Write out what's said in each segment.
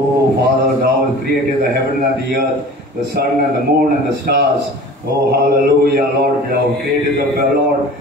Oh, Father, thou hast created the heaven and the earth, the sun and the moon and the stars. Oh, hallelujah, Lord. You have created the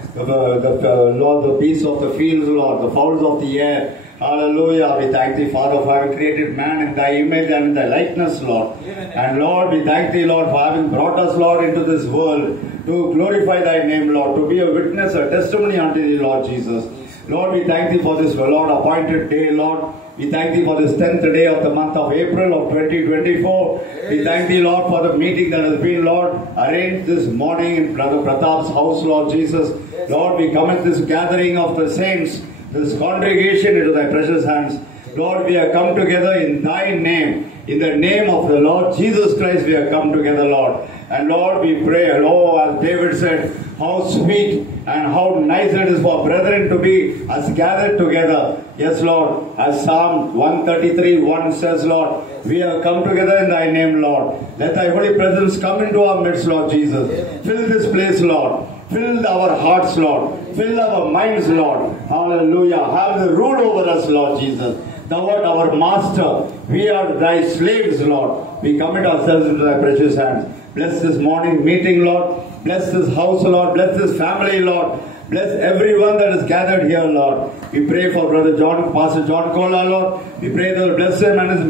beasts of the fields, Lord, the fowls of the air. Hallelujah. We thank thee, Father, for having created man in thy image and in thy likeness, Lord. And Lord, we thank thee, Lord, for having brought us, Lord, into this world to glorify thy name, Lord, to be a witness, a testimony unto thee, Lord Jesus. Lord, we thank thee for this, Lord, appointed day, Lord. We thank thee for this 10th day of the month of April of 2024. We thank thee, Lord, for the meeting that has been, Lord, arranged this morning in Brother Pratap's house, Lord Jesus. Lord, we commit this gathering of the saints, this congregation into thy precious hands. Lord, we have come together in thy name. In the name of the Lord Jesus Christ, we have come together, Lord. And Lord, we pray, oh, as David said, how sweet and how nice it is for brethren to be as gathered together. Yes, Lord, as Psalm 133:1 says, Lord, we have come together in thy name, Lord. Let thy holy presence come into our midst, Lord Jesus. Fill this place, Lord. Fill our hearts, Lord. Fill our minds, Lord. Hallelujah. Have the rule over us, Lord Jesus. Thou art our master. We are thy slaves, Lord. We commit ourselves into thy precious hands. Bless this morning meeting, Lord. Bless this house, Lord. Bless this family, Lord. Bless everyone that is gathered here, Lord. We pray for Brother John, Pastor John Kola, Lord. We pray that you bless him and his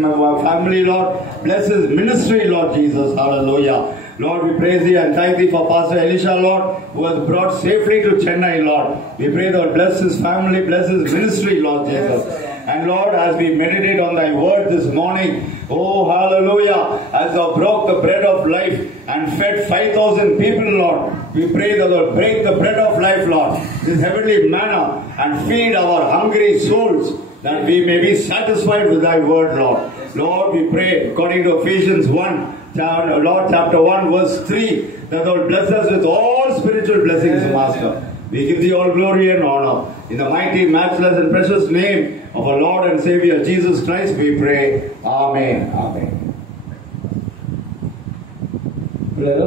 family, Lord. Bless his ministry, Lord Jesus. Hallelujah. Lord, we praise thee and thank thee for Pastor Elisha, Lord, who has brought safely to Chennai, Lord. We pray that you bless his family, bless his ministry, Lord Jesus. And Lord, as we meditate on thy word this morning, oh hallelujah, as thou broke the bread of life and fed 5,000 people, Lord, we pray that thou break the bread of life, Lord, this heavenly manna, and feed our hungry souls, that we may be satisfied with thy word, Lord. Lord, we pray according to Ephesians 1, Lord, chapter 1, verse 3, that thou bless us with all spiritual blessings, Master. We give thee all glory and honor. In the mighty, matchless and precious name of our Lord and Savior Jesus Christ, we pray. Amen. Amen.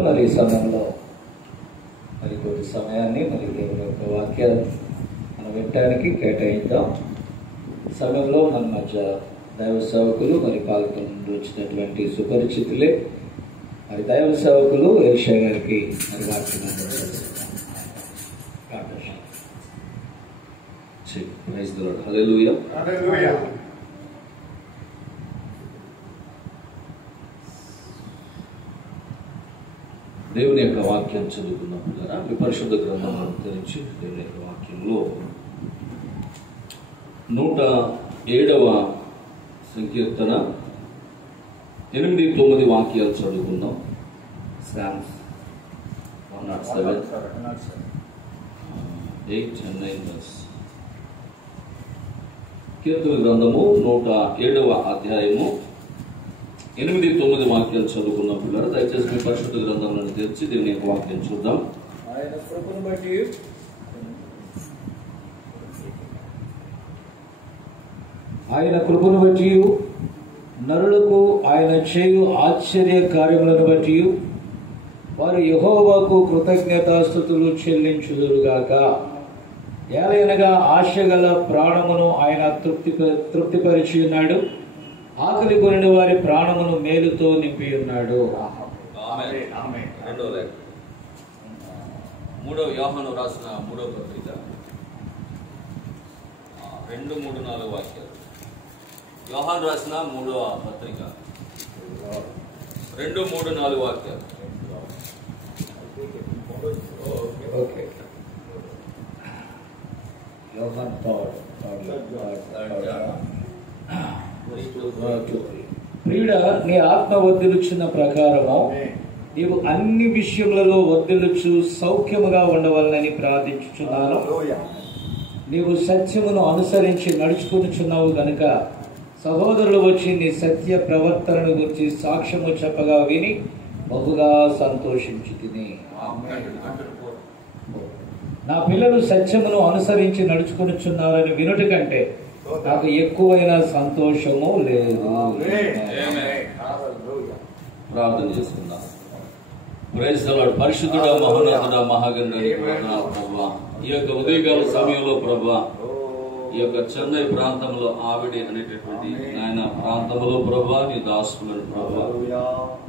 మరి సమయంలో మరి కొద్ది సమయాన్ని మరి దేవుని యొక్క వాక్యాలు మనం వినటానికి కేటాయిద్దాం. సమయంలో మన మధ్య దైవ సేవకులు మరి పాల్గొని వచ్చినటువంటి సుపరిచితులే మరి దైవ సేవకులు ఎలీషా గారికి మరి వాక్యం Praise the Lord. Hallelujah. Hallelujah. దేవుని యొక్క వాక్యం చదువుకున్నప్పుడు కదా మీ పరిశుద్ధ గ్రంథాలను తెరిచి దేవుని యొక్క వాక్యంలో 107వ సంకీర్తన 8-9 వాక్యాలు చదువుకుందాం. Psalms 107, 8 and 9 verse. కీర్తన గ్రంథము 107వ అధ్యాయము 8-9 వాక్యాలు చదువుకున్నప్పుడు దయచేసి మీ పరిశుద్ధ గ్రంథంలో తెరిచి దేవుని యొక్క వాక్యం చూద్దాం. ఆయన కృపను బట్టి నరులకు ఆయన చేయు ఆశ్చర్య కార్యములను బట్టి వారు యెహోవాకు కృతజ్ఞతాస్తుతులు చెల్లించుదురుగాక. ఏలయనగా ఆశగల ప్రాణమును ఆయన తృప్తిపరిచి ఉన్నాడు. ఆకలి కొనిన వారి ప్రాణమును మేలుతో నింపి ఉన్నాడు. మూడవ యోహాను రాసిన 3వ పత్రిక 2, 3, 4 వాక్యాలు. యోహాను రాసిన 3వ పత్రిక 2, 3, 4 వాక్యాలు. ఓకే. యోహాను ప్రియుడా, నీ ఆత్మ వర్ధిల్లుచున్న ప్రకారము నీవు అన్ని విషయములలో వర్ధిల్లుచు సౌఖ్యముగా ఉండవాలని ప్రార్థించుచున్నాను. నీవు సత్యమును అనుసరించి నడుచుకునిచున్నావు గనుక సహోదరులు వచ్చి నీ సత్య ప్రవర్తనను గురించి సాక్ష్యము చెప్పగా విని బహుగా సంతోషించుతిని. నా పిల్లలు సత్యమును అనుసరించి నడుచుకునిచున్నారని వినుట కంటే నాకు ఎక్కువైన సంతోషము లేదు. ప్రార్థన చేసుకుందాం. Praise the Lord. పరిశుద్ధుడా, మహోన్నతుడా, మహాగణుడా, ప్రభువా, ఈ యొక్క ఉదయకాల సమయంలో ప్రభువా ఈ యొక్క చెన్నై ప్రాంతంలో ఆవిడి అనేటటువంటి నాయన ప్రాంతంలో ప్రభా నీ దాసుకులను ప్రభా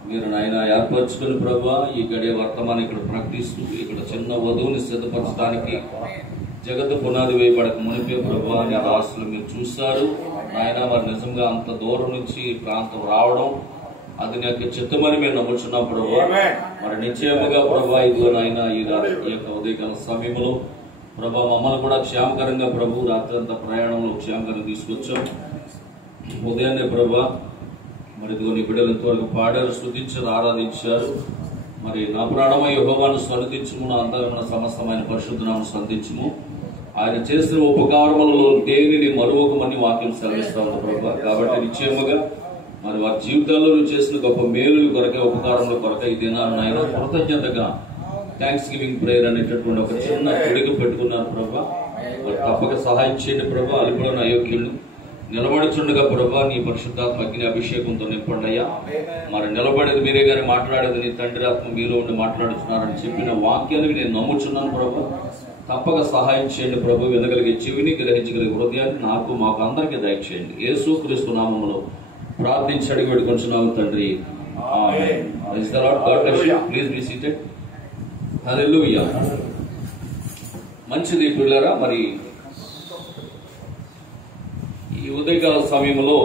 మీరు నాయన ఏర్పరచుకుని ప్రభా ఈ గడియ వర్తమానం ఇక్కడ ప్రకటిస్తూ ఇక్కడ చిన్న వధువుని సిద్ధపరచడానికి జగత్తు పునాది వేయబడక మునిపే ప్రభా నీ దాసులు మీరు చూస్తారు నాయన వారు నిజంగా అంత దూరం నుంచి ఈ ప్రాంతం రావడం అది నీ యొక్క చిత్తమని మేము నమ్ముచున్నాం ప్రభా. మరి నిశ్చయముగా ప్రభా ఇదిగో నాయన ఈ యొక్క ఉదయకాల సమయంలో ప్రభా మమ్మల్ని కూడా క్షేమకరంగా ప్రభు రాత్రి అంతా ప్రయాణంలో క్షేమకరంగా తీసుకొచ్చాం. ఉదయాన్నే ప్రభా మరి ఇదిగో నీ బిడ్డలు ఇంతవరకు పాడారు, స్తుతించారు, ఆరాధించారు. మరి నా ప్రాణమై యెహోవాను సన్నిధించుము, నా అంతరమైన సమస్తమైన పరిశుద్ధనామను సంధించుము. ఆయన చేసిన ఉపకారములలో దేనిని మరొకమని వాక్యం సెలవిస్తాను ప్రభా. కాబట్టి నిశ్చయముగా మరి వారి జీవితాల్లో నువ్వు చేసిన గొప్ప మేలుల కొరకే ఉపకారముల కొరకే ఈ దినాన్ని ఆయన కృతజ్ఞతగా థ్యాంక్స్ గివింగ్ ప్రేయర్ అనేటటువంటి ఒక చిన్న కొడుకు పెట్టుకున్నారు ప్రభా. మరి తప్పక సహాయం చేయండి ప్రభా. అల్పులను అయోగ్యులు నిలబడుచుండగా ప్రభా నీ పరిశుద్ధాత్మ అగ్ని అభిషేకంతో నింపండి అయ్యా. మరి నిలబడేది మీరే గాని మాట్లాడేది నీ తండ్రి ఆత్మ మీలో ఉండి మాట్లాడుతున్నారని చెప్పిన వాక్యాన్ని నేను నమ్ముచున్నాను ప్రభా. తప్పక సహాయం చేయండి ప్రభు. వినగలిగే చెవిని, గ్రహించగలిగే హృదయాన్ని నాకు మాకు అందరికీ దయచేయండి. యేసుక్రీస్తు నామములో ప్రార్థించి అడిగి పెట్టుకుంటున్నాము తండ్రి. ఆమేన్. Praise the lord. God bless you. Please be seated. హల్లెలూయా. మంచిది పిల్లరా. మరి ఈ ఉదయకాల సమయంలో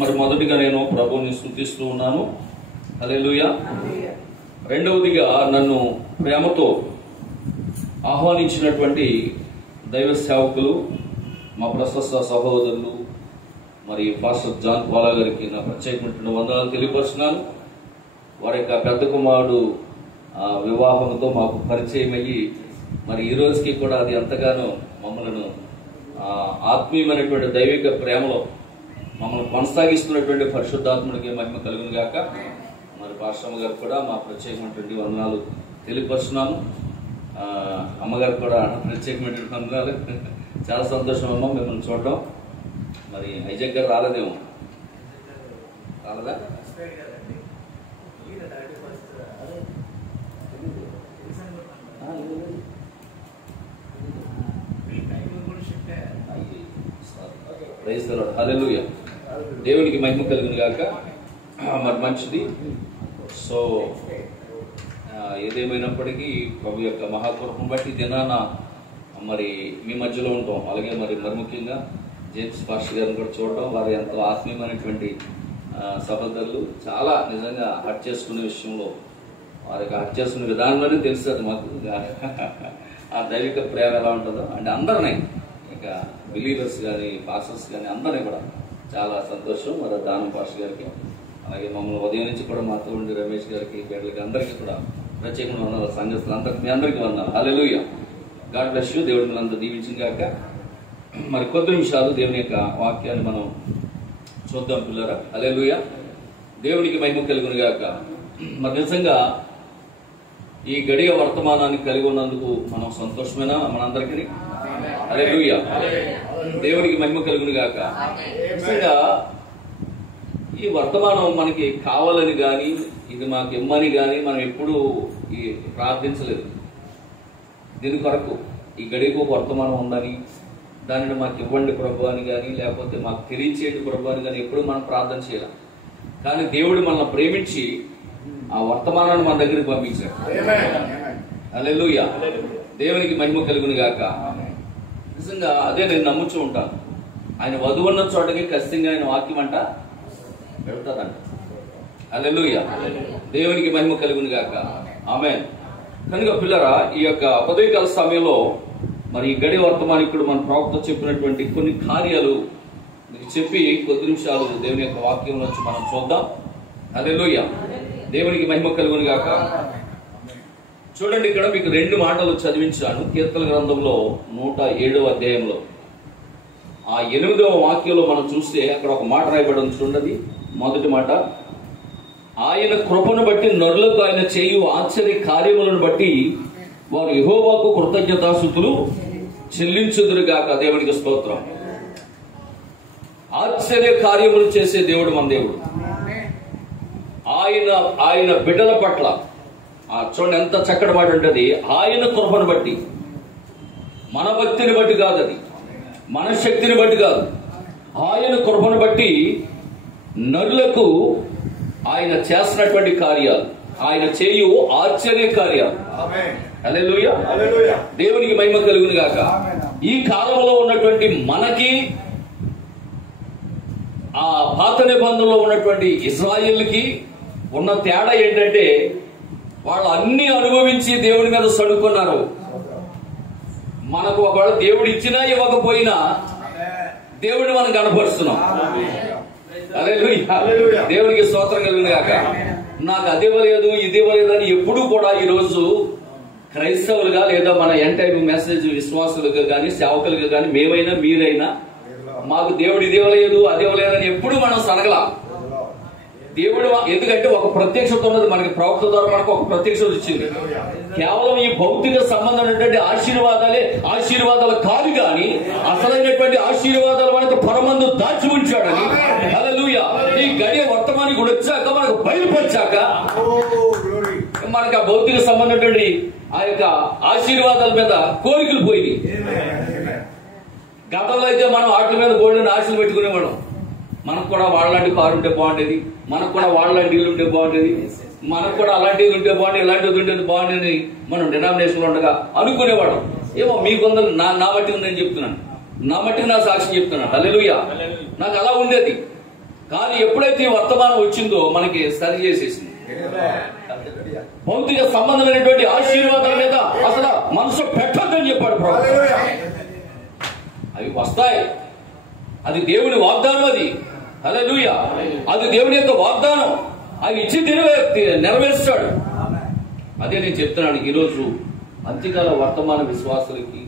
మరి మొదటిగా నేను ప్రభువుని స్తుతిస్తూ ఉన్నాను. హల్లెలూయా. రెండవదిగా నన్ను ప్రేమతో ఆహ్వానించినటువంటి దైవ సేవకులు మా ప్రశస్త సహోదరులు మరి పాస్టర్ జాన్ పాలా గారికి నా ప్రత్యేకమైన వందనాలు తెలియపరుస్తున్నాను. వారి యొక్క పెద్ద కుమారుడు వివాహంతో మాకు పరిచయం అయ్యి మరి ఈ రోజుకి కూడా అది ఎంతగానో మమ్మల్ని ఆత్మీయమైనటువంటి దైవిక ప్రేమలో మమ్మల్ని కొనసాగిస్తున్నటువంటి పరిశుద్ధాత్ముడికి మహిమ కలుగును గాక. మరి పాస్టర్ గారు కూడా మా ప్రత్యేకమైనటువంటి వందనాలు తెలియపరుస్తున్నాను. అమ్మగారు కూడా ప్రత్యేకమైనటువంటి వందనాలు. చాలా సంతోషం అమ్మ మిమ్మల్ని చూడడం. మరి ఐజక్ గారు రాలేదేమో, రాలేదా? Praise the lord. హల్లెలూయా. దేవునికి మహిమ కలుగును గాక. మరి మంచిది. సో ఏదేమైనప్పటికీ ప్రభు యొక్క మహాకృపను బట్టి దినాన మరి మీ మధ్యలో ఉంటాం. అలాగే మరి ముఖ్యంగా జేమ్స్ పాస్టర్ గారిని కూడా చూడటం, వారు ఎంతో ఆత్మీయమైనటువంటి సహోదరులు. చాలా నిజంగా హర్ట్ చేసుకునే విషయంలో వారి యొక్క హర్ట్ చేసుకునే విధానంలోనే తెలుస్తుంది మాకు ఆ దైవిక ప్రేమ ఎలా ఉంటుందో. అంటే అందరినీ ఇక బిలీవర్స్ కానీ పాస్టర్స్ కానీ అందరినీ కూడా చాలా సంతోషం. మరి దానం పాస్టర్ గారికి, అలాగే మమ్మల్ని ఉదయం నుంచి కూడా మాతో ఉండి రమేష్ గారికి, బిడ్డలకి అందరికీ కూడా ప్రత్యేకంగా వందనాలు. సంఘస్థులు అందరికి, మీ అందరికీ వందనాలు. హల్లెలూయా. God bless you. దేవుడు మనంతా దీవించిన గాక. మరి కొద్ది నిమిషాలు దేవుని యొక్క వాక్యాన్ని మనం చూద్దాం పిల్లరా. హల్లెలూయా. దేవునికి మహిమ కలుగును గాక. మరి నిజంగా ఈ గడియ వర్తమానాన్ని కలిగి ఉన్నందుకు మనం సంతోషమేనా మనందరికీ? హల్లెలూయా. దేవునికి మహిమ కలుగును గాక. నిజంగా ఈ వర్తమానం మనకి కావాలని కానీ ఇది మాకు ఇమ్మని కానీ మనం ఎప్పుడూ ప్రార్థించలేదు. దీని కొరకు ఈ గడియకు వర్తమానం ఉందని, దానిని మాకు ఇవ్వండి ప్రభు అని కానీ, లేకపోతే మాకు తెలియచేయండి ప్రభు అని కానీ ఎప్పుడు మనం ప్రార్థన చేయాలి. కానీ దేవుడు మనల్ని ప్రేమించి ఆ వర్తమానాన్ని మన దగ్గరికి పంపించాడు. హల్లెలూయా. దేవునికి మహిమ కలుగును గాక. నిజంగా అదే నేను నమ్ముతూ ఉంటాను. ఆయన వధువున్న చోటకి ఖచ్చితంగా ఆయన వాక్యం అంట వెళ్తాదంట. హల్లెలూయా. దేవునికి మహిమ కలుగును గాక. ఆమేన్. కనుక పిల్లరా, ఈ యొక్క ఉదయకాల సమయంలో మరి ఈ గడి వర్తమానికుడు మన ప్రవక్త చెప్పినటువంటి కొన్ని కార్యాలు మీకు చెప్పి కొద్ది నిమిషాలు దేవుని యొక్క వాక్యం నుంచి మనం చూద్దాం. హల్లెలూయా. దేవునికి మహిమ కలుగును గాక. చూడండి, ఇక్కడ మీకు 2 మాటలు చదివించాను. కీర్తన గ్రంథంలో 107వ అధ్యాయంలో ఆ 8వ వాక్యంలో మనం చూస్తే అక్కడ ఒక మాట రాయబడి చూడండి. మొదటి మాట, ఆయన కృపను బట్టి నరులకు ఆయన చేయు ఆశ్చర్య కార్యములను బట్టి వారు యెహోవాకు కృతజ్ఞతాస్తుతులు చెల్లించుదురుగాక. దేవునికి స్తోత్రం. ఆశ్చర్య కార్యములు చేసే దేవుడు మన దేవుడు. ఆయన బిడ్డల పట్ల చూడండి ఎంత చక్కటి మాట ఉంటుంది. ఆయన కృపను బట్టి, మన భక్తిని బట్టి కాదు అది. మన శక్తిని బట్టి కాదు, ఆయన కృపను బట్టి నరులకు ఆయన చేస్తున్నటువంటి కార్యాలు, ఆయన చేయు ఆశ్చర్య కార్యాలు. హల్లెలూయా, దేవునికి మహిమ కలుగును గాక. ఈ కాలంలో ఉన్నటువంటి మనకి ఆ పాత నిబంధనలో ఉన్నటువంటి ఇశ్రాయేలుకి ఉన్న తేడా ఏంటంటే వాళ్ళు అన్ని అనుభవించి దేవుడి మీద సడుకున్నారు. మనకు ఒకవేళ దేవుడు ఇచ్చినా ఇవ్వకపోయినా దేవుడిని మనం కనపరుస్తున్నాం. హల్లెలూయా, దేవునికి స్తోత్రం కలుగును గాక. నాకు అది ఇవ్వలేదు ఇది ఇవ్వలేదు అని ఎప్పుడూ కూడా ఈరోజు క్రైస్తవులుగా లేదా మన ఎంటైర్ మెసేజ్ విశ్వాసులుగా కానీ సేవకులుగా కానీ మేమైనా మీరైనా మాకు దేవుడు ఇది ఇవ్వలేదు అది ఇవ్వలేదు అని ఎప్పుడు మనం సనగల. దేవుడు ఎందుకంటే ఒక ప్రత్యక్షత ఉన్నది మనకి, ప్రవక్త ద్వారా మనకు ఒక ప్రత్యక్షత ఇచ్చింది. కేవలం ఈ భౌతిక సంబంధమైనటువంటి ఆశీర్వాదాలు కాదు కానీ అసలైనటువంటి ఆశీర్వాదాలు మనకు పరమందు దాచి ఉంచాడని. హల్లెలూయా, ఈ గడియ వర్తమానికి కూడా వచ్చాక మనకు బయలుపరిచాక మనకు ఆ భౌతిక సంబంధమైనటువంటి ఆ యొక్క ఆశీర్వాదాల మీద కోరికలు పోయి. గతంలో అయితే మనం వాటి మీద గోల్డెన్ ఆశలు పెట్టుకునేవాళ్ళం. మనకు కూడా వాళ్ళలాంటి కారు ఉంటే బాగుండేది, మనకు కూడా వాళ్ళలాంటి ఇల్లు ఉంటే బాగుండేది, మనకు కూడా అలాంటిది ఉంటే బాగుండేది, ఇలాంటిది ఉంటే బాగుండేది మనం డినామినేషన్లో ఉండగా అనుకునేవాళ్ళం. ఏమో మీ కొందరు నా మట్టి ఉందని చెప్తున్నాను, నా మట్టికి నా సాక్షి చెప్తున్నాను. హల్లెలూయా, నాకు అలా ఉండేది. కానీ ఎప్పుడైతే ఈ వర్తమానం వచ్చిందో మనకి సరి చేసేసింది. భౌతిక సంబంధమైనటువంటి ఆశీర్వాదాల మీద అసలు మనసు పెట్టొద్దని చెప్పాడు ప్రభువు. అవి వస్తాయి, అది దేవుని వాగ్దానం. అది హల్లెలూయా, అది దేవుని యొక్క వాగ్దానం. ఆయన ఇచ్చి నెరవేర్చాడు. అదే నేను చెప్తున్నాను. ఈరోజు అంత్యకాల వర్తమాన విశ్వాసులకి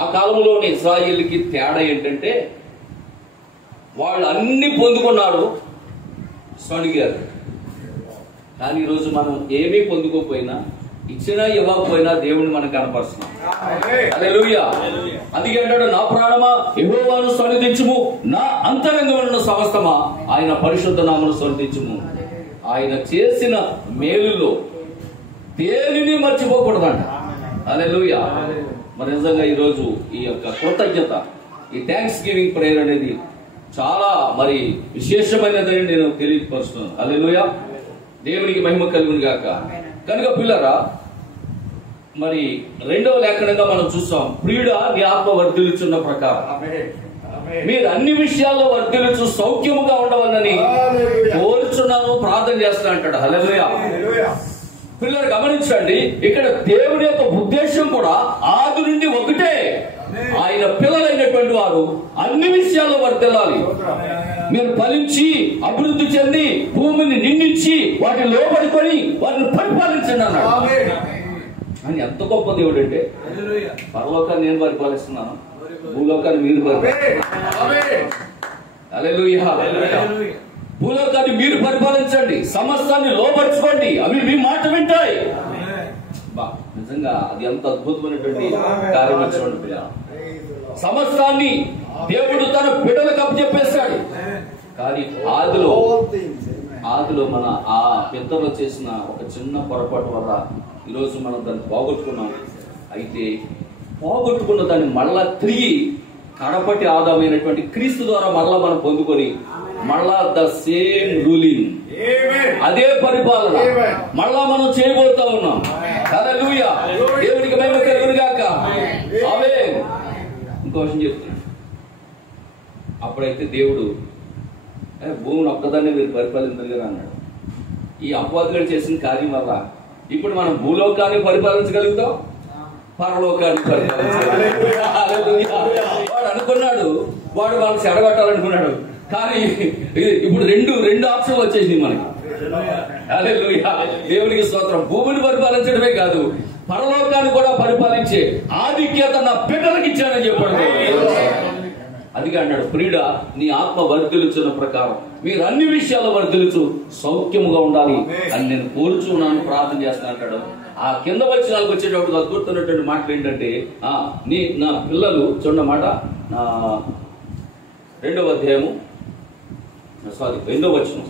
ఆ కాలంలోని ఇశ్రాయేలుకి తేడా ఏంటంటే వాళ్ళు అన్ని పొందుకున్నారు, సణిగారు. కానీ ఈరోజు మనం ఏమీ పొందుకోకపోయినా, ఇచ్చినా ఇవ్వకపోయినా దేవుని మనం కనపరుస్తున్నాం. హల్లెలూయా, అందుకే అంటాడు, నా ప్రాణమా యెహోవాను సన్నిధించుము, నా అంతరంగమున సమస్తమా ఆయన పరిశుద్ధ నామమును సన్నిధించుము. ఆయన చేసిన మేలులో దేనిని మర్చిపోకూడదంట. హల్లెలూయా. మరి నిజంగా ఈరోజు ఈ యొక్క కృతజ్ఞత, ఈ థ్యాంక్స్ గివింగ్ ప్రేయర్ అనేది చాలా మరి విశేషమైనదని నేను తెలియపరుస్తున్నాను. హల్లెలూయా, దేవునికి మహిమ కలుగును గాక. కనుక పిల్లరా, మరి రెండవ లేఖనంగా మనం చూస్తాం, ప్రియుడా నీ ఆత్మ వర్ధిల్లుచున్న ప్రకారం మీరు అన్ని విషయాల్లో వర్ధిల్లుచు సౌఖ్యముగా ఉండవలని కోరుచున్నాను, ప్రార్థన చేస్తా అంటాడు. హల్లెలూయా. పిల్లలు గమనించండి, ఇక్కడ దేవుడి యొక్క ఉద్దేశం కూడా ఆది నుండి ఒకటే. ఆయన పిల్లలైనటువంటి వారు అన్ని విషయాల్లో వర్ధిల్లాలి. మీరు ఫలించి అభివృద్ధి చెంది భూమిని నిండించి వాటిని లోబడుకొని వాటిని పరిపాలించండి అన్నాడు. అని ఎంత గొప్ప దేవుడు అంటే, పరలోకాన్ని నేను పరిపాలిస్తున్నాను, భూలోకాన్ని మీరు భూలోకాన్ని మీరు పరిపాలించండి, సమస్తాన్ని లోపరుచుకోండి, అవి మీ మాట వింటాయి. నిజంగా అది ఎంత అద్భుతమైనటువంటి కార్యం వచ్చినటువంటి సమస్తాన్ని దేవుడు తన బిడ్డలకు అప్పచెప్పేశాడు. కానీ ఆదిలో మన ఆ పెద్దలు చేసిన ఒక చిన్న పొరపాటు వల్ల ఈరోజు మనం దాన్ని పోగొట్టుకున్నాం. అయితే పోగొట్టుకున్న దాన్ని మళ్ళా తిరిగి కడపటి ఆదామైనటువంటి క్రీస్తు ద్వారా మళ్ళా మనం పొందుకొని మళ్ళా ద సేమ్ రూలింగ్, అదే పరిపాలన మళ్ళా మనం చేయబోతా ఉన్నాం. హల్లెలూయా, దేవునికి మహిమ కలుగును గాక. ఆమేన్. ఇంకో విషయం చెప్తున్నాను, అప్పుడైతే దేవుడు భూమిని ఒక్కదాన్ని మీరు పరిపాలించారు కదా అన్నాడు. ఈ అపవాదులు చేసిన కార్యం వల్ల ఇప్పుడు మనం భూలోకాన్ని పరిపాలించగలుగుతాం, పరలోకాన్ని పరిపాలించగలుగుతాం. వాడు అనుకున్నాడు, వాడు వాళ్ళని చెడగొట్టాలనుకున్నాడు. కానీ ఇప్పుడు రెండు ఆప్షన్లు వచ్చేసింది మనకి. హల్లెలూయా, దేవునికి స్తోత్రం. భూమిని పరిపాలించడమే కాదు, పరలోకాన్ని కూడా పరిపాలించే ఆధిక్యత నా బిడ్డలకు ఇచ్చానని చెప్పాడు. అందుకే అన్నాడు, ప్రియుడా నీ ఆత్మ వర్ధిల్లుచున్న ప్రకారం మీరు అన్ని విషయాల్లో వర్ధిల్లుచు సౌఖ్యముగా ఉండాలి అని నేను కోరుచున్నాను, ప్రార్థన చేస్తాను అంటాడు. ఆ కింద వచనాలకు వచ్చేటప్పుడు అద్భుతమైనటువంటి మాటలు ఏంటంటే, నా పిల్లలు చూడమాట, నా 2వ అధ్యాయము 2వ వచనం,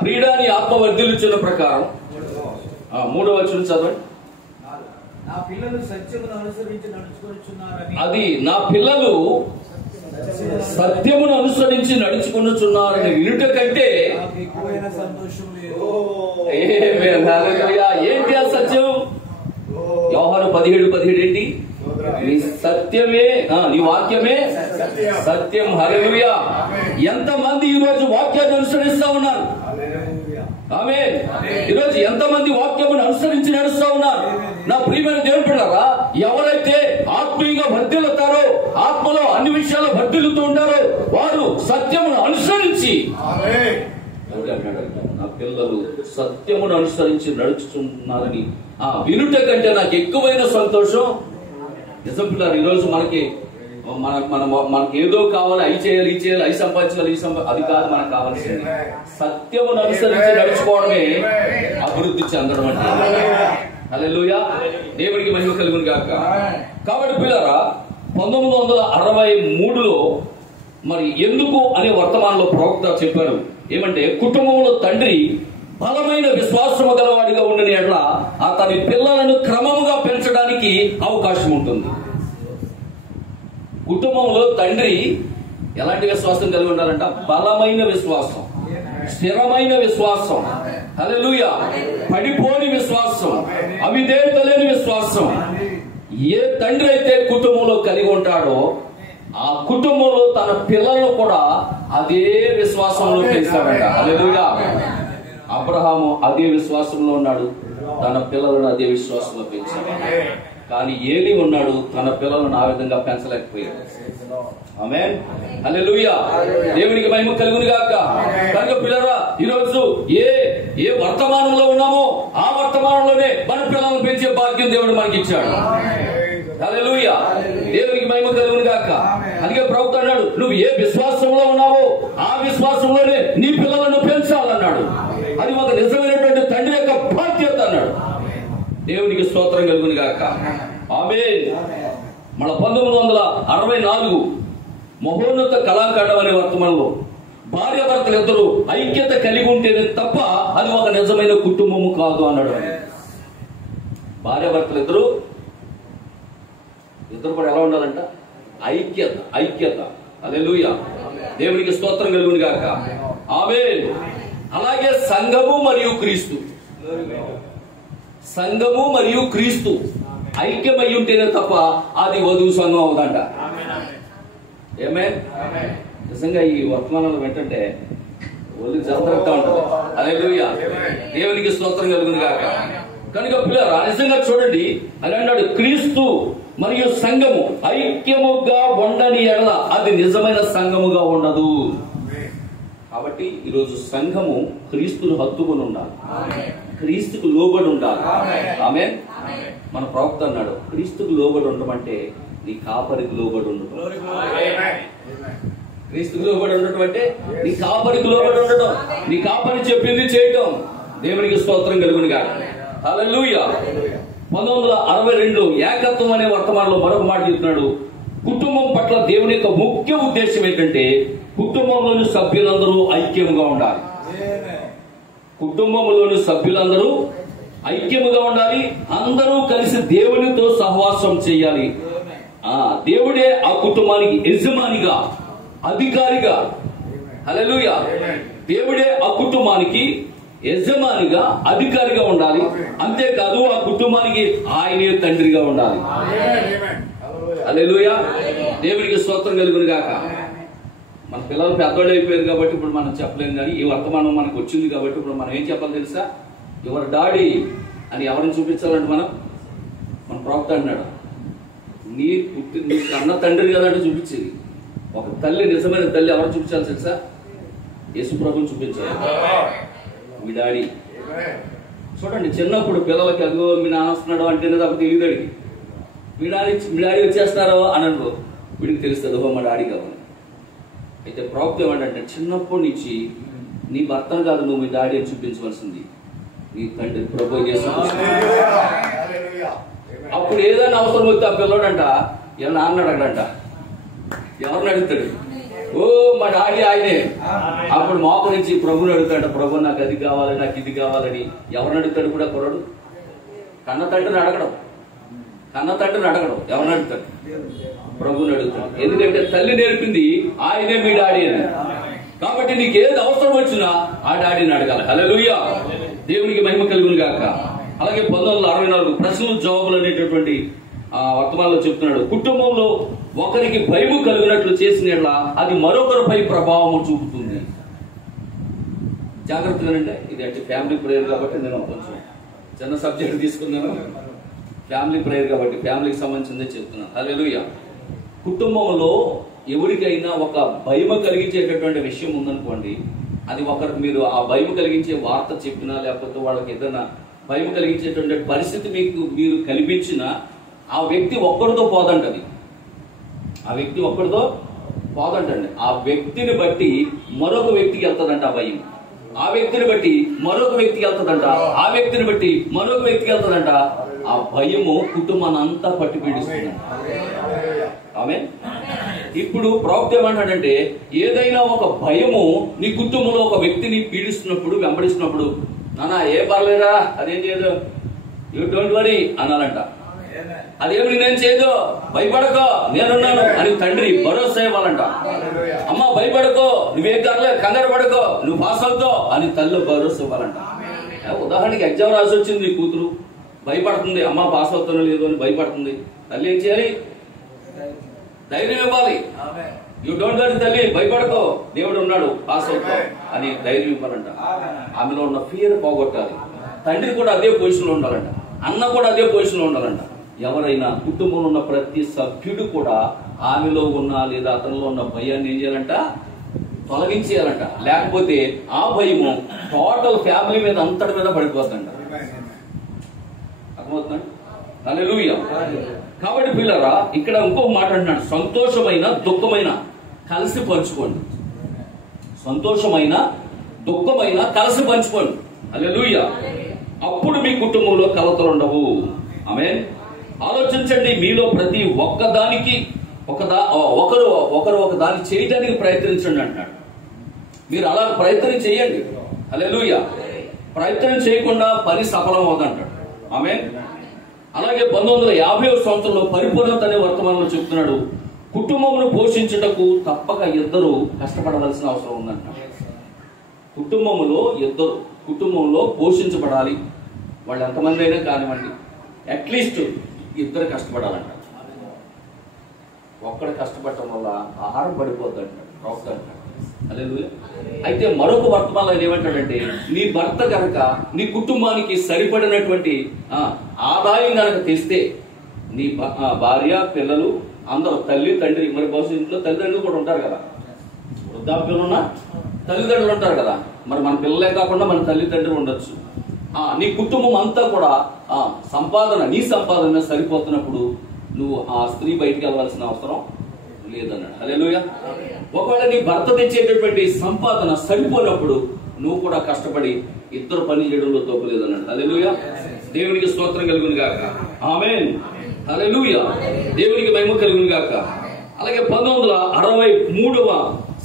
ప్రియుడా నీ ఆత్మ వర్ధిల్లుచున్న ప్రకారం. 3వ వచనం చదవండి. నా పిల్లలు సత్యమును అనుసరించి నడుచుకొనుచున్నారని, అది నా పిల్లలు సత్యమును అనుసరించి నడుచుకొనుచున్నారని వినుట కంటే నాకు ఎక్కువైన సంతోషం లేదు. ఏంటి ఆ సత్యం? యోహాను 17:17 ఏంటి? నీ సత్యమే, నీ వాక్యమే సత్యం. హల్లెలూయా. ఎంతమంది ఈ రోజు వాక్యాన్ని అనుసరిస్తా ఉన్నారు? ఆమేన్. ఈరోజు ఎంతమంది వాక్యమును అనుసరించి నడుస్తా ఉన్నారు? నా ప్రియమైన దేవుని పిల్లరా, ఎవరైతే ఆత్మీయంగా వర్ధిల్లుతారో, ఆత్మలో అన్ని విషయాలు వర్ధిల్లుతూ ఉంటారో, వారు సత్యమును అనుసరించి, నా పిల్లలు సత్యమును అనుసరించి నడుచుతున్నారని వినుట కంటే నాకు ఎక్కువైన సంతోషం. నిజం పిల్లలు, ఈరోజు మనకి మనకి ఏదో కావాలి, అవి చేయాలి, ఈ చేయాలి, అవి సంపాదించాలి, అది కాదు మనకు కావాల్సింది. సత్యమును అనుసరించి నడుచుకోవడమే అభివృద్ధి చెందడం అంటే. హల్లెలూయా. దేవుడికి మహిమ కలుగును గాక. కాబట్టి పిల్లరా, 1963లో మరి ఎందుకు అనే వర్తమానంలో ప్రవక్త చెప్పారు ఏమంటే, కుటుంబంలో తండ్రి బలమైన విశ్వాసము గలవాడిగా ఉండిన ఎడల అతని పిల్లలను క్రమముగా పెంచడానికి అవకాశం ఉంటుంది. కుటుంబంలో తండ్రి ఎలాంటి విశ్వాసం కలిగి ఉండాలంట? బలమైన విశ్వాసం, స్థిరమైన విశ్వాసం, హల్లెలూయా, పడిపోని విశ్వాసం, అవిధేయత లేని విశ్వాసం. ఏ తండ్రి అయితే కుటుంబంలో కలిగి ఉంటాడో ఆ కుటుంబంలో తన పిల్లలను కూడా అదే విశ్వాసంలో పెంచాడంట. హల్లెలూయా. అబ్రహాము అదే విశ్వాసంలో ఉన్నాడు, తన పిల్లలను అదే విశ్వాసంలో పెంచాడు. కానీ ఏలీ ఉన్నాడు, తన పిల్లలను ఆ విధంగా పెంచలేకపోయాడు. ఆమేన్. హల్లెలూయా. దేవునికి మహిమ కలుగును గాక. కనుక పిల్లరా, ఈరోజు ఏ వర్తమానంలో ఉన్నామో ఆ వర్తమానంలోనే మన పిల్లలను పెంచే భాగ్యం దేవుడు మనకి ఇచ్చాడు. హల్లెలూయా. దేవునికి మహిమ కలుగును గాక. అందుకే ప్రవక్త అన్నాడు, నువ్వు ఏ విశ్వాసంలో ఉన్నావో ఆ విశ్వాసంలోనే నీ పిల్లలను పెంచాలన్నాడు. అది ఒక నిజమైనటువంటి తండ్రి యొక్క బాధ్యత అన్నాడు. దేవునికి స్తోత్రం కలుగును గాక. ఆమేన్. మన 1964 మహోన్నత కళాకాండం అనే వర్తమానంలో భార్యాభర్తలు ఇద్దరు ఐక్యత కలిగి ఉంటేనే తప్ప అది ఒక నిజమైన కుటుంబము కాదు అన్నాడు. భార్యాభర్తలు ఇద్దరు కూడా ఎలా ఉండాలంట? ఐక్యత. హల్లెలూయా. దేవునికి స్తోత్రం కలుగును గాక. ఆమేన్. అలాగే సంఘము మరియు క్రీస్తు ఐక్యమై ఉంటేనే తప్ప అది వధువు సంఘం అవుదంట. ఏమే నిజంగా ఈ వర్తమానాలు వెంటంటే ఒళ్ళు జరుగుతూ ఉంటుంది. హల్లెలూయా. దేవునికి స్తోత్రం కలుగును గాక. కనుక పిల్లరా, నిజంగా చూడండి, అని అన్నాడు, క్రీస్తు మరియు సంఘము ఐక్యముగా ఉండని ఎడల అది నిజమైన సంఘముగా ఉండదు. కాబట్టి ఈరోజు సంఘము క్రీస్తును హత్తుకొని ఉండాలి, క్రీస్తుకు లోబడి ఉండాలి. ఆమేన్. మన ప్రవక్త అన్నాడు, క్రీస్తుకు లోబడి ఉండమంటే నీ కాపరికి లోబడి ఉండటం. క్రీస్తుకు లోబడి ఉండటం అంటే నీ కాపరికి లోబడి ఉండటం, నీ కాపరి చెప్పింది చేయటం. దేవునికి స్తోత్రం కలుగును గాక. హల్లెలూయా. 1962 ఏకత్వం అనే వర్తమానంలో మరొక మాట చెప్తున్నాడు. కుటుంబం పట్ల దేవుని యొక్క ముఖ్య ఉద్దేశం ఏంటంటే కుటుంబంలోని సభ్యులందరూ ఐక్యముగా ఉండాలి. కుటుంబంలోని సభ్యులందరూ ఐక్యముగా ఉండాలి. అందరూ కలిసి దేవునితో సహవాసం చేయాలి. దేవుడే ఆ కుటుంబానికి యజమానిగా, అధికారిగా. హల్లెలూయా. దేవుడే ఆ కుటుంబానికి యజమానిగా, అధికారిగా ఉండాలి. అంతేకాదు ఆ కుటుంబానికి ఆయనే తండ్రిగా ఉండాలి. హల్లెలూయా. దేవునికి స్తోత్రం కలుగును గాక. మన పిల్లలు పెద్దవాళ్ళు అయిపోయారు కాబట్టి ఇప్పుడు మనం చెప్పలేము, కానీ ఈ వర్తమానం మనకు వచ్చింది కాబట్టి ఇప్పుడు మనం ఏం చెప్పాలి తెలుసా? ఎవరు డాడీ అని ఎవరిని చూపించాలంటే మన ప్రవక్త అన్నాడు, నీ అన్న తండ్రి కదా అంటే చూపించేది. ఒక తల్లి, నిజమైన తల్లి ఎవరు చూపించాలి తెలుసా? యేసు ప్రభుని చూపించాలి. మీ డాడీ. చూడండి, చిన్నప్పుడు పిల్లలకి అదిగో మీ నాన్న వస్తున్నాడు అంటేనే తప్ప తెలియదు. అడిగి మీ డాడీ వచ్చేస్తారో అని అనుకో, వీడికి తెలుస్తుంది ఓ మా డాడీ కావాలి. అయితే ప్రవక్త ఏమంటే చిన్నప్పటి నుంచి నీ భర్తను కాదు నువ్వు మీ డాడీ అని చూపించవలసింది నీ తండ్రి ప్రభు చేసి. అప్పుడు ఏదైనా అవసరం వస్తే ఆ పిల్లడంట ఇలా నాన్న అడగడంట. ఎవరిని అడుగుతాడు? ఓ మా డాడీ ఆయనే. అప్పుడు మోక నుంచి ప్రభుని అడుగుతాడు, ప్రభు నాకు అది కావాలి, నాకు ఇది కావాలని. ఎవరిని అడుగుతాడు కూడా కుర్రాడు? కన్న తండ్రిని అడగడం. కన్న తండ్రిని అడగడం, ఎవరిని అడుగుతాడు? ప్రభుని అడుగుతాడు. ఎందుకంటే తల్లి నేర్పింది ఆయనే మీ డాడీ అని. కాబట్టి నీకు ఏది అవసరం వచ్చినా ఆ డాడీని అడగాలి. హల్లెలూయా, దేవునికి మహిమ కలుగును గాక. అలాగే 1964 ప్రశ్నలు జవాబులు అనేటటువంటి వర్తమానంలో చెప్తున్నాడు, కుటుంబంలో ఒకరికి భయము కలిగినట్లు చేసిన అది మరొకరిపై ప్రభావం చూపుతుంది. జాగ్రత్తగానంటే ఇది అంటే ఫ్యామిలీ ప్రేయర్ కాబట్టి నేను కొంచెం చిన్న సబ్జెక్ట్ తీసుకున్నాను. ఫ్యామిలీ ప్రేయర్ కాబట్టి ఫ్యామిలీకి సంబంధించిందే చెప్తున్నాను. హల్లెలూయా. కుటుంబంలో ఎవరికైనా ఒక భయం కలిగించేటటువంటి విషయం ఉందనుకోండి, అది ఒకరికి మీరు ఆ భయం కలిగించే వార్త చెప్పినా, లేకపోతే వాళ్ళకి ఏదైనా భయం కలిగించేటువంటి పరిస్థితి మీరు కల్పించినా, ఆ వ్యక్తి ఒక్కడితో పోదంటది. ఆ వ్యక్తి ఒక్కడితో పోదంటండి. ఆ వ్యక్తిని బట్టి మరొక వ్యక్తికి వెళ్తుందంట ఆ భయం. ఆ వ్యక్తిని బట్టి మరొక వ్యక్తికి వెళ్తుందంట. ఆ వ్యక్తిని బట్టి మరొక వ్యక్తికి వెళ్తుందంట. ఆ భయము కుటుంబాన్ని అంతా పట్టి పీడిస్తుందంట. ఆమేన్. ఇప్పుడు ప్రవక్త ఏమంటాడంటే, ఏదైనా ఒక భయము నీ కుటుంబంలో ఒక వ్యక్తిని పీడిస్తున్నప్పుడు, వెంబడిస్తున్నప్పుడు, నాన్న ఏ పర్లేదా, అదేం చేయదు, యూ డోంట్ వరీ అనాలంట. అదేమి నేను చేయదు, భయపడకో, నేనున్నాను అని తండ్రి భరోసా ఇవ్వాలంట. అమ్మ భయపడకో, నువ్వేం కాదు, కంగారు పడకో, నువ్వు పాస్ అవుతావు అని తల్లి భరోసా ఇవ్వాలంట. ఉదాహరణకి ఎగ్జామ్ రాసి వచ్చింది, నీ కూతురు భయపడుతుంది, అమ్మ పాస్ అవుతానో లేదో అని భయపడుతుంది. తల్లి ఏం చేయాలి? ధైర్యం ఇవ్వాలి. యూ డోంట్ వరీ తల్లి, భయపడకో, దేవుడు ఉన్నాడు, పాస్ అవుతావు అని ధైర్యం ఇవ్వాలంట. ఆమెలో ఉన్న ఫియర్ పోగొట్టాలి. తండ్రి కూడా అదే పొజిషన్ లో ఉండాలంట, అన్న కూడా అదే పొజిషన్ లో ఉండాలంట. ఎవరైనా కుటుంబంలో ఉన్న ప్రతి సభ్యుడు కూడా ఆమెలో ఉన్న లేదా అతనిలో ఉన్న భయాన్ని ఏం చేయాలంట? తొలగించేయాలంట. లేకపోతే ఆ భయము టోటల్ ఫ్యామిలీ మీద అంతటి మీద పడిపోతుందంట. అర్థమవుతుందండి? హల్లెలూయా. కాబట్టి పిల్లరా, ఇక్కడ ఇంకొక మాట అంటున్నాడు, సంతోషమైన దుఃఖమైన కలిసి పంచుకోండి. సంతోషమైన దుఃఖమైన కలిసి పంచుకోండి. హల్లెలూయా. అప్పుడు మీ కుటుంబంలో కలతలు ఉండవు. ఆమేన్. ఆలోచించండి, మీలో ప్రతి ఒక్కదానికి ఒకరు ఒక దాన్ని చేయడానికి ప్రయత్నించండి అంటున్నాడు. మీరు అలా ప్రయత్నం చేయండి. హల్లెలూయా. ప్రయత్నం చేయకుండా పని సఫలం అవుతుంటాడు. ఆమేన్. అలాగే 1950వ సంవత్సరంలో పరిపూర్ణత అనే వర్తమానంలో చెప్తున్నాడు, కుటుంబమును పోషించుటకు తప్పక ఇద్దరు కష్టపడవలసిన అవసరం ఉందంట. కుటుంబంలో పోషించబడాలి. వాళ్ళు ఎంతమంది అయినా కానివ్వండి, అట్లీస్ట్ ఇద్దరు కష్టపడాలంట. ఒక్కడు కష్టపడటం వల్ల ఆహారం పడిపోద్ది అంటాడు ప్రవక్త అంటాడు. హల్లెలూయా. అయితే మరొక వర్తమానంలో ఏమంటాడంటే, నీ భర్త కనుక నీ కుటుంబానికి సరిపడినటువంటి ఆదాయం కనుక తెస్తే, నీ భార్య పిల్లలు అందరూ, తల్లి తండ్రి, మరి బహుశా ఇంట్లో తల్లిదండ్రులు కూడా ఉంటారు కదా, వృద్ధాప్యంలో ఉన్న తల్లిదండ్రులు ఉంటారు కదా, మరి మన పిల్లలే కాకుండా మన తల్లిదండ్రులు ఉండొచ్చు. నీ కుటుంబం అంతా కూడా నీ సంపాదన సరిపోతున్నప్పుడు నువ్వు ఆ స్త్రీ బయటికి వెళ్ళాల్సిన అవసరం లేదన్నాడు. హల్లెలూయా. ఒకవేళ నీ భర్త తెచ్చేటటువంటి సంపాదన సరిపోయినప్పుడు నువ్వు కూడా కష్టపడి ఇద్దరు పని చేయడంలో తోపలేదన్నాడు. హల్లెలూయా. దేవునికి స్తోత్రం కలుగును గాక. ఆమేన్. హల్లెలూయా. దేవునికి మహిమ కలుగును గాక. అలాగే 1963వ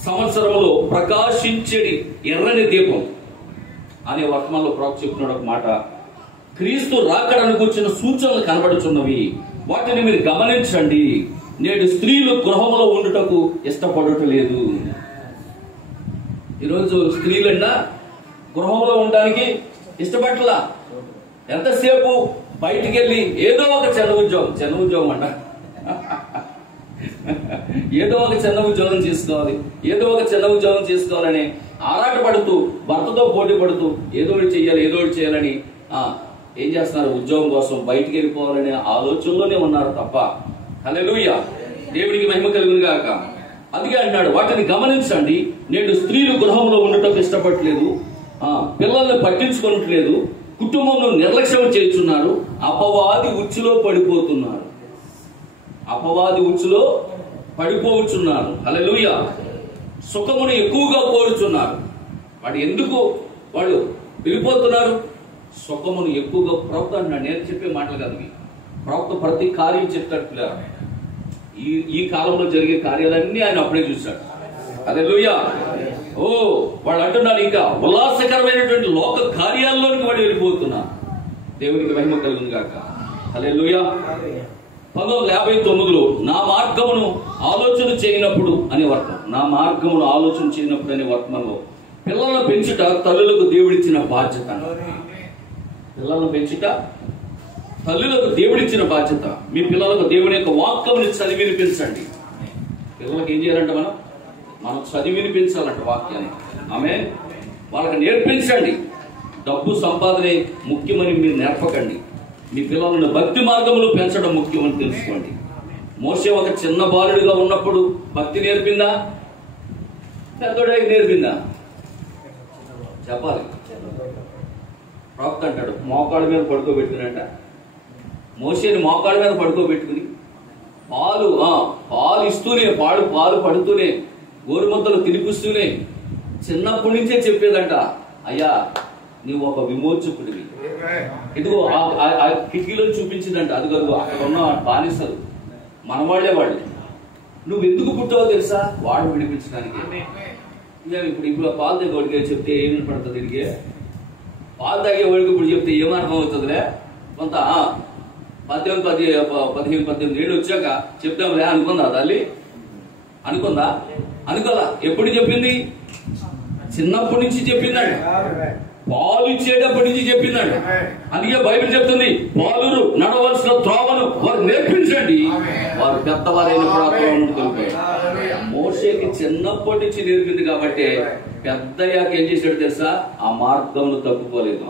సంవత్సరంలో ప్రకాశించేది ఎర్రని దీపం అనే వర్తమానంలో ప్రవక్త చెప్తున్నాడు ఒక మాట, క్రీస్తు రాకడను కూర్చున్న సూచనలు కనబడుచున్నవి, వాటిని మీరు గమనించండి. నేడు స్త్రీలు గృహంలో ఉండుటకు ఇష్టపడటలేదు. ఈరోజు స్త్రీలన్నా గృహంలో ఉండడానికి ఇష్టపడలా. ఎంతసేపు బయటికి వెళ్ళి ఏదో ఒక చిన్న ఉద్యోగం అంట, ఏదో ఒక చిన్న ఉద్యోగం చేసుకోవాలని ఆరాటపడుతూ, భర్తతో పోటీ పడుతూ ఏదో ఒకటి చేయాలని ఏం చేస్తున్నారు? ఉద్యోగం కోసం బయటికి వెళ్ళిపోవాలనే ఆలోచనలోనే ఉన్నారు తప్ప. హల్లెలూయా. దేవుడికి మహిమ కలుగును గాక. అందుకే అంటున్నాడు, వాటిని గమనించండి. నేడు స్త్రీలు గృహంలో ఉండటం ఇష్టపడట్లేదు, పిల్లల్ని పట్టించుకోవట్లేదు, కుటుంబంలో నిర్లక్ష్యం చేస్తున్నారు, అపవాది ఉచ్చులో పడిపోవచ్చున్నారు. హల్లెలూయా. సుఖమును ఎక్కువగా కోరుచున్నారు. ఎందుకు వాళ్ళు వెళ్ళిపోతున్నారు? సుఖమును ఎక్కువగా. ప్రవక్త అన్నాడు, నేను చెప్పే మాటలు కాదు, ప్రవక్త ప్రతి కార్యం చెప్తాడు. ఈ కాలంలో జరిగే కార్యాలన్నీ ఆయన అప్పుడే చూశాడు. హల్లెలూయా. వాళ్ళు అంటున్నారు, ఇంకా ఉల్లాసకరమైనటువంటి లోక కార్యాల్లోనికి వాడు వెళ్ళిపోతున్నారు. దేవునికి మహిమ కలుగును గాక. హల్లెలూయా. 1959లో నా మార్గమును ఆలోచన చేయనప్పుడు అనే వర్తం, నా మార్గమును ఆలోచన చేయనప్పుడు అనే వర్తమంలో పిల్లలను పెంచుట తల్లులకు దేవుడిచ్చిన బాధ్యత. పిల్లలను పెంచుట తల్లులకు దేవుడిచ్చిన బాధ్యత. మీ పిల్లలకు దేవుని యొక్క వాక్యముని చదివి వినిపించండి. పిల్లలకు ఏం చేయాలంటే మనం చదివి వినిపించాలంట వాక్యాన్ని. ఆమేన్. వాళ్ళకి నేర్పించండి. డబ్బు సంపాదనే ముఖ్యమని మీరు నేర్పకండి. మీ పిల్లలను భక్తి మార్గంలో పెంచడం ముఖ్యమని తెలుసుకోండి. మోషే ఒక చిన్న బాలుడిగా ఉన్నప్పుడు భక్తి నేర్పిందా, పెద్దోడే నేర్పిందా? చెప్పాలి. ప్రవక్త అంటాడు మోకాళ్ళ మీద పడుకోబెట్టుకునంట. మోషేని మోకాళ్ళ మీద పడుకోబెట్టుకుని పాలు ఇస్తూనే పాలు పడుతూనే గోరుముద్దలు తినిపిస్తూనే చిన్నప్పటి నుంచే చెప్పేదంట, అయ్యా నీవు ఒక విమోచకుడివి. ఇదిగో ఆ కిటికీలో చూపించిందంట. అదిగో అక్కడ ఉన్న బానిసలు మనవాళ్లే వాళ్ళు. నువ్వు ఎందుకు పుట్టావో తెలుసా? వాడు విడిపించడానికి. ఇప్పుడు పాలు తాగే వాడికి చెప్తే ఏమి పడుతుంది? దీనికి పాలు తాగే వాడికి ఇప్పుడు చెప్తే ఏమర్థం అవుతుందిలే. కొంత 18 ఏళ్ళు వచ్చాక చెప్తాంలే అనుకుందా తల్లి? అనుకోదా? ఎప్పుడు చెప్పింది? చిన్నప్పటి నుంచి చెప్పిందండి. పాలు ఇచ్చేటప్పటి నుంచి చెప్పిందండి. అందుకే బైబిల్ చెప్తుంది, బాలురు నడవలసిన త్రోవను వారు నేర్పించండి, వారు పెద్దవారైన తెలిపారు. మోషేకి చిన్నప్పటి నుంచి నేర్పింది కాబట్టి పెద్దయ్యాక ఏం చేశాడు తెలుసా? ఆ మార్గంలో తప్పుకోలేదు.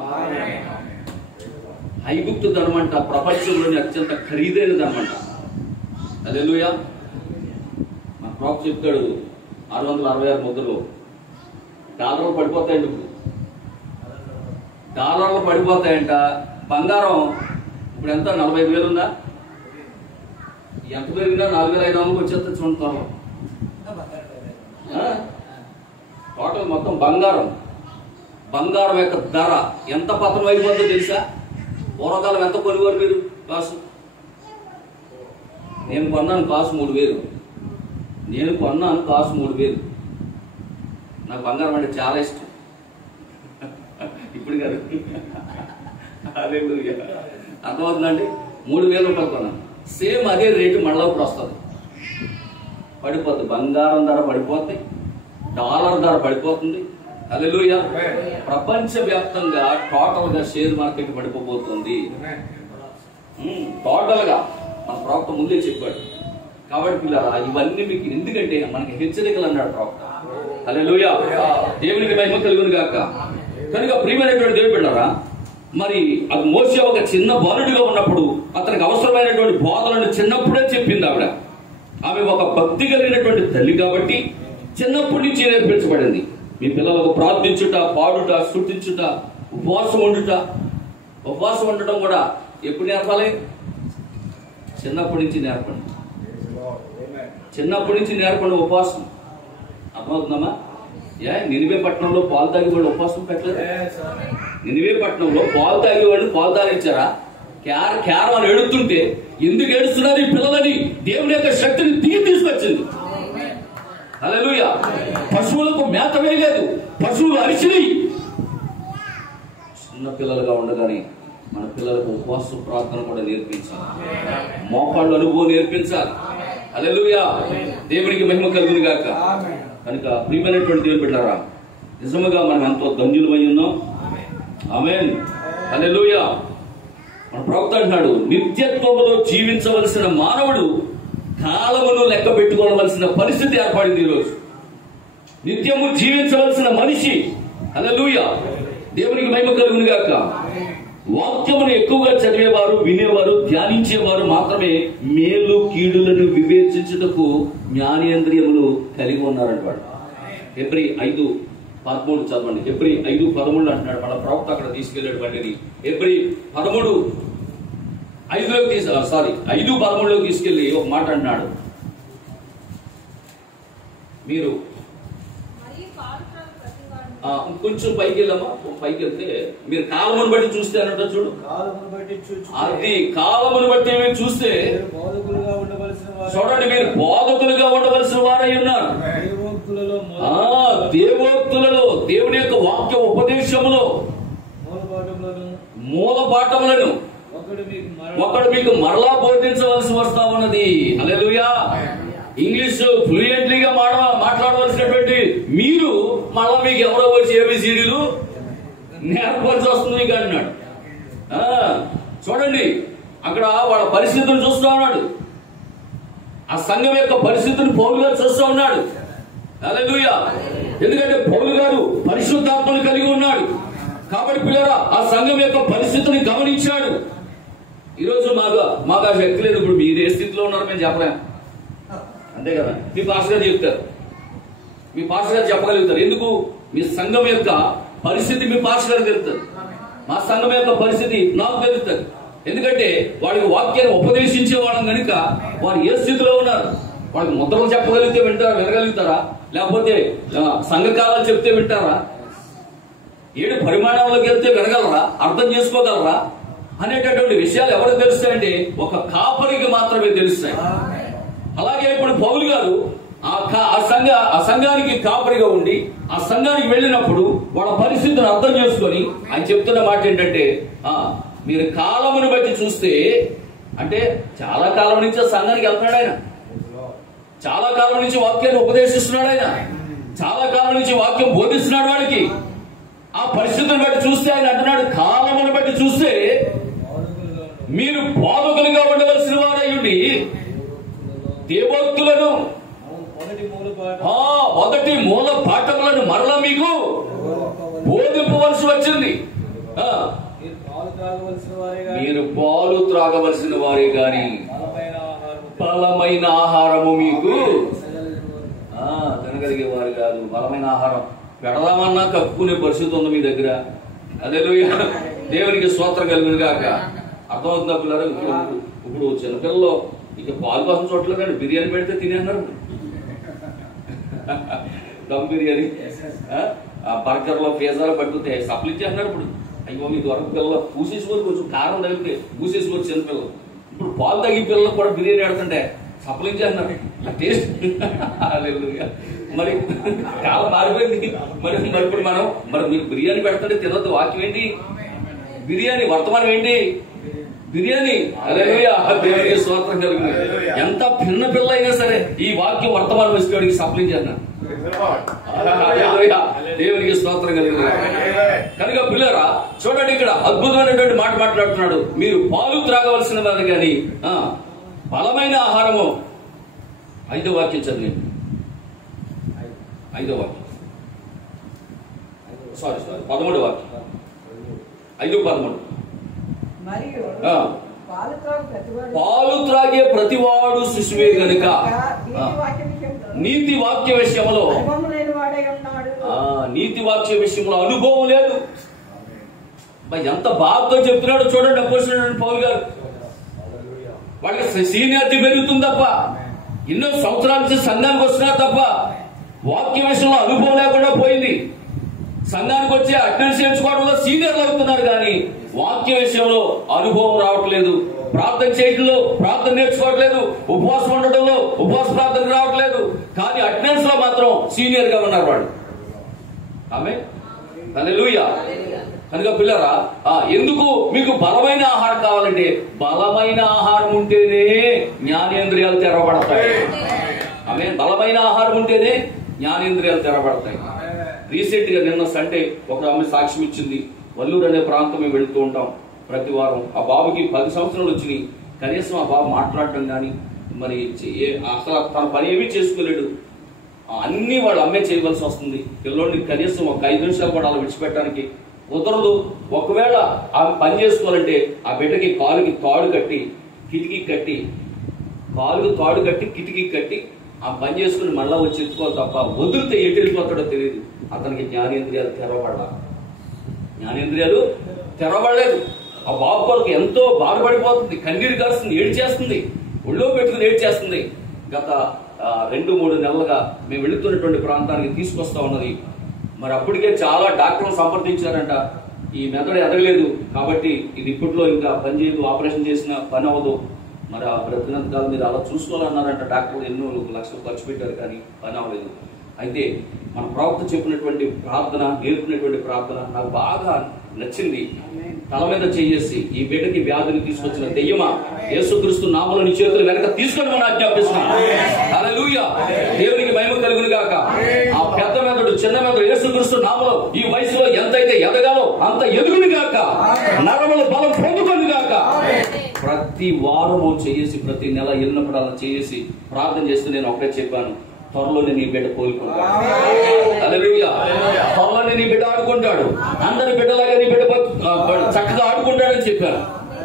ఐగుప్తు ధనమంట ప్రపంచంలోని అత్యంత ఖరీదైన ధనమంట. హల్లెలూయా. మా ప్రవక్త చెప్తాడు 666 ముద్రలు డాలర్లు పడిపోతాయండి. ఇప్పుడు డాలర్లు పడిపోతాయంట. బంగారం ఇప్పుడు ఎంత? 45,000 ఉందా? ఎంత పెరిగినా 4,500 వచ్చేస్తా చూడతాం. టోటల్ మొత్తం బంగారం యొక్క ధర ఎంత పతనం అయిపోతుందో తెలుసా? పూర్వకాలం ఎంత కొనుగోరు మీరు? కాసు నేను కొన్నాను కాసు 3,000. నాకు బంగారం అంటే చాలా ఇష్టం. ఇప్పుడు కాదు, అర్థమవుతుందండి. 3,000 రూపాయలు కొన్నాను. సేమ్ అదే రేటు మళ్ళీ ఇప్పుడు వస్తుంది. పడిపోద్ది. బంగారం ధర పడిపోతుంది, డాలర్ ధర పడిపోతుంది. హల్లెలూయా. ప్రపంచ వ్యాప్తంగా టోటల్ గా షేర్ మార్కెట్ పడిపోతుంది. టోటల్ గా మన ప్రవక్త ముందే చెప్పాడు. కాబట్టి పిల్లరా, ఇవన్నీ మీకు ఎందుకంటే మనకి హెచ్చరికలు అన్నాడు ప్రవక్త. హల్లెలూయా. దేవునికి మహిమ కలుగును గాక. కనుక ప్రియమైనటువంటి దేవుని బిడ్డలారా, మరి అది మోషే ఒక చిన్న బాలుడిగా ఉన్నప్పుడు అతనికి అవసరమైనటువంటి బోధనను చిన్నప్పుడే చెప్పింది ఆవిడ. ఆమె ఒక భక్తి కలిగినటువంటి తల్లి కాబట్టి చిన్నప్పటి నుంచి నేర్పించబడింది. మీ పిల్లలకు ప్రార్థించుట, పాడుట, స్తుతించుట, ఉపవాసం ఉండటం కూడా ఎప్పుడు నేర్పాలి? చిన్నప్పటి నుంచి నేర్పండి. ఉపవాసం. అర్థమవుతుందమ్మా? నినివే పట్టణంలో పాలు తాగి వాళ్ళు ఉపవాసం పెట్టలేదు. నినివే పట్టణంలో పాలు తాగి వాళ్ళు పాలు తాగించారా? క్యారం అని ఏడుతుంటే ఎందుకు ఏడుస్తున్నారు ఈ పిల్లలని దేవుని యొక్క శక్తిని తీసుకొచ్చింది. హల్లెలూయా. పశువులకు మేత వేయలేదు, పశువులు అరిచినాయి. చిన్న పిల్లలుగా ఉండగానే మన పిల్లలకు ఉపవాస ప్రార్థన కూడా నేర్పించాలి. మోకాళ్ళు అనుభవం నేర్పించాలి. హల్లెలూయా. దేవునికి మహిమ కలుగును గాక. కనుక ప్రియమైనటువంటి దేవుని బిడ్డలారా, నిజముగా మనం ఎంతో ధన్యులమై ఉన్నాం. ఆమేన్. హల్లెలూయా. మన ప్రవక్త అంటున్నాడు, నిత్యత్వములో జీవించవలసిన మానవుడు కాలమును లెక్క పెట్టుకోవలసిన పరిస్థితి ఏర్పడింది ఈరోజు. నిత్యము జీవించవలసిన మనిషి. హల్లెలూయా. దేవునికి మహిమ కలుగును గాక. వాక్యమును ఎక్కువగా చదివేవారు, వినేవారు, ధ్యానించేవారు మాత్రమే మేలు కీడులను వివేచించుటకు జ్ఞానేంద్రియములు కలిగి ఉన్నారంటాడు. హెబ్రీ 5:13 చదవండి. హెబ్రీ 5:13 అంటున్నాడు. మన ప్రవక్త అక్కడ తీసుకెళ్ళేటువంటిది హెబ్రీ 5:13లోకి తీసుకెళ్లి ఒక మాట అంటున్నాడు. మీరు కొంచెం పైకి వెళ్ళమ్మా. పైకి వెళ్తే మీరు కాలమును బట్టి చూస్తే అన్నట్టు చూడు. అది కాలమును బట్టి మీరు చూస్తే చూడండి, మీరు బోధకులుగా ఉండవలసిన వారై ఉన్నారు. దేవోక్తులలో, దేవుని యొక్క వాక్య ఉపదేశములో మూల పాఠములను ఒకడు మీకు మరలా బోధించవలసి వస్తా ఉన్నది. హల్లెలూయా. ఇంగ్లీష్ ఫ్లూయెంట్లీగా మాట్లాడవలసినటువంటి మీరు మళ్ళా మీకు ఎవరో వచ్చి ఏబిసిడీలు నేర్పవలసి వస్తుంది మీకు అన్నాడు. చూడండి, అక్కడ వాళ్ళ పరిస్థితులను చూస్తూ ఉన్నాడు. ఆ సంఘం యొక్క పరిస్థితిని పౌలు గారు చూస్తూ ఉన్నాడు. హల్లెలూయా. ఎందుకంటే పౌలు గారు పరిశుద్ధాత్మను కలిగి ఉన్నాడు కాబట్టి పిల్లరా ఆ సంఘం యొక్క పరిస్థితిని గమనించాడు. ఈరోజు మాకు ఆ శక్తి లేదు. ఇప్పుడు మీరు ఏ స్థితిలో ఉన్నారో మేము చెప్పలేము, అంతే కదా. మీ పాస్టర్ గారు చెప్తారు, మీ పాస్టర్ గారు చెప్పగలుగుతారు. ఎందుకు? మీ సంఘం యొక్క పరిస్థితి మీ పాస్టర్ గారు తెలుస్తుంది, మా సంఘం యొక్క పరిస్థితి నాకు తెలుస్తుంది. ఎందుకంటే వాడికి వాక్యాన్ని ఉపదేశించే వాళ్ళం కనుక వారు ఏ స్థితిలో ఉన్నారు, వాళ్ళకి ముద్రలు చెప్పగలిగితే వినగలుగుతారా, లేకపోతే సంఘకాలాలు చెప్తే వింటారా, 7 పరిమాణాలకు వెళ్తే వినగలరా, అర్థం చేసుకోగలరా అనేటటువంటి విషయాలు ఎవరికి తెలుస్తాయంటే ఒక కాపరికి మాత్రమే తెలుస్తాయి. అలాగే ఇప్పుడు పౌలు గారు ఆ సంఘానికి కాపరిగా ఉండి ఆ సంఘానికి వెళ్ళినప్పుడు వాళ్ళ పరిస్థితిని అర్థం చేసుకొని ఆయన చెప్తున్న మాట ఏంటంటే, మీరు కాలమును బట్టి చూస్తే, అంటే చాలా కాలం నుంచి ఆ సంఘానికి వెళ్తున్నాడు ఆయన, చాలా కాలం నుంచి వాక్యాన్ని ఉపదేశిస్తున్నాడు ఆయన, చాలా కాలం నుంచి వాక్యం బోధిస్తున్నాడు వాడికి. ఆ పరిస్థితులను బట్టి చూస్తే ఆయన అంటున్నాడు, కాలమును బట్టి చూస్తే మీరు బోధకులుగా ఉండవలసిన వారయ్యుండి దేవోక్తులను మొదటి మూల పాఠములను మరలా మీకు బోధింపవలసి వచ్చింది. మీరు పాలు త్రాగవలసిన వారే గాని బలమైన ఆహారము మీకు తినగలిగే వారు కాదు. బలమైన ఆహారం పెడదామన్నా కప్పుకునే పరిస్థితి ఉంది మీ దగ్గర. హల్లెలూయా. దేవునికి స్తోత్రం కలుగును గాక. అర్థమవుతుందా పిల్లలు? ఇప్పుడు చిన్నపిల్లలు ఇక పాలు కోసం చూడలేదు కానీ బిర్యానీ పెడితే తినేస్తున్నారు. దమ్ బిర్యానీ, బర్గర్లో, పిజ్జాలో పట్టుకుంటే సప్లిచ్చేస్తున్నారు. ఇప్పుడు అయ్యో మీ దొరక పిల్లలు పూసేసుకోరు, కొంచెం కారం తగిలితే పూసేసుకోరు చిన్నపిల్లలు. ఇప్పుడు పాలు తగ్గి పిల్లలు కూడా బిర్యానీ పెడుతుంటే సప్లించేస్తున్నారు. టేస్ట్ మరి కాలం మారిపోయింది. మరి ఇప్పుడు మీరు బిర్యానీ పెడుతుంటే తినొద్దు. వాక్యం ఏంటి? బిర్యానీ. వర్తమానం ఏంటి? బిర్యానీ. హల్లెలూయా. దేవునికి స్తోత్రం కలుగును. ఎంత భిన్న పిల్ల అయినా సరే ఈ వాక్యం వర్తమానం వేసుకోవడానికి సప్లించేస్తున్నారు. దేవునికి స్తోత్రం కలుగును. కనుక పిల్లరా చూడండి, ఇక్కడ అద్భుతమైనటువంటి మాట మాట్లాడుతున్నాడు. మీరు పాలు త్రాగవలసిన వారు కానీ బలమైన ఆహారము. 5వ వాక్యం చదివండి. 5వ వాక్యం, సారీ 13వ వాక్యం, 5:13. పాలు త్రాగే ప్రతివాడు శిశువే గనుక నీతి వాక్య విషయంలో అనుభవం లేదు. ఎంత బాధతో చెప్తున్నాడో చూడండి అపోస్తలుడైన పౌలు గారు. వాళ్ళకి సీనియారిటీ పెరుగుతుంది తప్ప, ఎన్నో సంవత్సరాల నుంచి సంఘానికి వస్తున్నారు తప్ప వాక్య విషయంలో అనుభవం లేకుండా పోయింది. సంఘానికి వచ్చి అటెండెన్స్ చేయించుకోవడంలో సీనియర్లు అవుతున్నారు కానీ వాక్య విషయంలో అనుభవం రావట్లేదు. ప్రార్థన చేయడంలో ప్రార్థన నేర్చుకోవట్లేదు. ఉపవాసం ఉండటంలో ఉపవాస ప్రార్థన రావట్లేదు. కానీ అటెండెన్స్ లో మాత్రం సీనియర్ గా ఉన్నారు వాళ్ళు. ఆమేన్. హల్లెలూయా. కనుక పిల్లరా ఎందుకు మీకు బలమైన ఆహారం కావాలంటే బలమైన ఆహారం ఉంటేనే జ్ఞానేంద్రియాలు తెరవబడతాయి. ఆమేన్. బలమైన ఆహారం ఉంటేనే జ్ఞానేంద్రియాలు తెరవబడతాయి. రీసెంట్ గా నిన్న సండే ఒక ఆమె సాక్ష్యం ఇచ్చింది. వల్లూరు అనే ప్రాంతం మేము వెళుతూ ఉంటాం ప్రతి వారం. ఆ బాబుకి 10 సంవత్సరాలు వచ్చినాయి. కనీసం ఆ బాబు మాట్లాడటం కానీ మరి అసలు తన పని ఏమీ చేసుకోలేడు. అన్ని వాళ్ళ అమ్మే చేయవలసి వస్తుంది. పిల్లోడిని కనీసం ఒక 5 నిమిషాలు కూడా అలా విడిచిపెట్టడానికి కుదరదు. ఒకవేళ ఆమె పని చేసుకోవాలంటే ఆ బిడ్డకి కాలుకి తాడు కట్టి కిటికీ కట్టి, కాలుకి తాడు కట్టి కిటికీ కట్టి ఆ పని చేసుకుని మళ్ళా వచ్చి ఎత్తుకోవాలి తప్ప వదిలితే ఎటు వెళ్ళిపోతాడో తెలియదు. అతనికి జ్ఞానేంద్రియాలు తెరవబడలేదు. ఆ బాబు కొరకు ఎంతో బాధపడిపోతుంది, కన్నీరు కారుస్తుంది, ఏడ్చేస్తుంది, ఒళ్ళో పెట్టుకుని ఏడ్చేస్తుంది. గత 2-3 నెలలుగా మేము వెళుతున్నటువంటి ప్రాంతానికి తీసుకొస్తా ఉన్నది. మరి అప్పటికే చాలా డాక్టర్లు సంప్రదించారంట. ఈ మెదడు ఎదగలేదు కాబట్టి ఇది ఇప్పట్లో ఇంకా పని చేయదు, ఆపరేషన్ చేసిన పని అవ్వదు, మరి ఆ బ్రతినంత కాలం మీరు అలా చూసుకోవాలన్నారంట డాక్టర్లు. ఎన్నో లక్షలు ఖర్చు పెట్టారు కానీ పని అవ్వలేదు. అయితే మన ప్రవక్త చెప్పినటువంటి ప్రార్థన, నేర్పినటువంటి ప్రార్థన నాకు బాగా నచ్చింది. తల మీద చేసి ఈ బిడ్డకి వ్యాధిని తీసుకొచ్చిన దెయ్యమా, యేసుక్రీస్తు నామములో నీ చేతులు వెనక తీసుకొని మనం ఆజ్ఞాపిస్తున్నాం. హల్లెలూయా, దేవునికి మహిమ కలుగును గాక. ఆ పెద్ద మెదడు చిన్న మెదడు యేసుక్రీస్తు నామములో ఈ వయసులో ఎంతైతే ఎదగాలో అంత ఎదుగును గాక, నరముల బలం పొందుకొని గాక. ప్రతి వారము చేసి, ప్రతి నెల ఎన్నప్పుడు అలా చేసి ప్రార్థన చేస్తూ నేను ఒకటే చెప్పాను, త్వరలోనే నీ బిడ్డ కోలుకుంటాడు. హల్లెలూయా, త్వరలోనే నీ బిడ్డ ఆడుకుంటాడు, అందరి బిడ్డలాగా నీ బిడ్డ చక్కగా ఆడుకుంటాడని చెప్పాను.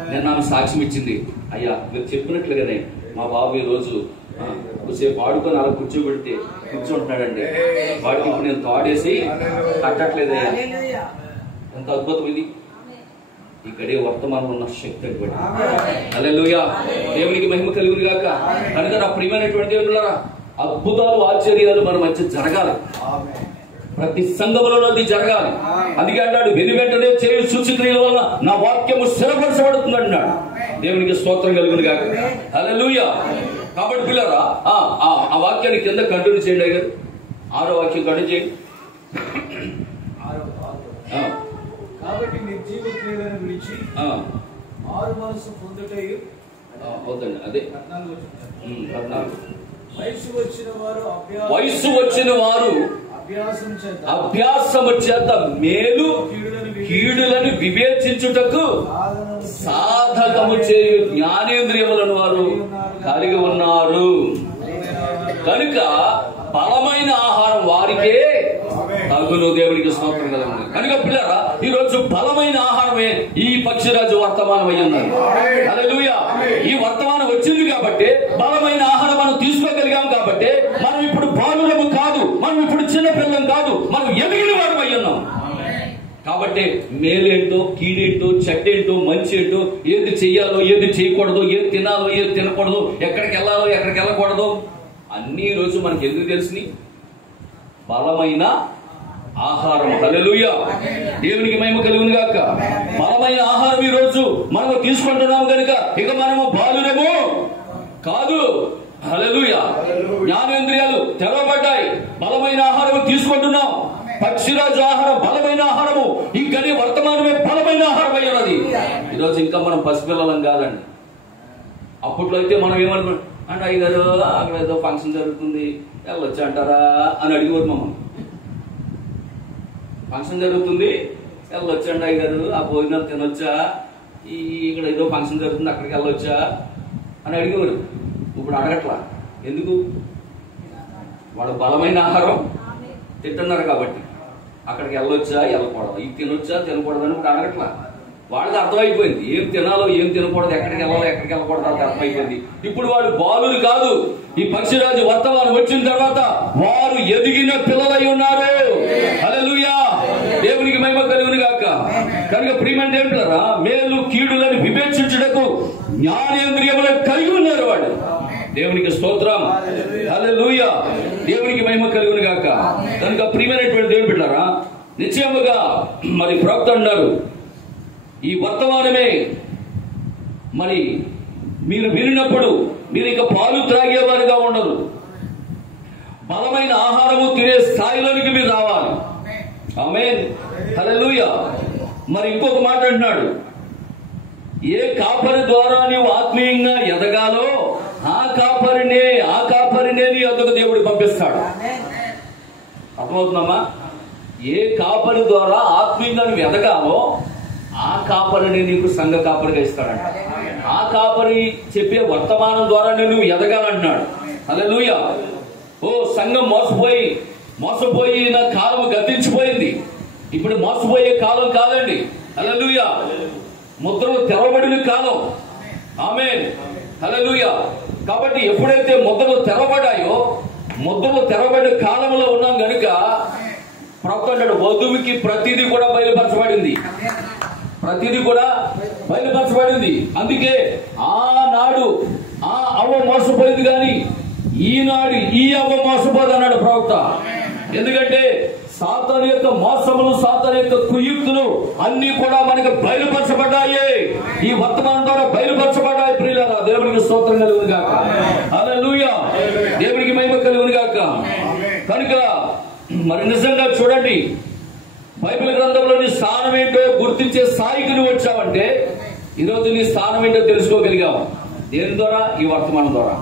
నేను నాకు సాక్ష్యం ఇచ్చింది. అయ్యా మీరు చెప్పినట్లుగానే మా బాబు ఈ రోజు కొద్దిసేపు ఆడుకొని అలా కూర్చోబెడితే కూర్చుంటున్నాడండి. వాడికి ఇప్పుడు నేను తాడేసి కట్టట్లేదయ్యా. ఎంత అద్భుతం ఇది! ఇక్కడే వర్తమానం ఉన్న శక్తి అటువంటి. హల్లెలూయా, దేవునికి మహిమ కలుగును గాక. కనుక నా ప్రియమైనటువంటి దేవులారా, అద్భుతాలు ఆశ్చర్యాలు మన మధ్య జరగాలి, ప్రతి సంఘములో అది జరగాలి. అందుకే అన్నాడు, వెను వెంటనే చేయు సూచక్రియల వల్ల నా వాక్యము స్థిరపరచబడుతుంది అన్నాడు. దేవునికి స్తోత్రం కలుగును గాక. హల్లెలూయా. కాబట్టి పిల్లరా ఆ వాక్యాన్ని కింద కంటిన్యూ చేయండి. అయ్యారు 6వ వాక్యం కంటిన్యూ చేయండి. కాబట్టి నిర్జీవ క్రియలను విడిచి మారు మనసు పొందుటయు అవుతండి. అదే 14. వయసు వచ్చిన వారు అభ్యాసము చేత మేలు కీడులను వివేచించుటకు సాధకము చేయు జ్ఞానేంద్రియములను వారు కలిగి ఉన్నారు. కనుక బలమైన ఆహారం వారికే తగును. దేవుడికి స్తోత్రం కలుగును. కనుక పిల్లరా, ఈ రోజు బలమైన ఆహారమే ఈ పక్షిరాజు వర్తమానం అయి ఉన్నది. హల్లెలూయా. ఈ వర్తమానం వచ్చింది కాబట్టి, బలమైన ఆహారం మనం తీసుకోగలిగాం కాబట్టి, మనం ఇప్పుడు బాలురము కాదు, మనం ఇప్పుడు చిన్న పిల్లం కాదు, మనం ఎదిగిన వారం అయి ఉన్నాం. కాబట్టి మేలేంటో, కీడేంటో, చెడ్డేంటో, మంచి ఏంటో, ఏది చెయ్యాలో ఏది చేయకూడదు, ఏది తినాలో ఏది తినకూడదు, ఎక్కడికి వెళ్ళాలో ఎక్కడికి వెళ్ళకూడదు అన్ని రోజు మనకి ఎందుకు తెలిసినాయి? బలమైన ఆహారం. హల్లెలూయా, దేవునికి మహిమ కలుగును గాక. బలమైన ఆహారం ఈ రోజు మనము తీసుకుంటున్నాము కనుక ఇక మనము బాలురేమో కాదు. హల్లెలూయా, జ్ఞానేంద్రియాలు తెరవబడ్డాయి, బలమైన ఆహారం తీసుకుంటున్నాం. పక్షిరాజు ఆహారం బలమైన ఆహారము, ఇంకనే వర్తమానమే బలమైన ఆహారం అయ్యారు. ఈరోజు ఇంకా మనం పసిపిల్లలం కాదండి. అప్పట్లో అయితే మనం ఏమనుకున్నాం అంటే, అయ్యగారు అక్కడ ఏదో ఫంక్షన్ జరుగుతుంది వెళ్ళొచ్చు అంటారా అని అడిగేవారు మమ్మల్ని. ఫంక్షన్ జరుగుతుంది వెళ్ళొచ్చండి అయ్యగారు, ఆ భోజనాలు తినొచ్చా, ఇక్కడ ఏదో ఫంక్షన్ జరుగుతుంది అక్కడికి వెళ్ళొచ్చా అని అడిగేవారు. ఇప్పుడు అడగట్లా. ఎందుకు? వాడు బలమైన ఆహారం తింటున్నారు కాబట్టి అక్కడికి వెళ్ళొచ్చా వెళ్ళకూడదు, ఇది తినొచ్చా తినకూడదు అని ఇప్పుడు అడగట్లా. వాళ్ళకి అర్థమైపోయింది ఏం తినాలో ఏం తినకూడదు, ఎక్కడికి వెళ్ళాలో ఎక్కడికి వెళ్ళకూడదు అది అర్థమైపోయింది. ఇప్పుడు వాళ్ళు బాలులు కాదు. ఈ పక్షిరాజు వర్తమానం వచ్చిన తర్వాత వారు ఎదిగిన పిల్లలై ఉన్నారు. హల్లెలూయా, దేవునికి మహిమ కలుగును గాక. కనుక ప్రియమైన దేవులారా, మేలు కీడులను వివేచించుటకు జ్ఞానేంద్రియములను కలిగి ఉన్నారు వాడు. దేవునికి స్తోత్రం. హల్లెలూయా, దేవునికి మహిమ కలుగును గాక. కనుక ప్రియమైనటువంటి దేవుని బిడ్డలారా, నిశ్చయముగా మరి ప్రవక్త అన్నారు, ఈ వర్తమానమే మరి మీరు వినినప్పుడు మీరు ఇక పాలు త్రాగేవారుగా ఉండరు, బలమైన ఆహారము తినే స్థాయిలోనికి మీరు రావాలి. ఆమేన్, హల్లెలూయా. మరి ఇంకొక మాట అంటున్నాడు, ఏ కాపరి ద్వారా నీవు ఆత్మీయంగా ఎదగాలో ఆ కాపరినే నీ వద్దకు దేవుడు పంపిస్తాడు. అర్థమవుతుందమ్మా? ఏ కాపరి ద్వారా ఆత్మీయంగా నువ్వు ఎదగాలో ఆ కాపరిని నీకు సంఘ కాపరిగా ఇస్తాడంట. ఆ కాపరి చెప్పే వర్తమానం ద్వారా నువ్వు ఎదగాలంటున్నాడు. హల్లెలూయా. ఓ సంఘం మోసపోయిన కాలం గతించిపోయింది. ఇప్పుడు మోసపోయే కాలం కాదండి. హల్లెలూయా. ముద్రలు తెరవబడిన కాలం. ఆమేన్, హల్లెలూయా. కాబట్టి ఎప్పుడైతే ముద్రలు తెరవబడాయో, ముద్రలు తెరవబడిన కాలంలో ఉన్నాం కనుక ప్రవక్త అంటాడు, వధువుకి ప్రతిదీ కూడా బయలుపరచబడింది. ప్రతిదీ కూడా బయలుపరచబడింది. అందుకే ఆనాడు ఆ అవ్వ మోసపోయింది కానీ ఈనాడు ఈ అవ్వ మోసపోదు అన్నాడు ప్రవక్త. ఎందుకంటే సాతాను యొక్క మోసములు, సాతాను యొక్క కుయుక్తులు అన్ని కూడా మనకు బయలుపరచబడ్డాయి. ఈ వర్తమానం ద్వారా బయలుపరచబడ్డాయి. ప్రియులారా, దేవునికి స్తోత్రం కలుగును గాక. హల్లెలూయా, దేవునికి మహిమ కలుగును గాక. కనుక మరి నిజంగా చూడండి, బైబిల్ గ్రంథంలో నీ స్థానం ఏంటో గుర్తించే స్థాయికి నువ్వు వచ్చావంటే ఈరోజు నీ స్థానం ఏంటో తెలుసుకోగలిగావు. దేని ద్వారా? ఈ వర్తమానం ద్వారా.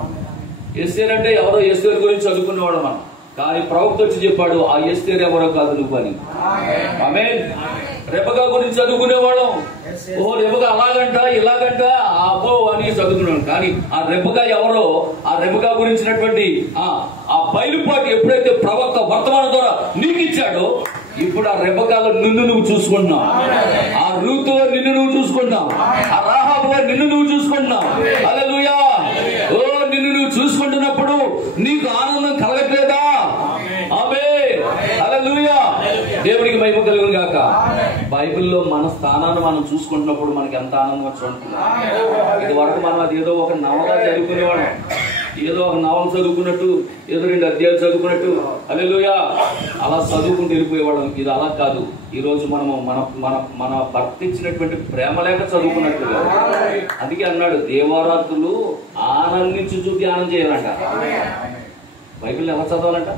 ఎస్తేర్ అంటే ఎవరో ఎస్తేర్ గురించి చదువుకునేవాడు మనం, కానీ ప్రవక్త వచ్చి చెప్పాడు ఆ ఎస్తేర్ ఎవరో కాదు నువ్వు అని. ఆమేన్. రెబెకా గురించి చదువుకునేవాళ్ళం, ఓ రెబెకా అలాగంట ఇలాగంట అబ్బో అని చదువుకున్నాడు, కానీ ఆ రెబెకా ఎవరో, ఆ రెబెకా గురించినటువంటి ఆ బయలుపాటు ఎప్పుడైతే ప్రవక్త వర్తమానం ద్వారా నీకు ఇచ్చాడో ఇప్పుడు ఆ రెబెకాలో నిన్ను నువ్వు చూసుకుంటున్నావు, ఆ రూతులో నిన్ను నువ్వు చూసుకుంటున్నావు, ఆ రాహాబులో నిన్ను నువ్వు చూసుకుంటున్నావు. హల్లెలూయా. ఓ నిన్ను నువ్వు చూసుకుంటున్నప్పుడు నీకు ఆనందం కలగట్లేదా? ఆమేన్. హల్లెలూయా. దేవుడికి మహిమ కలుగును గాక. బైబిల్లో మన స్థానాన్ని మనం చూసుకుంటున్నప్పుడు మనకి ఎంత ఆనందం వచ్చి ఉంటుంది. ఇది వరకు మనం అది ఏదో ఒక నవలా చదువుకునేవాళ్ళం, ఏదో ఒక నవల చదువుకున్నట్టు, ఏదో 2 అధ్యాయాలు చదువుకున్నట్టు, హల్లెలూయా అలా చదువుకుంటూ వెళ్ళిపోయేవాళ్ళం. ఇది అలా కాదు. ఈ రోజు మనము మన మన మన భర్త ఇచ్చినటువంటి ప్రేమ లేక చదువుకున్నట్లుగా. అందుకే అన్నాడు దేవారాత్రులు ఆనందించు ధ్యానం చేయాలంట. బైబిల్ ఎలా చదవాలంట?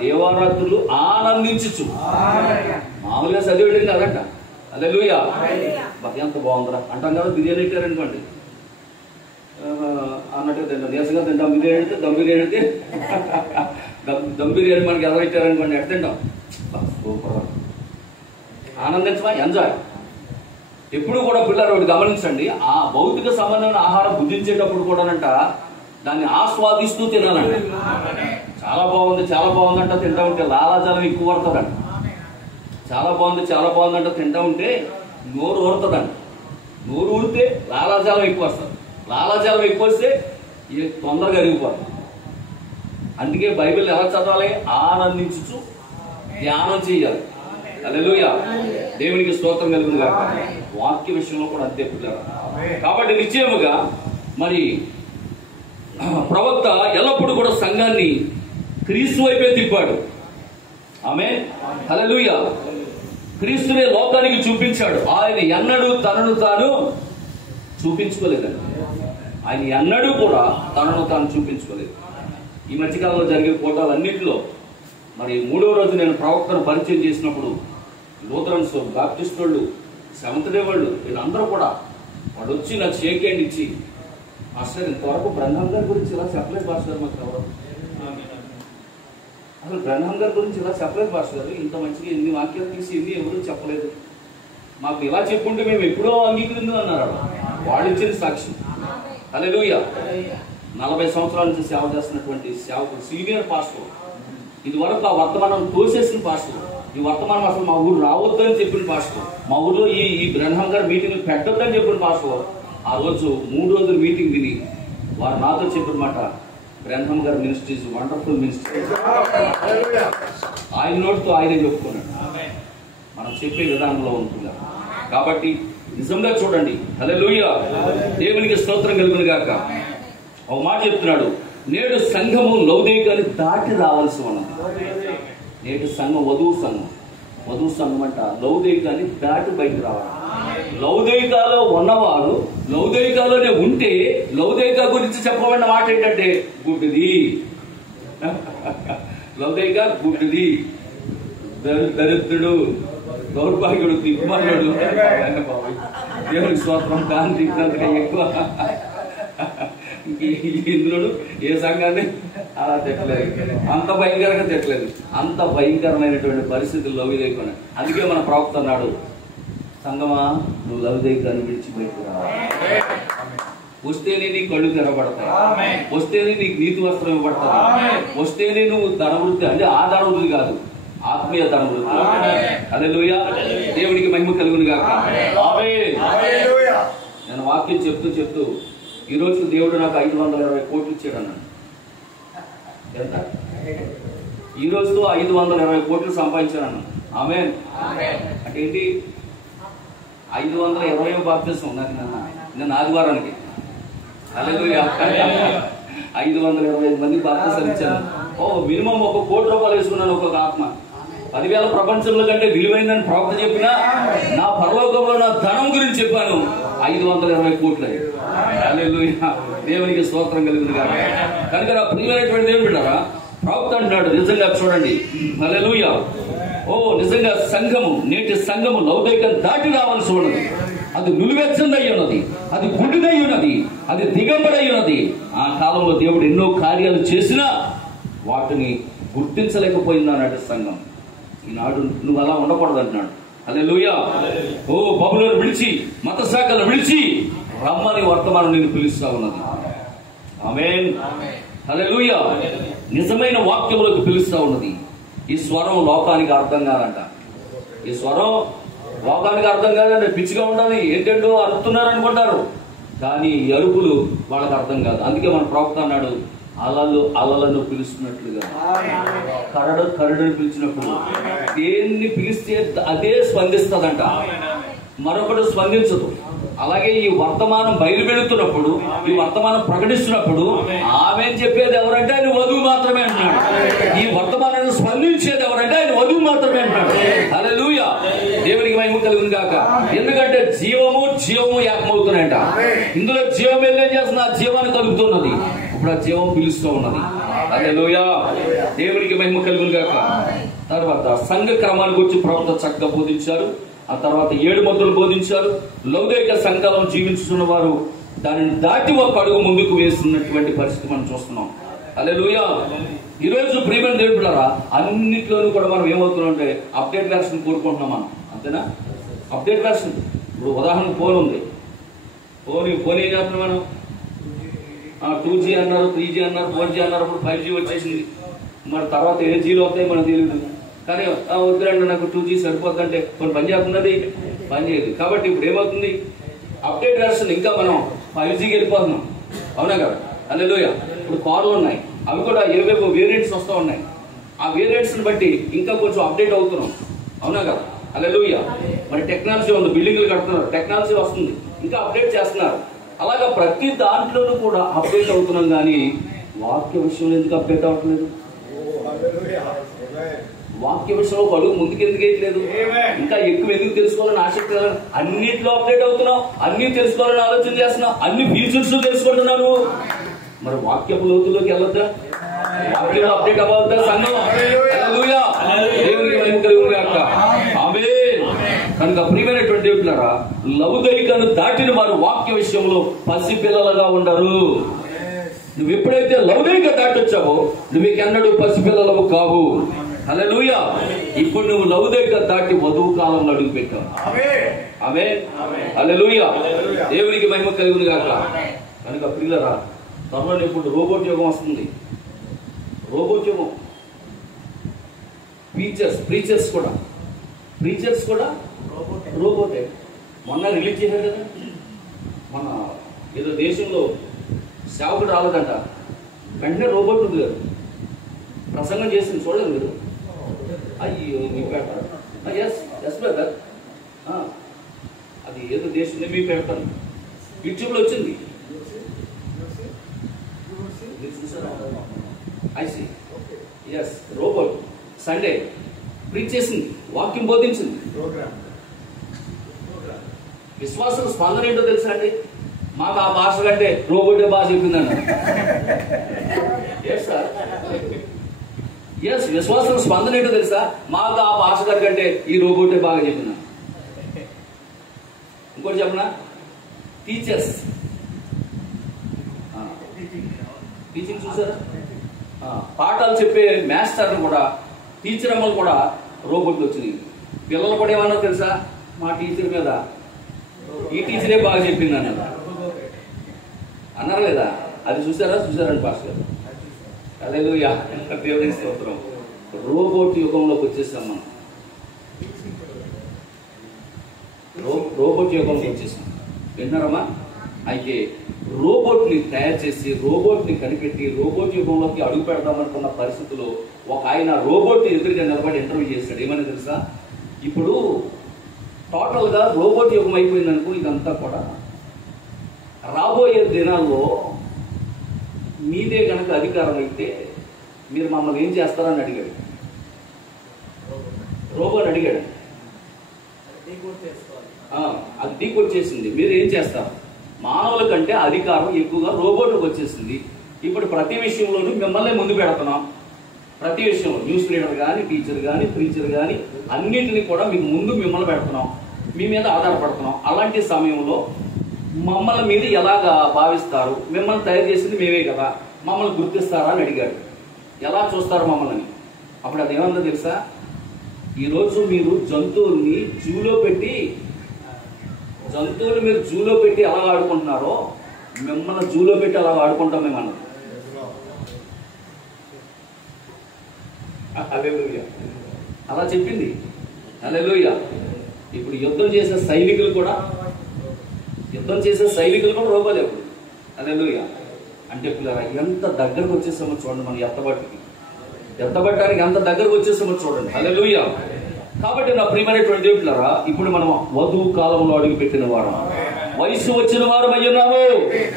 దేవారాత్రులు ఆనందించు. మామూలుగా చదివేయడం కాదంట. హల్లెలూయా. ఎంత బాగుందిరా అంటాం కదా. బిర్యానీ పెట్టారనుకోండి అన్నట్టుగా తింటాం, నీరసంగా తింటాం. బిర్యానీ అయితే దమ్ బిర్యానీ అయితే దమ్ బిర్యానీ మనకి ఎలా పెట్టారనుకోండి ఎట్లా తింటాం? సూపర్. ఆనందించమా, ఎంజాయ్. ఎప్పుడు కూడా పిల్లలు ఒకటి గమనించండి, ఆ భౌతిక సంబంధమైన ఆహారం భుజించేటప్పుడు కూడానంట దాన్ని ఆస్వాదిస్తూ తినాలంట. చాలా బాగుంది చాలా బాగుందంట తింటా ఉంటే లాలాజలం ఎక్కువ పడుతుందంట. చాలా బాగుందంట తింటా ఉంటే నోరు ఊరుతుందంట. నోరు ఊరితే లాలాజలం ఎక్కువ వస్తుంది. లాలాజలం ఎక్కువ వస్తే తొందరగా అరిగిపోతుంది. అందుకే బైబిల్ ఎలా చదవాలి? ఆనందించు ధ్యానం చేయాలి. హల్లెలూయా. దేవునికి స్తోత్రం కలుగును గాక. వాక్య విషయంలో కూడా అంతే పిల్లలు. కాబట్టి నిశ్చయముగా మరి ప్రవక్త ఎల్లప్పుడూ కూడా సంఘాన్ని క్రీస్తు వైపే తిప్పాడు. ఆమేన్. హల్లెలూయా. క్రీస్తునే లోకానికి చూపించాడు. ఆయన ఎన్నడూ తనను తాను చూపించుకోలేదండి. ఆయన ఎన్నడూ కూడా తనను తాను చూపించుకోలేదు. ఈ మధ్యకాలంలో జరిగే కోటాలన్నింటిలో మరి 3వ రోజు నేను ప్రవక్తను పరిచయం చేసినప్పుడు లూథరన్స్, బాప్టిస్ట్ వాళ్ళు, సెవెంత్ డే వాళ్ళు వీళ్ళందరూ కూడా వాడు వచ్చి నాకు షేక్ హ్యాండ్ ఇచ్చి, మాస్టర్ ఇంతవరకు బ్రహ్మం గారి గురించి ఇలా చెప్పలేదు మాస్టర్, మాకు ఎవరు అసలు బ్రహ్మం గారి గురించి ఇలా చెప్పలేదు మాస్టర్ గారు, ఇంత మంచిగా ఎన్ని వాక్యాలు తీసి ఎన్ని ఎవరు చెప్పలేదు, మాకు ఇలా చెప్పుంటే మేము ఎప్పుడో అంగీకరించాం అన్నారు. వాళ్ళు ఇచ్చిన సాక్షి. హల్లెలూయా. 40 సంవత్సరాల నుంచి సేవ చేస్తున్నటువంటి సేవకుడు, సీనియర్ పాస్టర్, ఇది వరకు ఆ వర్తమానం తోసేసిన పాస్టర్, ఈ వర్తమానం అసలు మా ఊరు రావద్దని చెప్పిన పాస్టర్, మా ఊర్లో ఈ బ్రహ్మం గారి మీటింగ్ పెట్టొద్దని చెప్పిన పాస్టర్, ఆ రోజు 3 రోజులు మీటింగ్ విని వారు నాతో చెప్పిన మాట, బ్రహ్మం గారి మినిస్ట్రీస్ వండర్ఫుల్ మినిస్ట్రీ. ఆయన నోటితో ఆయనే చెప్పుకున్నాడు. మనం చెప్పే విధానంలో ఉంటుందా. కాబట్టి నిజంగా చూడండి. హల్లెలూయా. దేవునికి స్తోత్రం కలుగును గాక. ఒక మాట చెప్తున్నాడు, నేడు సంఘము లౌదీకాని దాటి రావాల్సి ఉన్నది. నేటి సంఘం వధువు సంఘం అంట లౌదీకాని దాటి బయటకు రావాలి. లౌదీకాలో ఉన్నవారు లౌదీకాలోనే ఉంటే లౌదీకా గురించి చెప్పబడిన మాట ఏంటంటే గుడ్డిది. లౌదీకా గుడ్డిది, దరిద్రుడు, దౌర్భాగ్యుడు, దిగ్మాలుడు. దేవుని స్తోత్రం. దాని దిగ్నంతగా ఎక్కువ ఇంద్రుడు ఏ సంఘాన్ని అలా తిట్టలేదు, అంత భయంకరంగా తిట్టలేదు. అంత భయంకరమైనటువంటి పరిస్థితులు లౌదీకాని. అందుకే మన ప్రవక్త అన్నాడు, సంగమా నువ్వు లౌదీకాన్ని విడిచి బయటకు రావాలి. వస్తేనే నీ కళ్ళు తెరబడతాయి, వస్తేనే నీకు నీతి వస్త్రం ఇవ్వబడతాయి, వస్తేనే నువ్వు ధనవృద్ధి, అంటే ఆ ధనవృద్ధి కాదు, ఆత్మీయ ధనవృద్ధి. హల్లెలూయా. దేవునికి మహిమ కలుగును గాక. నేను వాక్యం చెప్తూ ఈ రోజు దేవుడు నాకు 520 కోట్లు ఇచ్చాడు అన్నాడు. ఎంత? ఈ రోజుతో 520 కోట్లు సంపాదించాను అన్నాడు. ఆమేన్. అంటే ఏంటి? 520 బాప్తిసం నాకు నిన్న ఆదివారానికి. హల్లెలూయా. 525 మంది బాప్తిసాలు ఇచ్చాను. మినిమం 1 కోటి రూపాయలు వేసుకున్నాను ఒక్కొక్క ఆత్మ. 10,000 ప్రపంచంలో కంటే విలువైందని ప్రవక్త చెప్పినా నా పరలోకంలో నా ధనం గురించి చెప్పాను. 520 కోట్లు. హల్లెలూయా. దేవునికి స్తోత్రం కలుగును గాక. కనుక నా ప్రియమైనటువంటి దేవుడు బిడ్డలారా, ప్రవక్త అంటున్నాడు, నిజంగా చూడండి, హల్లెలూయా. ఓ నిజంగా సంఘము, నేటి సంఘము లౌకికం దాటి రావాల్సి ఉన్నది. అది నులివెచ్చందై ఉన్నది, అది గుడిదై ఉన్నది, అది దిగంబరై ఉన్నది. ఆ కాలంలో దేవుడు ఎన్నో కార్యాలు చేసినా వాటిని గుర్తించలేకపోయింది అన్నట్టు సంఘం. ఈనాడు నువ్వు అలా ఉండకూడదు అంటున్నాడు. హల్లెలూయా. ఓ బబులను విడిచి, మత శాఖలు విడిచి రమ్మని వర్తమానం నేను పిలుస్తా ఉన్నది. ఆమేన్. హల్లెలూయా. నిజమైన వాక్యములకు పిలుస్తా ఉన్నది. ఈ స్వరం లోకానికి అర్థం కాదంట. ఈ స్వరం లోకానికి అర్థం కాదంటే పిచ్చిగా ఉండాలి, ఏంటంటో అరుతున్నారు అనుకుంటారు, కానీ ఈ అరుపులు వాళ్ళకి అర్థం కాదు. అందుకే మన ప్రవక్త అన్నాడు, అలలను పిలుస్తున్నట్లుగా, కరడుని పిలిచినప్పుడు దేన్ని పిలిస్తే అదే స్పందిస్తుందంట, మరొకటి స్పందించదు. అలాగే ఈ వర్తమానం బయలుపెడుతున్నప్పుడు, ఈ వర్తమానం ప్రకటిస్తున్నప్పుడు ఆమె చెప్పేది ఎవరంటే ఆయన వధువు మాత్రమే అంటున్నాడు. ఈ వర్తమానాన్ని స్పందించేది ఎవరంటే ఆయన వధువు మాత్రమే అంటున్నాడు. హల్లెలూయా. దేవునికి మహిమ కలుగును గాక. ఎందుకంటే జీవము ఏకమవుతున్నాయంట. ఇందులో జీవం ఏం చేస్తున్నా, జీవాన్ని కలుగుతున్నది. ఇప్పుడు ఆ జీవం పిలుస్తూ ఉన్నది. హల్లెలూయా. దేవునికి మహిమ కలుగును గాక. తర్వాత సంఘ క్రమాల గురించి ప్రవక్త చక్కగా బోధించారు. ఆ తర్వాత 7 ముద్రలు బోధించారు. లౌకిక సంఘాలను జీవించుతున్న వారు దానిని దాటి ఒక అడుగు ముందుకు వేస్తున్నటువంటి పరిస్థితి మనం చూస్తున్నాం. హల్లెలూయా. ఈరోజు ప్రియమైన దేవులారా, అన్నిట్లోనూ కూడా మనం ఏమవుతున్నాం అంటే అప్డేట్ వెర్షన్ కోరుకుంటున్నాం మనం, అంతేనా? Update version. ఇప్పుడు ఉదాహరణ ఫోన్ ఉంది, ఫోన్ ఏం చేస్తున్నాం మనం? 2G అన్నారు, 3G అన్నారు, 4G అన్నారు, ఇప్పుడు 5G వచ్చేసింది. మరి తర్వాత ఏ జీలు వస్తాయి మనకు తెలియదు. కానీ వద్దురండి నాకు 2G సరిపోతుందంటే కొన్ని పని చేస్తున్నది, పని చేయదు. కాబట్టి ఇప్పుడు ఏమవుతుంది, అప్డేట్ వెర్షన్ ఇంకా మనం 5Gకి వెళ్ళిపోతున్నాం, అవునా కదా? హల్లెలూయా. ఇప్పుడు కార్లు ఉన్నాయి, అవి కూడా ఏవేవో వేరియంట్స్ వస్తూ ఉన్నాయి. ఆ వేరియంట్స్ని బట్టి ఇంకా కొంచెం అప్డేట్ అవుతున్నాం, అవునా కదా? హల్లెలూయా. మరి టెక్నాలజీ ఉంది, బిల్డింగ్లు కడుతున్నారు, టెక్నాలజీ వస్తుంది, ఇంకా అప్డేట్ చేస్తున్నారు. అలాగా ప్రతి దాంట్లోనూ కూడా అప్డేట్ అవుతున్నాం. కానీ వాక్య విషయంలో ఎందుకు అప్డేట్ అవ్వట్లేదు? వాక్య విషయంలో ఒక అడుగు ముందుకు ఎందుకు వేయట్లేదు? ఇంకా ఎక్కువ ఎందుకు తెలుసుకోవాలని ఆసక్తి కదా? అన్నిట్లో అప్డేట్ అవుతున్నావు, అన్ని తెలుసుకోవాలని ఆలోచన చేస్తున్నావు, అన్ని ఫీచర్స్ తెలుసుకుంటున్నాను. మరి వాక్యపు లోతుల్లోకి వెళ్ళొద్దా? వాక్యంలో అప్డేట్ అవ్వద్దా సంఘం? హల్లెలూయా. దేవునికి మహిమ కలుగును గాక. ఆమేన్. కనుక ప్రియమైనటువంటి దేవులారా, లౌకికను దాటిన వారు వాక్య విషయంలో పసిపిల్లలుగా ఉండరు. నువ్వు ఎప్పుడైతే లౌకిక దాటొచ్చావో నువ్వు ఎన్నడూ పసిపిల్లలవు కావు. హల్లెలూయా. ఇప్పుడు నువ్వు లౌకిక దాటి వధువు కాలంలో అడుగు పెట్టావు. ఆమేన్. హల్లెలూయా. దేవునికి మహిమ కలుగును గాక. కనుక ప్రియులారా, త్వరలో ఇప్పుడు రోబోట్ యుగం వస్తుంది. రోబోట్ యుగం. ప్రీచర్స్ కూడా రోబోటే. మొన్న రిలీజ్ చేశారు కదా, మన ఏదో దేశంలో సేవకుడు రాలేదంట, వెంటనే రోబోట్ ఉంది కదా ప్రసంగం చేసింది, చూడలేదు మీరు? అయ్యో మీ పెడతారు. ఎస్ బ్రదర్, అది ఏదో దేశంలో మీ పెడతాను, యూట్యూబ్లో వచ్చింది. ఐసి ఎస్ రోబోట్ సండే ప్రీచ్ చేసింది, వాక్యం బోధించింది. విశ్వాసం స్పందన ఏంటో తెలుసా అండి? మాకు ఆ భాష కంటే రోబోటే బాగా చెప్పిందన్న. ఎస్ విశ్వాసం స్పందన ఏంటో తెలుసా? మాకు ఆ భాష కంటే ఈ రోబోటే బాగా చెప్పిందన్న. ఇంకోటి చెప్పనా? టీచర్స్ టీచింగ్ చూసారా? పాఠాలు చెప్పే మాస్టర్లు కూడా, టీచర్ అమ్మలు కూడా రోబోట్లు వచ్చినాయి. పిల్లలు కూడా ఏమన్నా తెలుసా? మా టీచర్ మీద ఈ టీచరే బాగా చెప్పింది అన్నారు. అన్నారు లేదా? అది చూసారండి పాస్టర్ గారు. హల్లెలూయా. దేవుని స్తోత్రం. రోబోట్ యుగంలోకి వచ్చేసాం మనం. రోబోట్ యుగంలోకి వచ్చేసాం. విన్నారమ్మా? అయితే రోబోట్ని తయారు చేసి, రోబోట్ని కనిపెట్టి, రోబోట్ యుగంలోకి అడుగు పెడదామనుకున్న పరిస్థితుల్లో ఒక ఆయన రోబోట్ ఎదురుగా నిలబడి ఇంటర్వ్యూ చేశాడు. ఏమని తెలుసా? ఇప్పుడు టోటల్గా రోబోట్ యుగం అయిపోయిందనుకో, ఇదంతా కూడా రాబోయే దినాల్లో మీదే కనుక అధికారం అయితే మీరు మమ్మల్ని ఏం చేస్తారని అడిగాడు. రోబోట్ అడిగాడు. అది డీకోడ్ చేసింది. మీరు ఏం చేస్తారు? మానవుల కంటే అధికారం ఎక్కువగా రోబోట్లకు వచ్చేసింది. ఇప్పుడు ప్రతి విషయంలోనూ మిమ్మల్ని ముందు పెడుతున్నాం. ప్రతి విషయంలో న్యూస్ రీడర్ కానీ, టీచర్ కానీ, ప్రీచర్ కానీ అన్నింటినీ కూడా మీకు ముందు మిమ్మల్ని పెడుతున్నాం, మీ మీద ఆధారపడుతున్నాం. అలాంటి సమయంలో మమ్మల్ని మీరు ఎలాగా భావిస్తారు? మిమ్మల్ని తయారు చేసింది మేమే కదా, మమ్మల్ని గుర్తిస్తారా అని అడిగాడు. ఎలా చూస్తారు మమ్మల్ని? అప్పుడు అది ఏమందో తెలుసా? ఈరోజు మీరు జంతువులు మీరు జూలో పెట్టి ఎలా ఆడుకుంటున్నారో మిమ్మల్ని జూలో పెట్టి అలా ఆడుకుంటాం మేమన్నా. హల్లెలూయా, అలా చెప్పింది. హల్లెలూయా. ఇప్పుడు యుద్ధం చేసే సైనికులు కూడా రోగాలు ఎప్పుడు. హల్లెలూయా. అంటే పిల్లరా ఎంత దగ్గరకు వచ్చేసామో చూడండి, మనం ఎత్తబట్టడానికి ఎంత దగ్గరకు వచ్చేసామో చూడండి. హల్లెలూయా. కాబట్టి నా ప్రియమైనటువంటి దేవులారా, ఇప్పుడు మనం వధువు కాలంలో అడుగు పెట్టిన వారు, వయసు వచ్చిన వారు అయ్యున్నాము.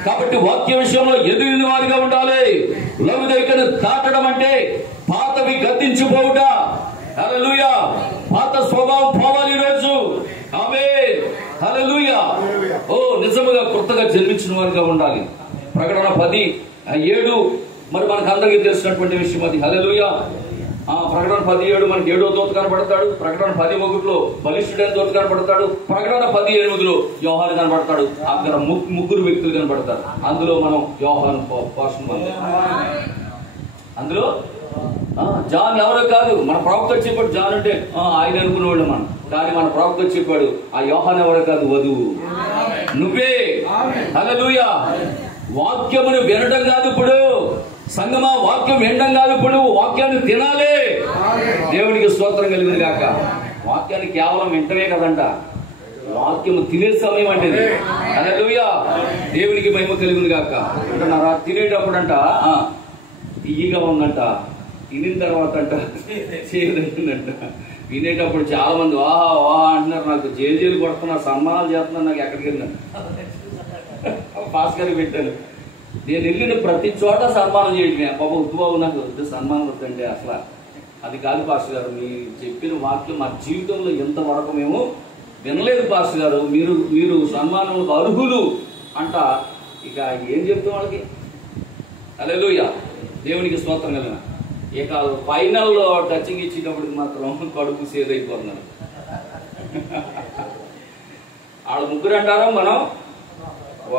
కాబట్టి వాక్య విషయంలో ఎదిగిన వారిగా ఉండాలి. లౌకికను దాటడం అంటే పాతవి గద్దించిపోవుట. హల్లెలూయా. పాత స్వభావం పోవాలి ఈరోజు. ఆమేన్. హల్లెలూయా. ఓ నిజముగా కొత్తగా జన్మించిన వారిగా ఉండాలి. ప్రకటన 10:7 మరి మనకు అందరికీ తెలిసినటువంటి విషయం అది. హల్లెలూయా. ప్రకటన 10:7 మనకి 7వ దూత కనబడతాడు. ప్రకటన 10:1 బలిష్ఠుడైన దూత కనబడతాడు. ప్రకటన 10:8 యోహాను కనబడతాడు. అక్కడ ముగ్గురు వ్యక్తులు కనబడతారు. అందులో మనం యోహాను పోషణ, అందులో జాన్ ఎవరో కాదు, మన ప్రవక్త చెప్పాడు. జాన్ అంటే ఆయన అనుకునేవాళ్ళు మనం, కానీ మన ప్రవక్త చెప్పాడు ఆ యోహాను ఎవరో కాదు, వధువు నువ్వే. హల్లెలూయా. వాక్యమును వినడం కాదు ఇప్పుడు సంగమా, వాక్యం వినడం కాదు ఇప్పుడు, వాక్యాన్ని తినాలి. దేవునికి స్తోత్రం కలిగింది కాక. వాక్యాన్ని కేవలం వింటమే కదంట, వాక్యము తినే సమయం అంటే. హల్లెలూయా. దేవునికి మహిమ కలిగింది కాక. అంటున్నారా? తినేటప్పుడు అంట తీయగా ఉందంట, తినిన తర్వాత అంట చేయదంట. వినేటప్పుడు చాలా మంది వాహా వాహా అంటున్నారు, నాకు జైలు కొడుతున్నారు, సన్మానాలు చేస్తున్నారు, నాకు ఎక్కడికి వెళ్ళినాను పాస్ గారికి పెట్టాను. నేను వెళ్ళిన ప్రతి చోట సన్మానం చేయటమే. బాబు ఉద్దుబాబు నాకు వద్దు సన్మానం వద్దంటే అసలు అది కాదు పాస్టర్ గారు, మీరు చెప్పిన వాక్యం మా జీవితంలో ఎంతవరకు మేము వినలేదు పాస్టర్ గారు, మీరు సన్మానంలో అర్హులు అంట. ఇక ఏం చెప్తాం వాళ్ళకి? హల్లెలూయా. దేవునికి స్తోత్రం కలిగిన. ఇక ఫైనల్లో టచింగ్ ఇచ్చేటప్పటికి మాత్రం కడుపు సేదైపోతున్నారు. వాళ్ళు ముగ్గురు అంటారు, మనం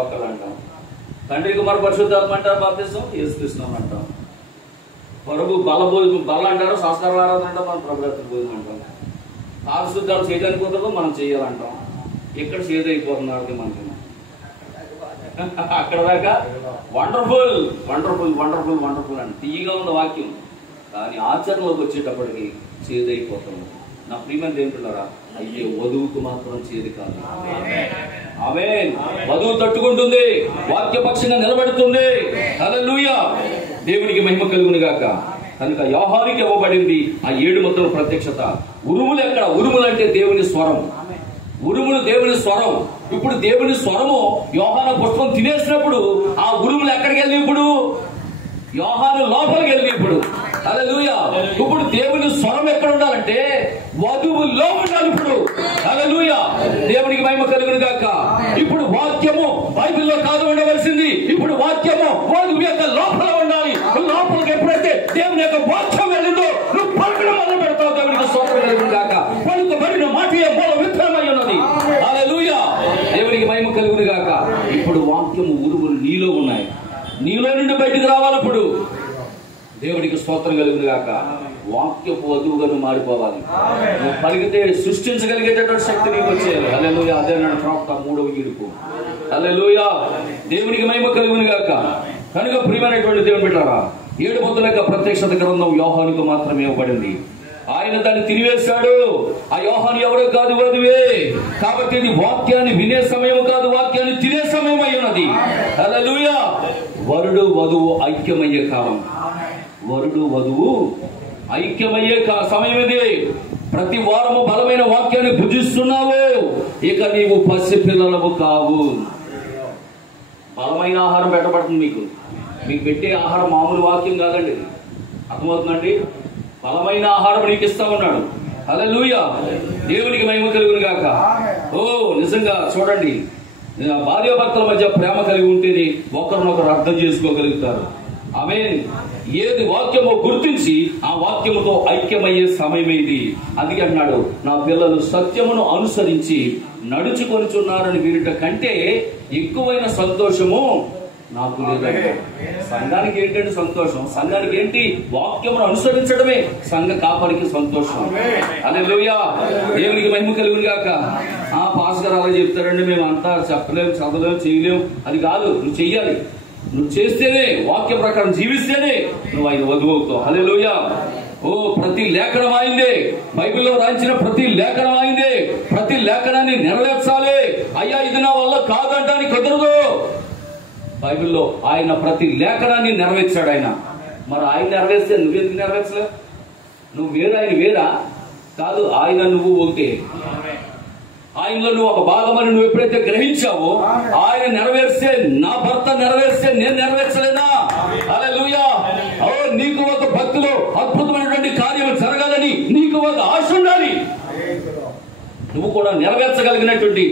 ఒకరు అంటాం. తండ్రి కుమార్ పరిశుద్ధాత్మ అంటారు, బాప్తిసం యేసుక్రీస్తు అంటాం. పరుగు బల అంటారు, సంస్కార ఆరాధన అంటాం, మనం ప్రభుత్వ భోజనం అంటాం. పారిశుద్ధాలు చేయడానికి కుదరదు, మనం చేయాలంటాం. ఇక్కడ సేదైపోతున్నారు మనకి. అక్కడ దాకా వండర్ఫుల్ వండర్ఫుల్ వండర్ఫుల్ వండర్ఫుల్ అని తీయగా ఉన్న వాక్యం, కానీ ఆచరణలోకి వచ్చేటప్పటికి చేదైపోతుంది. నా ప్రియమైన దేవులారా, అయితే వధువుకు మాత్రం చేదు కాదు. ఆమేన్. వధువు తట్టుకుంటుంది, వాక్యపక్షంగా నిలబడుతుంది. హల్లెలూయా. దేవునికి మహిమ కలుగును గాక. కనుక యోహానుకి ఇవ్వబడింది ఆ 7 ముద్రల ప్రత్యక్షత. ఉరుములు ఎక్కడ? ఉరుములు అంటే దేవుని స్వరం. ఉరుములు దేవుని స్వరం. ఇప్పుడు దేవుని స్వరము యోహాను పుస్తకం తినేసినప్పుడు ఆ ఉరుములు ఎక్కడికి వెళ్ళి ఇప్పుడు యోహాను లోపలికి వెళ్ళి ఇప్పుడు. హల్లెలూయా. ఇప్పుడు దేవుని స్వరం ఎక్కడ ఉండాలంటే వధువులో ఉండాలి ఇప్పుడు. హల్లెలూయా. దేవునికి మహిమ కలుగును గాక. ఇప్పుడు వాక్యము బైబిల్లో కాదు ఉండవలసింది, ఇప్పుడు వాక్యము వధువు యొక్క లోపల ఉండాలి. లోపలికి ఎప్పుడైతే దేవుని యొక్క వాక్యం వెళ్ళిందో నువ్వు పలుకడం మొదలు పెడతావు. దేవునికి స్తోత్రం కలుగును గాక. పలుకబడిన మాటే మూల విత్తనమై ఉన్నది. హల్లెలూయా. దేవునికి మహిమ కలుగును గాక. ఇప్పుడు వాక్యము ఉరుములు నీలో ఉన్నాయి, నీలో నుండి బయటికి రావాలి. ఇప్పుడు దేవుడికి స్తోత్రం కలుగును గాక. వాక్యపు వధువుగా నువ్వు మారిపోవాలి. నువ్వు పలికితే సృష్టించగలిగేటటువంటి శక్తి నీకు వచ్చేయాలి. హల్లెలూయా. అదే నాడు ప్రవక్త 3వ ఈడుపు. హల్లెలూయా. దేవునికి మహిమ కలుగును గాక. కనుక ప్రియమైనటువంటి దేవుని బిడ్డలారా, 7 ముద్రల యొక్క ప్రత్యక్షత గ్రంథం యోహానుకు మాత్రమే ఇవ్వబడింది. ఆయన దాన్ని తిరివేశాడు. ఆ యోహాను ఎవరో కాదు, వధువే. కాబట్టి ఇది వాక్యాన్ని వినే సమయం కాదు, వాక్యాన్ని తినే సమయం అయి ఉన్నది. హల్లెలూయా. వరుడు వధువు ఐక్యమయ్యే కాలం. వరుడు వధువు ఐక్యమయ్యే సమయం ఇది. ప్రతి వారము బలమైన వాక్యాన్ని భుజిస్తున్నావు, ఇక నీవు పసి పిల్లలవు కావు. బలమైన ఆహారం పెట్టబడుతుంది మీకు. మీకు పెట్టే ఆహారం మామూలు వాక్యం కాదండి. అర్థమవుతుందండి? బలమైన ఆహారం నీకు ఇస్తా ఉన్నాడు. హల్లెలూయా. దేవునికి మహిమ కలుగును గాక. ఓ నిజంగా చూడండి, భార్యాభర్తల మధ్య ప్రేమ కలిగి ఉంటేనే ఒకరినొకరు అర్థం చేసుకోగలుగుతారు. ఆమేన్. ఏది వాక్యమో గుర్తించి ఆ వాక్యముతో ఐక్యమయ్యే సమయం ఇది. అందుకే అన్నాడు, నా పిల్లలు సత్యమును అనుసరించి నడుచుకొనుచున్నారని వీరిట కంటే ఎక్కువైన సంతోషము నాకు లేదండి. సంఘానికి ఏంటంటే సంతోషం, సంఘానికి ఏంటి? వాక్యమును అనుసరించడమే సంఘ కాపరికి సంతోషం. హల్లెలూయా, దేవునికి మహిమ కలుగును గాక. ఆ పాస్ గారు అలా చెప్తారండి, మేము అంతా చెప్పలేము, చదవలేము, చేయలేము. అది కాదు, నువ్వు చెయ్యాలి. నువ్వు చేస్తేనే, వాక్య ప్రకారం జీవిస్తేనే నువ్వు ఆయన వధువు అవుతావు. హల్లెలూయా. ఓ, ప్రతి లేఖనం అయిందే, బైబిల్లో రాయించిన ప్రతి లేఖనం అయిందే. ప్రతి లేఖనాన్ని నెరవేర్చాలి. అయ్యా ఇది నా వల్ల కాదంటానికి కుదరదు. బైబిల్లో ఆయన ప్రతి లేఖనాన్ని నెరవేర్చాడు ఆయన. మరి ఆయన నెరవేర్స్తే నువ్వెందుకు నెరవేర్చలే? నువ్వు వేరు, ఆయన వేరా? కాదు, ఆయన నువ్వు ఓకే. ఆయనలో నువ్వు ఒక భాగమని నువ్వు ఎప్పుడైతే గ్రహించావో, ఆయన నెరవేర్స్తే, నా భర్త నెరవేర్స్తే నేను నెరవేర్చలేనా? హల్లెలూయా. ఓ, నీకు ఒక భక్తిలో అద్భుతమైనటువంటి కార్యం జరగాలని నీకు ఒక ఆశ ఉండాలి. నువ్వు కూడా నెరవేర్చగలిగినటువంటి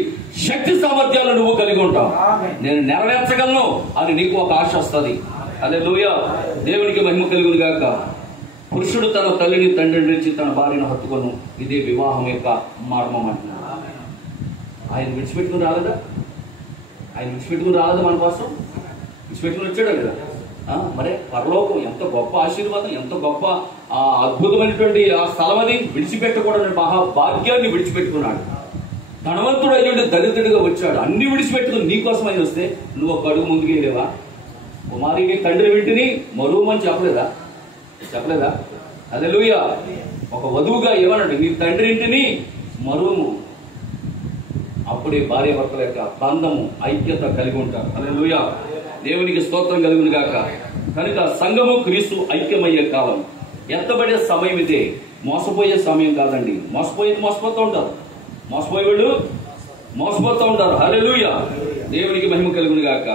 శక్తి సామర్థ్యాలు నువ్వు కలిగి ఉంటావు. నేను నెరవేర్చగలను అని నీకు ఒక ఆశ వస్తుంది. హల్లెలూయా, దేవునికి మహిమ కలుగును గాక. పురుషుడు తన తల్లిని తండ్రిని విడిచి తన భార్యను హత్తుకొను, ఇదే వివాహం యొక్క మర్మం అంటున్నాడు. ఆయన విడిచిపెట్టుకుని రాలేదా? ఆయన విడిచిపెట్టుకుని రాలేదా మన కోసం? విడిచిపెట్టుకుని వచ్చాడు కదా. మరే పరలోకం ఎంత గొప్ప ఆశీర్వాదం, ఎంత గొప్ప అద్భుతమైనటువంటి ఆ స్థలం అది. విడిచిపెట్టకూడని మహాభాగ్యాన్ని విడిచిపెట్టుకున్నాడు. ధనవంతుడు అయ్యాడు, దరిద్రుడిగా వచ్చాడు. అన్ని విడిచిపెట్టుకుని నీకోసం ఆయన వస్తే నువ్వు ఒక అడుగు ముందుకు వెళ్ళేవా? కుమారికి తండ్రి వింటిని మరువమని చెప్పలేదా? హల్లెలూయా. ఒక వధువుగా ఏమన్నాడు? నీ తండ్రి ఇంటిని మరువము. అప్పుడే భార్య భర్తల యొక్క బంధము, ఐక్యత కలిగి ఉంటారు. హల్లెలూయా, దేవునికి స్తోత్రం కలుగును గాక. కనుక సంఘము క్రీస్తు ఐక్యమయ్యే కాలం, ఎత్తబడే సమయం ఇదే. మోసపోయే సమయం కాదండి. మోసపోతూ ఉంటారు. మోసపోయేవాళ్ళు మోసపోతూ ఉంటారు. హల్లెలూయా, దేవునికి మహిమ కలుగును గాక.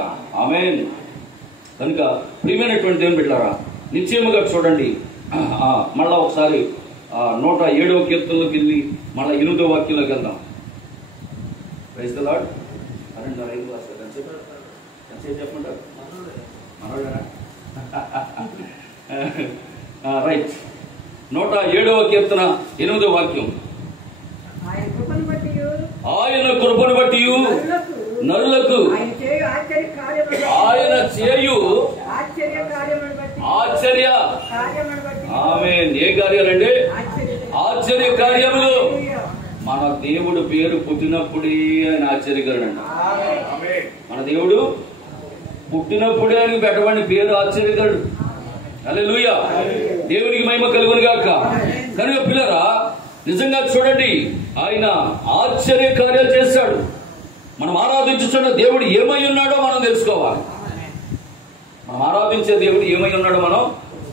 ఆమేన్. కనుక ప్రియమైనటువంటి దేవుని బిడ్డలారా, నిశ్చయముగా చూడండి. మళ్ళా ఒకసారి 107వ కీర్తనలోకి వెళ్ళి మళ్ళా 8వ వాక్యంలోకి వెళ్దాం. Praise the lord. చెప్పంటారు రైట్. 107వ కీర్తన 8వ వాక్యం. ఆయన కృపను బట్టి నరులకు ఆయన చేయు ఆశ్చర్య. ఆమేన్. ఏ కార్యాలండి? ఆశ్చర్య కార్యములు. మన దేవుడు పేరు పుట్టినప్పుడే ఆయన ఆశ్చర్యకరుడండి. మన దేవుడు పుట్టినప్పుడే ఆయన పెట్టబడిన పేరు ఆశ్చర్యకరుడు. హల్లెలూయా, దేవునికి మహిమ కలుగును గాక. కనుక పిల్లరా, నిజంగా చూడండి, ఆయన ఆశ్చర్య కార్యాలు చేస్తాడు. మనం ఆరాధించుతున్న దేవుడు ఏమై ఉన్నాడో మనం తెలుసుకోవాలి. మనం ఆరాధించే దేవుడు ఏమై ఉన్నాడో మనం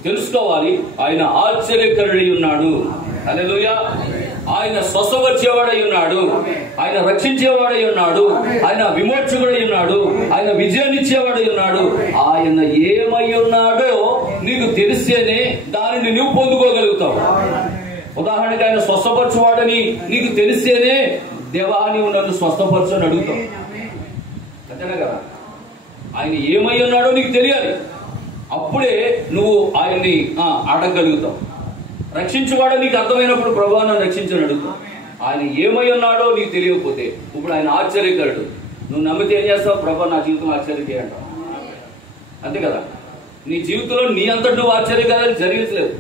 తెలుసుకోవాలి. ఆయన ఆశ్చర్యకరుడై ఉన్నాడు. హల్లెలూయా. ఆయన స్వస్థపరిచేవాడై ఉన్నాడు. ఆయన రక్షించేవాడై ఉన్నాడు. ఆయన విమోచకుడై ఉన్నాడు. ఆయన విజయాన్ని ఇచ్చేవాడై ఉన్నాడు. ఆయన ఏమై ఉన్నాడో నీకు తెలిస్తేనే దానిని నువ్వు పొందుకోగలుగుతావు. ఉదాహరణకి ఆయన స్వస్థపరచువాడని నీకు తెలిస్తేనే దేవా నీవు నన్ను స్వస్థపరచు అని అడుగుతావు. అంతేనా కదా? ఆయన ఏమై ఉన్నాడో నీకు తెలియాలి. అప్పుడే నువ్వు ఆయన్ని అడగగలుగుతావు. రక్షించువాడో నీకు అర్థమైనప్పుడు ప్రభువా నన్ను రక్షించని అడుగుతావు. ఆయన ఏమై ఉన్నాడో నీకు తెలియకపోతే, ఇప్పుడు ఆయన ఆశ్చర్యకరుడు, నువ్వు నమ్మితే ఏం చేస్తావు? ప్రభువా నా జీవితంలో ఆశ్చర్యం చేయంటావు. అంతే కదా? నీ జీవితంలో నీ అంతటి నువ్వు ఆశ్చర్యకార్యాలు జరగట్లేదు.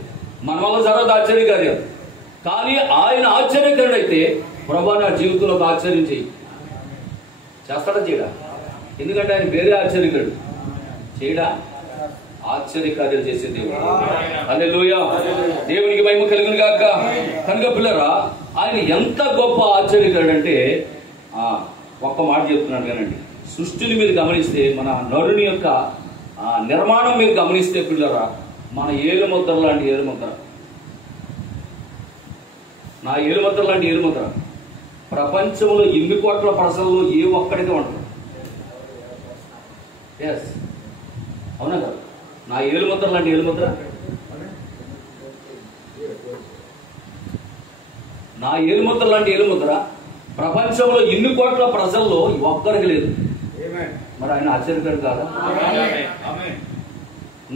మన వల్ల జరగదు ఆశ్చర్యకార్యాలు. కానీ ఆయన ఆశ్చర్యకరుడు అయితే, ప్రభువా నా జీవితంలో ఒక ఆశ్చర్యం చెయ్యి. చేస్తాడా? చేయడా? ఎందుకంటే ఆయన వేరే ఆశ్చర్యకరుడు. చేయడా? ఆశ్చర్యకార్యాలు చేసే దేవుడు. హల్లెలూయా, దేవునికి మహిమ కలుగును గాక. కనుక పిల్లరా, ఆయన ఎంత గొప్ప ఆశ్చర్యకరుడు అంటే ఒక్క మాట చెప్తున్నాను కానండి. సృష్టిని మీరు గమనిస్తే, మన నరుని యొక్క నిర్మాణం మీరు గమనిస్తే పిల్లరా, మన ఏలుముద్ర లాంటి ఏలుముద్ర, నా ఏలుముద్ర లాంటి ఏలుముద్ర ప్రపంచంలో 8 కోట్ల పరసల్లో ఏ ఒక్కడికే ఉంటుంది. ఎస్, అవునా కదా? నా ఏలుముద్ర లాంటి ఏలుముద్ర, నా ఏలుముద్ర లాంటి ఏలుముద్ర ప్రపంచంలో 8 కోట్ల ప్రజల్లో ఒక్కరికి లేదు. మరి ఆయన ఆశ్చర్యకరుడు కాదా?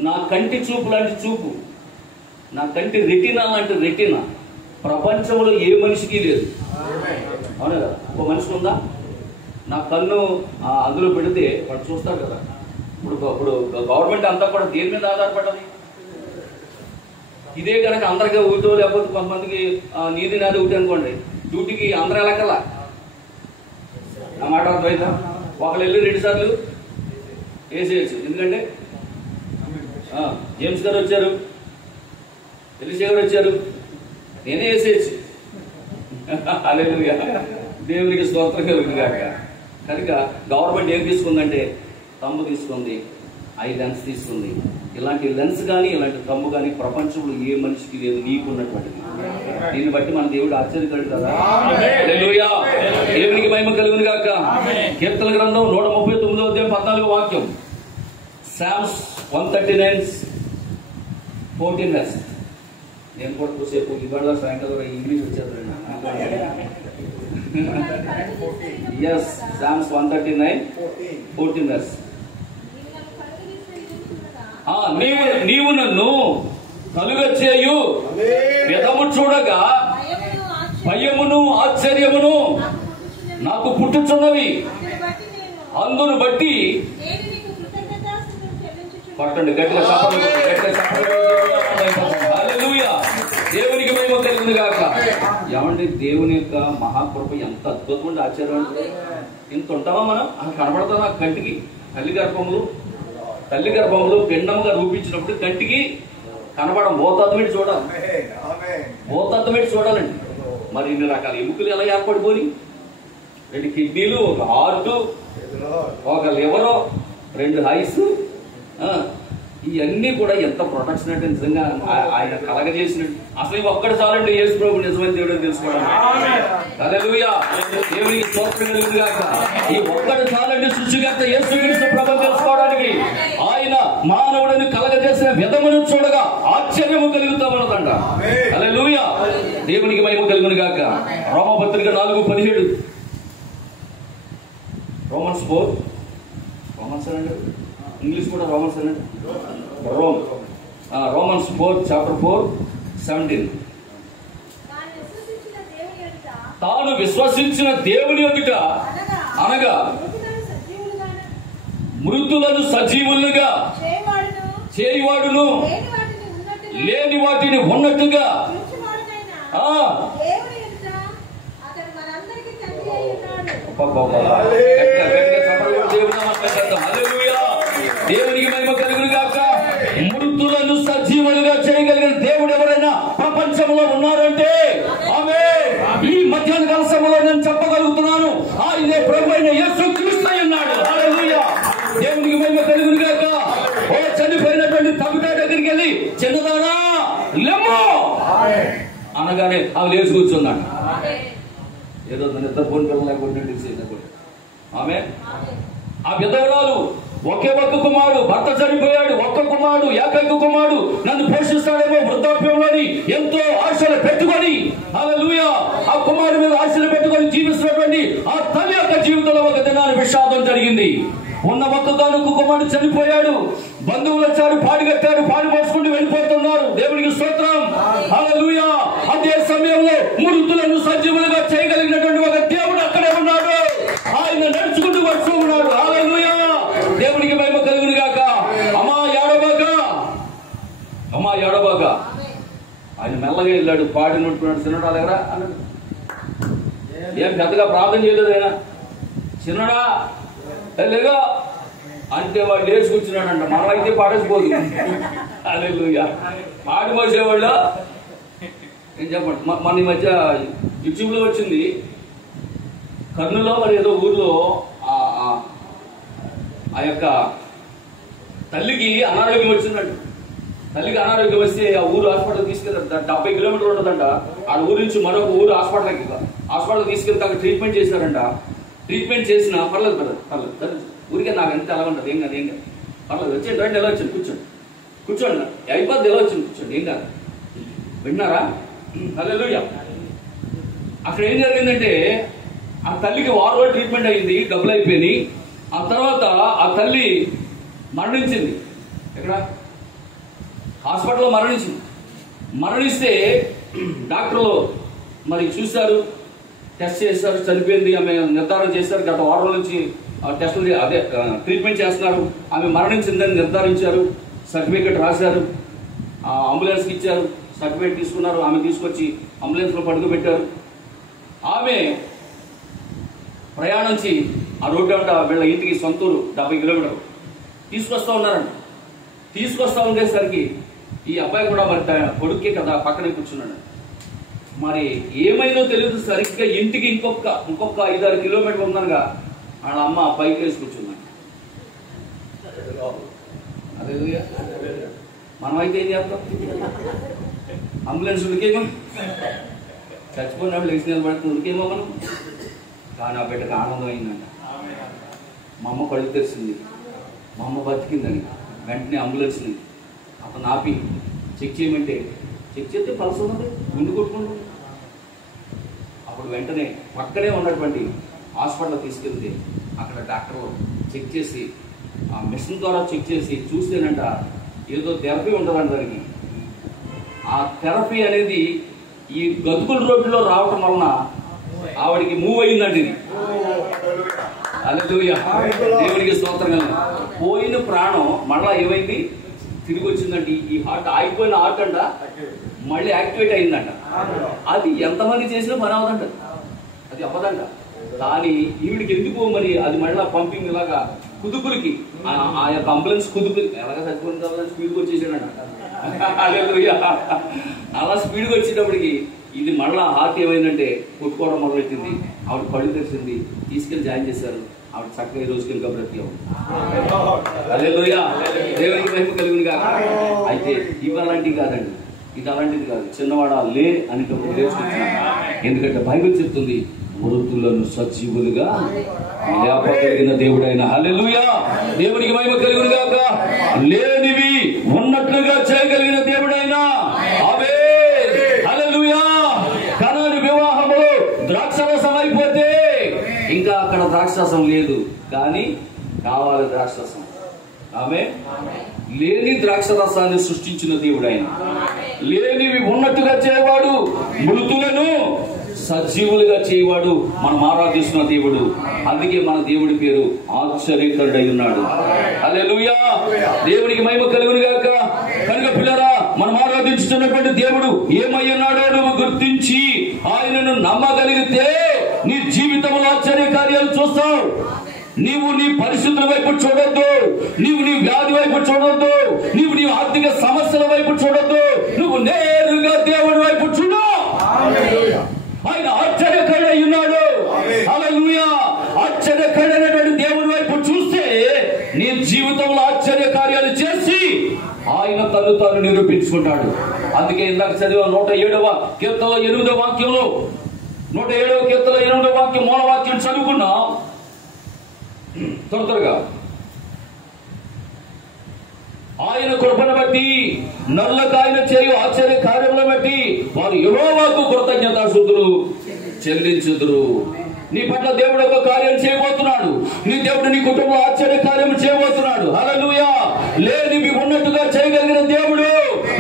నా కంటి చూపు లాంటి చూపు, నా కంటి రెటీనా లాంటి రెటీనా ప్రపంచంలో ఏ మనిషికి లేదు. అవునా కదా? ఒక మనిషి ఉందా? నా కన్ను అందులో పెడితే వాడు చూస్తాడు కదా. ఇప్పుడు గవర్నమెంట్ అంతా కూడా దేని మీద ఆధారపడ్డది? ఇదే కనుక అందరికీ ఊటో లేకపోతే కొంతమందికి నీది నాది ఊటి అనుకోండి, డ్యూటీకి అందరూ వెళ్ళకల్లా. నా మాట అర్థమైందా? ఒకళ్ళు వెళ్ళి 2 సార్లు వేసేయచ్చు. ఎందుకంటే జేమ్స్ గారు వచ్చారు, ఎలిషా గారు వచ్చారు, నేనే వేసేయచ్చు. హల్లెలూయా, దేవునికి స్తోత్రం కలుగుతుంది కాక. కనుక గవర్నమెంట్ ఏం తీసుకుందంటే తమ్ము తీసుకుంది, ఐ లెన్స్ తీసుకుంది. ఇలాంటి లెన్స్ కానీ ఇలాంటి తమ్ము కానీ ప్రపంచంలో ఏ మనిషికి లేదు, నీకున్నటువంటిది. దీన్ని బట్టి మన దేవుడు ఆశ్చర్యకరుడు కదా. హల్లెలూయా, దేవునికి మహిమ కలుగును గాక. కీర్తన గ్రంథం 139వ అధ్యాయం 14వ వాక్యం, సామ్స్ 139:14. నేను కూడా చూసేపు ఇవాళ సాయంకాలం ఇంగ్లీష్ వచ్చేది. Yes, Psalms 139:14. నీవు నన్ను కలుగ చేయు విధము చూడగా భయమును ఆశ్చర్యమును నాకు పుట్టుచున్నవి. అందును బట్టి పట్టండి గట్టిగా చెప్పండి. హల్లెలూయా, దేవునికి మహిమ కలుగును గాక. ఏమంటే దేవుని యొక్క మహాకృప ఎంత అద్భుతమైన ఆశ్చర్యం అంటే, ఇంత ఉంటామా మనం? కనబడతామా కంటికి? తల్లి గర్భంలో పిండముగా రూపించినప్పుడు కంటికి కనబడం, భూతత్వమేటి చూడాలి, భూతత్వమేటి చూడాలండి. మరి ఇన్ని రకాల ఎముకలు ఎలా ఏర్పడిపోయి, 2 కిడ్నీలు, ఒక హార్ట్, ఒక లివరు, 2 ఐస్, ఇవన్నీ కూడా ఎంత ప్రొటెక్షన్ అంటే నిజంగా ఆయన కలగజేసినట్టు. అసలు ఇవి ఒక్కటి చాలండి యేసు ప్రభు నిజమైన దేవుడు తెలుసుకోవడానికి. హల్లెలూయా, దేవునికి స్తోత్రం కలుగును గాక. ఈ ఒక్కటి చాలండి సృష్టికర్త యేసుక్రీస్తు ప్రభువు తెలుసుకోవడానికి. ఆయన మానవుడిని కలగజేసిన విధమును చూడగా ఆశ్చర్యము కలుగుతామన్నదంట. హల్లెలూయా, దేవునికి మహిమ కలుగును గాక. రోమపత్రిక 4:17. రోమన్స్ 4, రోమన్స్ అనండి, ఇంగ్లీష్ కూడా రోమన్స్ అనండి. రోమన్స్ 4:17. తాను విశ్వసించిన దేవుని ఎదుట అనగా మృతులను సజీవులుగా చేయువాడును, లేని వాటిని ఉన్నట్టుగా దేవునికి మహిమ కలుగును గాక. మృతులను సజీవులుగా చేయగలిగిన దేవుడు ఎవరైనా ప్రపంచంలో ఉన్నారంటే ఆమేన్. ఈ మధ్యాహ్న కాల సమయంలో నేను చెప్పగలుగుతున్నాను, ఆయనే ప్రభు అయిన యేసుక్రీస్తు ఉన్నాడు. హల్లెలూయా, దేవునికి మహిమ కలుగును గాక. ఓ చనిపోయినటువంటి తబితా దగ్గరికి వెళ్ళి, చిన్నదానా లెమ్మో అనగానే ఆమె లేచి కూర్చున్నాడు. ఏదో ఇద్దరు ఫోన్ పిల్లలు ఆమె ఆ విధవరాలు ఒకే ఒక్క కుమారుడు, భర్త చనిపోయాడు, ఒక్క కుమారుడు, ఏకైక కుమారుడు నన్ను పోషిస్తాడేమో వృద్ధాప్యంలోని ఎంతో ఆశలు పెట్టుకొని, హల్లెలూయా, ఆ కుమారుడు మీద ఆశలు పెట్టుకొని జీవిస్తున్నటువంటి ఆ తల్లి యొక్క జీవితంలో ఒక దినాన్ని విషాదం జరిగింది. ఉన్న ఒక్కగానొక్క కుమారుడు చనిపోయాడు. బంధువులు వచ్చారు, పాడి కట్టారు, పాడి మోసుకుంటూ వెళ్ళిపోతున్నారు. దేవునికి స్తోత్రం, హల్లెలూయా. అదే సమయంలో మృతులను సజీవులుగా చేయగలిగినటువంటి ఒక దేవుడు అక్కడే ఉన్నాడు. ఆయన నడుచుకుంటూ వస్తూ ఉన్నాడు. హల్లెలూయా, దేవునికి మహిమ కలుగును గాక. అమ్మా ఏడవక. ఆయన మెల్లగా వెళ్ళాడు, పాడి నడుపుకున్నాడు. చిన్నడా దగ్గర అన్నాడు. ఏం పెద్దగా ప్రార్థన చేయలేదు ఆయన. చిన్నడా లేగా అంటే వాడు లేచి కూర్చున్నాడంట. మనమైతే పాడేసిపోదు. హల్లెలూయా, పాడి మోసేవాళ్ళు ఏం చెప్పండి. మన ఈ మధ్య యూట్యూబ్ లో వచ్చింది, కర్నూలులో మరి ఏదో ఊర్లో ఆ యొక్క తల్లికి అనారోగ్యం వచ్చిందంట. తల్లికి అనారోగ్యం వస్తే ఆ ఊరు హాస్పిటల్ తీసుకెళ్తారు. 70 కిలోమీటర్లు ఉంటుందంట. ఆ ఊరు నుంచి మరొక ఊరు హాస్పిటల్ తీసుకెళ్తే అక్కడ ట్రీట్మెంట్ చేశారంట. ట్రీట్మెంట్ చేసిన పర్లేదు ఊరికే నాకు ఎంత ఎలా ఉంటుంది, ఏం కాదు పర్లేదు, వచ్చేయండి, రండి, ఎలా వచ్చింది, కూర్చోండి అయిపోద్ది, ఎలా వచ్చింది, కూర్చోండి, ఏం కాదు. విన్నారా? హల్లెలూయా. అక్కడ ఏం జరిగిందంటే ఆ తల్లికి 6 రోజులు ట్రీట్మెంట్ అయింది, డబ్బులు అయిపోయినాయి. ఆ తర్వాత ఆ తల్లి మరణించింది. ఎక్కడ? హాస్పిటల్లో మరణిస్తే డాక్టర్లు మరి చూశారు, టెస్ట్ చేశారు, చనిపోయింది ఆమె నిర్ధారణ చేశారు. గత వారం నుంచి టెస్టులు ట్రీట్మెంట్ చేస్తున్నారు. ఆమె మరణించిందని నిర్ధారించారు. సర్టిఫికేట్ రాశారు, అంబులెన్స్కి ఇచ్చారు, సర్టిఫికేట్ తీసుకున్నారు. ఆమె తీసుకొచ్చి అంబులెన్స్లో పడుకోబెట్టారు. ఆమె ప్రయాణించి ఆ రోడ్డు అంట వీళ్ళ ఇంటికి సొంతూరు 70 కిలోమీటర్లు తీసుకొస్తా ఉన్నారంట. తీసుకొస్తా ఉండేసరికి ఈ అబ్బాయి కూడా మరి కొడుకే కదా పక్కనే కూర్చున్నాడు. మరి ఏమైందో తెలియదు, సరిగ్గా ఇంటికి ఇంకొక 5-6 కిలోమీటర్లు ఉందనగా వాళ్ళ అమ్మ పైకి వేసి కూర్చున్నాడు. అదే మనమైతే ఏం చేస్తాం? అంబులెన్స్ ఉడికేమో, చచ్చిపోయిన వాళ్ళు లేచి నిలబడితే ఉడికేమో మనం. కానీ ఆ బిడ్డకు ఆనందం అయిందంట. మా అమ్మ కడుగు తెరిచింది, మా అమ్మ బతికిందని. వెంటనే అంబులెన్స్ని అతను ఆపి చెక్ చేయమంటే చెక్ చేస్తే పల్స్ ఉన్నది, గుండు కొట్టుకుంటుంది. అప్పుడు వెంటనే పక్కనే ఉన్నటువంటి హాస్పిటల్ తీసుకెళ్తే అక్కడ డాక్టర్ చెక్ చేసి ఆ మిషన్ ద్వారా చెక్ చేసి చూస్తేనంట ఏదో థెరపీ ఉంటుందంట దానికి. ఆ థెరపీ అనేది ఈ గతుకుల రోడ్డులో రావటం వలన ఆవిడికి మూవ్ అయిందండి. ఇది హల్లెలూయా, దేవునికి స్తోత్రం. పోయిన ప్రాణం మళ్ళా ఏమైంది? తిరిగి వచ్చిందండి. ఈ హార్ట్ ఆగిపోయిన హార్ట్ అంట మళ్ళీ యాక్టివేట్ అయిందంట. అది ఎంతమంది చేసినా పని అవదంట, అది అవ్వదంట. కానీ ఈవిడికి ఎందుకు మరి అది మళ్ళీ పంపింగ్ ఇలాగా కుదుపులకి ఆ యొక్క అంబులెన్స్ కుదుపులు ఎలాగ చచ్చిపోయిన తర్వాత స్పీడ్గా వచ్చేసాడంట. హల్లెలూయా, అలా స్పీడ్గా వచ్చేటప్పటికి ఇది మళ్ళా హార్ట్ ఏమైందంటే కొట్టుకోవడం మొదలెట్టింది. ఆవిడ కళ్ళు తెరిచింది, తీసుకెళ్లి జాయిన్ చేశారు. ఆవిడ చక్కగా ఈ రోజుకి ఇంకా బ్రతికావు. హల్లెలూయా, దేవునికి మహిమ కలుగును గాక. అయితే ఇవి అలాంటివి కాదండి, ఇది అలాంటిది కాదు. చిన్నవాడా లే అనేటప్పుడు నేర్చుకుంటున్నాను. ఎందుకంటే బైబిల్ చెప్తుంది మృతులను సజీవులుగా లేపగలిగిన దేవుడైన. హల్లెలూయా, దేవునికి మహిమ కలుగును గాక. లేనివి ఉన్నట్లుగా చేయగలిగిన దేవుడైనా. ఆమేన్, హల్లెలూయా. కనాను వివాహములో ద్రాక్షరసం అయిపోతే ఇంకా అక్కడ ద్రాక్షరసం లేదు, కానీ కావాలి ద్రాక్షరసం. ఆమేన్. లేని ద్రాక్షరసాన్ని సృష్టించిన దేవుడు ఆయన. లేనివి ఉన్నట్టుగా చేయవాడు, మృతులను సజీవులుగా చేయవాడు మనం ఆరాధిస్తున్న దేవుడు. అందుకే మన దేవుడి పేరు ఆశ్చర్యకరుడై ఉన్నాడు. హల్లెలూయా, దేవునికి మహిమ కలుగును గాక. కనుక పిల్లరా, మనం ఆరాధించుతున్నటువంటి దేవుడు ఏమై ఉన్నాడో నువ్వు గుర్తించి ఆయనను నమ్మగలిగితే నీ జీవితంలో ఆశ్చర్య కార్యాలు చూస్తావు. నీవు నీ పరిస్థితుల వైపు చూడొద్దు, నీవు నీ వ్యాధి వైపు చూడొద్దు, నీవు నీ ఆర్థిక సమస్యల వైపు చూడొద్దు. నువ్వు నేరుగా దేవుడి వైపు చూడు. ఆయన ఆశ్చర్యకరుడై ఉన్నాడు. హల్లెలూయా, ఆశ్చర్యకరుడైనటువంటి దేవుడి వైపు చూస్తే నీ జీవితంలో ఆశ్చర్య కార్యాలు చేసి ఆయన తను తాను నిరూపించుకుంటాడు. అందుకే ఇందాక చదివా 107వ కీర్తనలో 8వ వాక్యంలో, 107వ కీర్తనలో 8వ వాక్యం మూల వాక్యం చదువుకున్నాం త్వరగా. ఆయన కృపను బట్టి నరులకు ఆయన చేయు ఆశ్చర్య కార్యములను బట్టి వారు యెహోవాకు కృతజ్ఞతాస్తుతులు చెల్లించుదురు. నీ పట్ల దేవుడు ఒక కార్యం చేయబోతున్నాడు. నీ దేవుడు నీ కుటుంబంలో ఆశ్చర్య కార్యం చేయబోతున్నాడు. హల్లెలూయా, లేనివి ఉన్నట్టుగా చేయగలిగిన దేవుడు.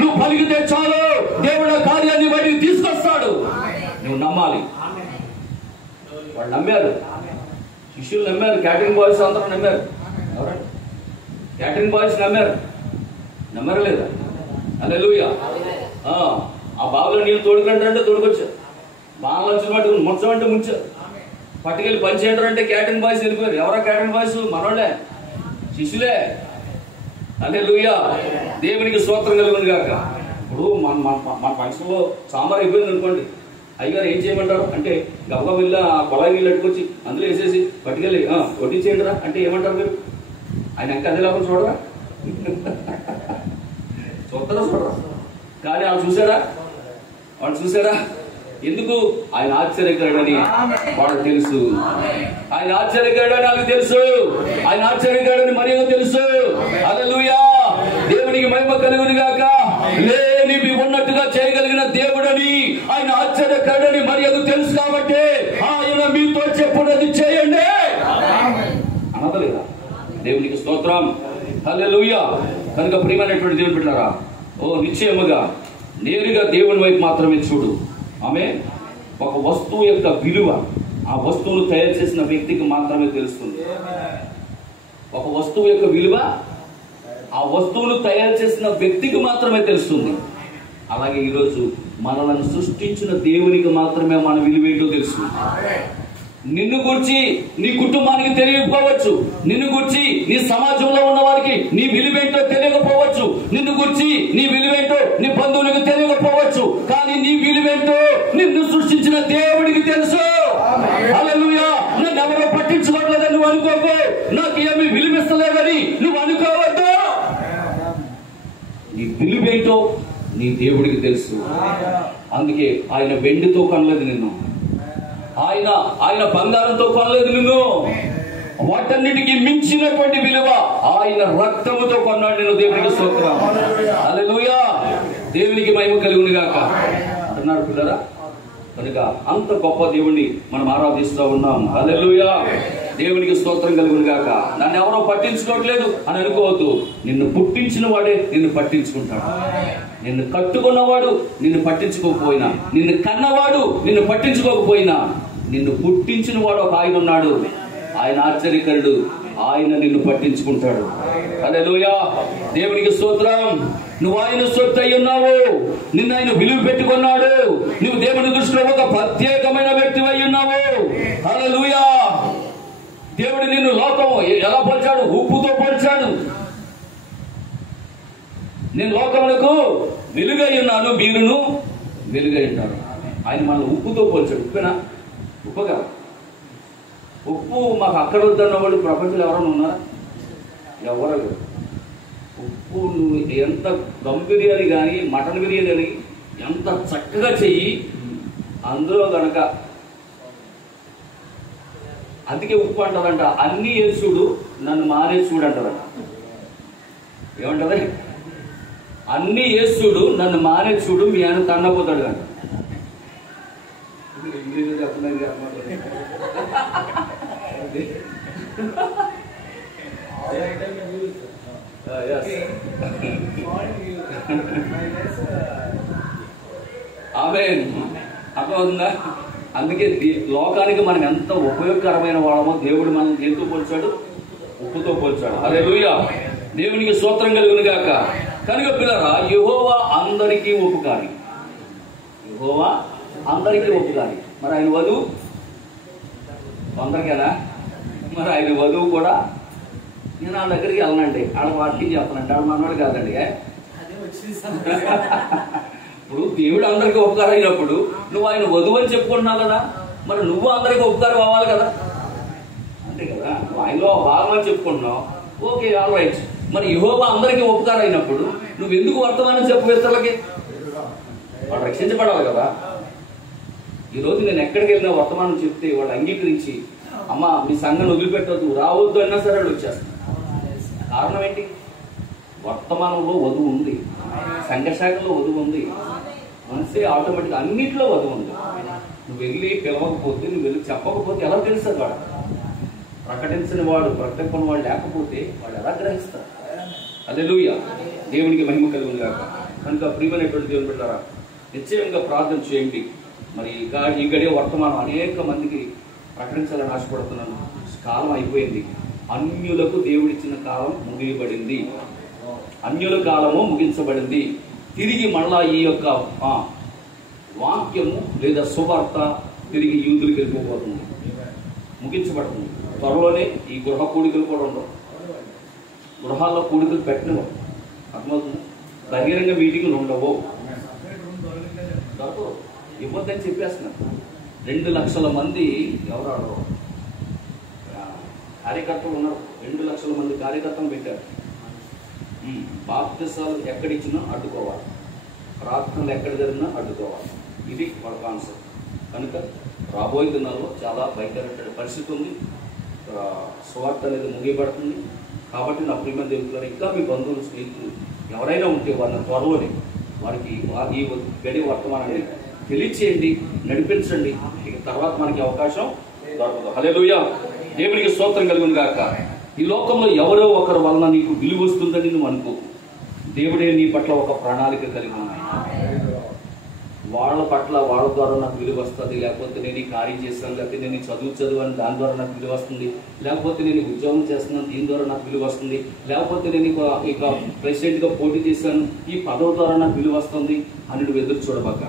నువ్వు పలికితే చాలు, దేవుడు ఆ కార్యాన్ని బట్టి తీసుకొస్తాడు. నువ్వు నమ్మాలి. వాళ్ళు నమ్మారు, శిష్యులు నమ్మారు, క్యాటరింగ్ బాయ్స్ అందరూ నమ్మారు. ఎవరండి? క్యాటరింగ్ బాయ్స్ నమ్మారు లేదా? హల్లెలూయా. ఆ బావిలో నీళ్ళు తోడుకుంటారంటే తోడుకొచ్చారు, బాగా ముంచమంటే ముంచారు, పట్టుకెళ్ళి పని చేయడం అంటే క్యాటరింగ్ బాయ్స్ వెళ్ళిపోయారు. ఎవరా క్యాటరింగ్ బాయ్స్? మనోళ్ళే, శిష్యులే. హల్లెలూయా, దేవునికి స్తోత్రం కలుగును గాక. ఇప్పుడు మన ఫంక్షన్లో సాంబార్ అయిపోయింది అనుకోండి, అయ్యగారు ఏం చేయమంటారు అంటే గబ్బా వెళ్ళి ఆ కొలాయి నీళ్ళు అట్టుకొచ్చి అందులో వేసేసి పట్టుకెళ్ళి వడ్డించేయండి రా అంటే ఏమంటారు మీరు? ఆయన ఇంకా అదే లోపల చూడరా? చూడరా? కానీ వాళ్ళు చూసారా? ఎందుకు? ఆయన ఆశ్చర్యకరుడని వాళ్ళకి తెలుసు. ఆయన ఆశ్చర్యకరుడని నాకు తెలుసు. ఆయన ఆశ్చర్యకరుడని మరియకు తెలుసు. హల్లెలూయా, దేవునికి మహిమ కలుగును గాక. లేనివి ఉన్నట్టుగా చేయగలిగిన దేవుడని, ఆయన ఆశ్చర్యకరుడని మరియకు తెలుసు. కాబట్టి ఆయన మీతో చెప్పున్నది చేయండి అనదలేదా? దేవునికి స్తోత్రం. హల్లెలూయా. కనుక ప్రియమైనటువంటి దేవుని బిడ్డలారా, నిశ్చయముగా నేరుగా దేవుని వైపు మాత్రమే చూడు. ఆమె ఒక వస్తువు యొక్క విలువ ఆ వస్తువును తయారు చేసిన వ్యక్తికి మాత్రమే తెలుస్తుంది. ఒక వస్తువు యొక్క విలువ ఆ వస్తువును తయారు చేసిన వ్యక్తికి మాత్రమే తెలుస్తుంది. అలాగే ఈరోజు మనలను సృష్టించిన దేవునికి మాత్రమే మన విలువేంటో తెలుసు. నిన్ను గురించి నీ కుటుంబానికి తెలియకపోవచ్చు, నిన్ను గురించి నీ సమాజంలో ఉన్న వారికి నీ విలువేంటో తెలియకపోవచ్చు, నిన్ను గురించి నీ విలువేంటో నీ బంధువులకు తెలియకపోవచ్చు, కానీ నీ విలువేంటో నిన్ను సృష్టించిన దేవుడికి తెలుసు. హల్లెలూయా. నన్ను ఎవరో పట్టించుకోవట్లేదని నువ్వు అనుకోకు, నాకు ఏమి విలువిస్తలేదని నువ్వు అనుకోవద్దు. నీ విలువేంటో నీ దేవుడికి తెలుసు. అందుకే ఆయన వెండితో కొనలేదు నిన్ను, ఆయన బంగారంతో కొనలేదు నిన్ను. వాటన్నిటికీ మించినటువంటి విలువ ఆయన రక్తముతో కొన్నాడు నేను. దేవునికి స్తోత్రం. హల్లెలూయా. దేవునికి మహిమ కలుగును గాక అంటున్నారు పిల్లరా. కనుక అంత గొప్ప దేవుణ్ణి మనం ఆరాధిస్తూ ఉన్నాం. హల్లెలూయా. దేవునికి స్తోత్రం కలుగును గాక. నన్ను ఎవరో పట్టించుకోవట్లేదు అని అనుకోవద్దు. నిన్ను పుట్టించిన వాడే నిన్ను పట్టించుకుంటాడు. నిన్ను కట్టుకున్నవాడు నిన్ను పట్టించుకోకపోయినా, నిన్ను కన్నవాడు నిన్ను పట్టించుకోకపోయినా, నిన్ను పుట్టించిన వాడు ఒక ఆయన ఉన్నాడు. ఆయన ఆశ్చర్యకరుడు. ఆయన నిన్ను పట్టించుకుంటాడు. హల్లెలూయా. దేవునికి స్తోత్రం. నువ్వు ఆయన సొత్తు అయి ఉన్నావు. నిన్ను ఆయన విలువ పెట్టుకున్నాడు. నువ్వు దేవుని దృష్టిలో ఒక ప్రత్యేకమైన వ్యక్తి అయి ఉన్నావు. హల్లెలూయా. దేవుడు నిన్ను లోకము ఎలా పోల్చాడు? ఉప్పుతో పోల్చాడు. నేను లోకములకు వెలుగై ఉన్నాను, మీరును వెలుగై ఉంటారు. ఆయన మనల్ని ఉప్పుతో పోల్చాడు. ఉప్పునా? ఉప్పుగా. ఉప్పు మాకు అక్కడ వద్దన్న వాళ్ళు ప్రపంచంలో ఎవరైనా ఉన్నారా? ఎవరు లేరు. ఉప్పు నువ్వు ఎంత దమ్ బిర్యానీ కానీ మటన్ బిర్యానీ కానీ ఎంత చక్కగా చెయ్యి, అందులో గనక అందుకే ఉప్పు అంటారంట. అన్ని యేసుడు నన్ను మానేసుడు అంటారంట. ఏమంటారు? అన్ని యేసుడు నన్ను మానేసుడు మీ ఆయన తన్నపోతాడు అంట. ఇంగ్లీష్లో చెప్తున్నాను. ఆమేన్. అర్థమవుతుందా? అందుకే లోకానికి మనం ఎంత ఉపయోగకరమైన వాళ్ళమో దేవుడు మనం దేంతో పోల్చాడు? ఉప్పుతో పోల్చాడు. హల్లెలూయా. దేవునికి స్తోత్రం కలుగును గాక. కనుక పిల్లరా, యెహోవా అందరికీ ఉపకారి. యెహోవా అందరికీ ఉపకారి. మరి ఆయన వధువు అందరికేనా? మరి ఆయన వధువు కూడా నేను వాళ్ళ దగ్గరికి వెళ్ళనండి, వాళ్ళ వాటికి చెప్తానంటే వాళ్ళ మనవాడు కాదండి. ఇప్పుడు దేవుడు అందరికీ ఉపకారం అయినప్పుడు నువ్వు ఆయన వధువు అని చెప్పుకుంటున్నావు కదా, మరి నువ్వు అందరికీ ఉపకారం అవ్వాలి కదా. అంతే కదా. నువ్వు ఆయనలో భాగం అని చెప్పుకుంటున్నావు. Okay, all right. మరి యెహోవా అందరికీ ఉపకారం అయినప్పుడు నువ్వు ఎందుకు వర్తమానం చెప్పు ఇతరులకి? వాడు రక్షించబడాలి కదా. ఈరోజు నేను ఎక్కడికి వెళ్ళినా వర్తమానం చెప్తే వాడు అంగీకరించి అమ్మ మీ సంఘాన్ని వదిలిపెట్టద్దు, రావద్దు అన్నా సరే వాడు వచ్చేస్తాను. కారణం ఏంటి? వర్తమానంలో వధువు ఉంది, సంఘశాఖలో వధువు ఉంది, మనసే ఆటోమేటిక్ అన్నింటిలో వధువు ఉంది. నువ్వు వెళ్ళి పిలవకపోతే, నువ్వు వెళ్ళి చెప్పకపోతే ఎలా తెలుస్తుంది? వాడు ప్రకటించిన వాడు, ప్రకటించిన వాడు లేకపోతే వాడు ఎలా గ్రహిస్తాడు? హల్లెలూయా. దేవునికి మహిమ కలుగును గాక. కనుక ప్రియమైనటువంటి దేవుని బిడ్డలారా, నిశ్చయంగా ప్రార్థన చేయండి. మరి ఈ గడియ వర్తమానం అనేక మందికి ప్రకటించాలని ఆశపడుతున్నాను. కాలం అయిపోయింది. అన్యులకు దేవుడిచ్చిన కాలం ముగియబడింది. అన్యుల కాలము ముగించబడింది. తిరిగి మళ్ళా ఈ యొక్క వాక్యము లేదా సువార్త తిరిగి యూదులకు వెళ్ళిపోతుంది, ముగించబడుతుంది. త్వరలోనే ఈ గృహ కూడికలు కూడా ఉండవు. గృహాల్లో కూడికలు పెట్టినవు. అర్థమవుతుంది. బహిరంగ మీటింగ్లు ఉండవు. ఇవ్వద్దని చెప్పేస్తున్నారు. 2 లక్షల మంది ఎవరు కార్యకర్తలు ఉన్నారు. 2 లక్షల మంది కార్యకర్తలు పెట్టారు. బాప్తిసాలు ఎక్కడిచ్చినా అడ్డుకోవాలి, ప్రార్థనలు ఎక్కడ జరిగినా అడ్డుకోవాలి. ఇది వాళ్ళ కాన్సెప్ట్. కనుక రాబోయే దినాల్లో చాలా భయంకరమైన పరిస్థితి ఉంది. సువార్త అనేది ముగియబడుతుంది. కాబట్టి నా ప్రియమైన దేవుడు, ఇంకా మీ బంధువులు, స్నేహితులు ఎవరైనా ఉంటే వాళ్ళని త్వరలోనే వారికి ఈ గడి వర్తమానాన్ని తెలియచేయండి, నడిపించండి. ఇక తర్వాత మనకి అవకాశం దొరకదు. హల్లెలూయా. దేవునికి స్తోత్రం కలుగును గాక. ఈ లోకంలో ఎవరో ఒకరి వలన నీకు విలువ వస్తుందని నువ్వు అనుకో. దేవుడే నీ పట్ల ఒక ప్రణాళిక కలిగి ఉన్నాడు. వాళ్ళ పట్ల వాళ్ళ ద్వారా నాకు విలువ వస్తుంది, లేకపోతే నేను ఈ కార్యం చేస్తాను, లేకపోతే నేను చదువుని దాని ద్వారా నాకు విలువ వస్తుంది, లేకపోతే నేను ఉద్యోగం చేస్తున్నాను దీని ద్వారా నాకు విలువ వస్తుంది, లేకపోతే నేను ఇక ప్రెసిడెంట్గా పోటీ చేశాను ఈ పదవి ద్వారా నాకు విలువ వస్తుంది అని నువ్వు ఎదురు చూడబాక.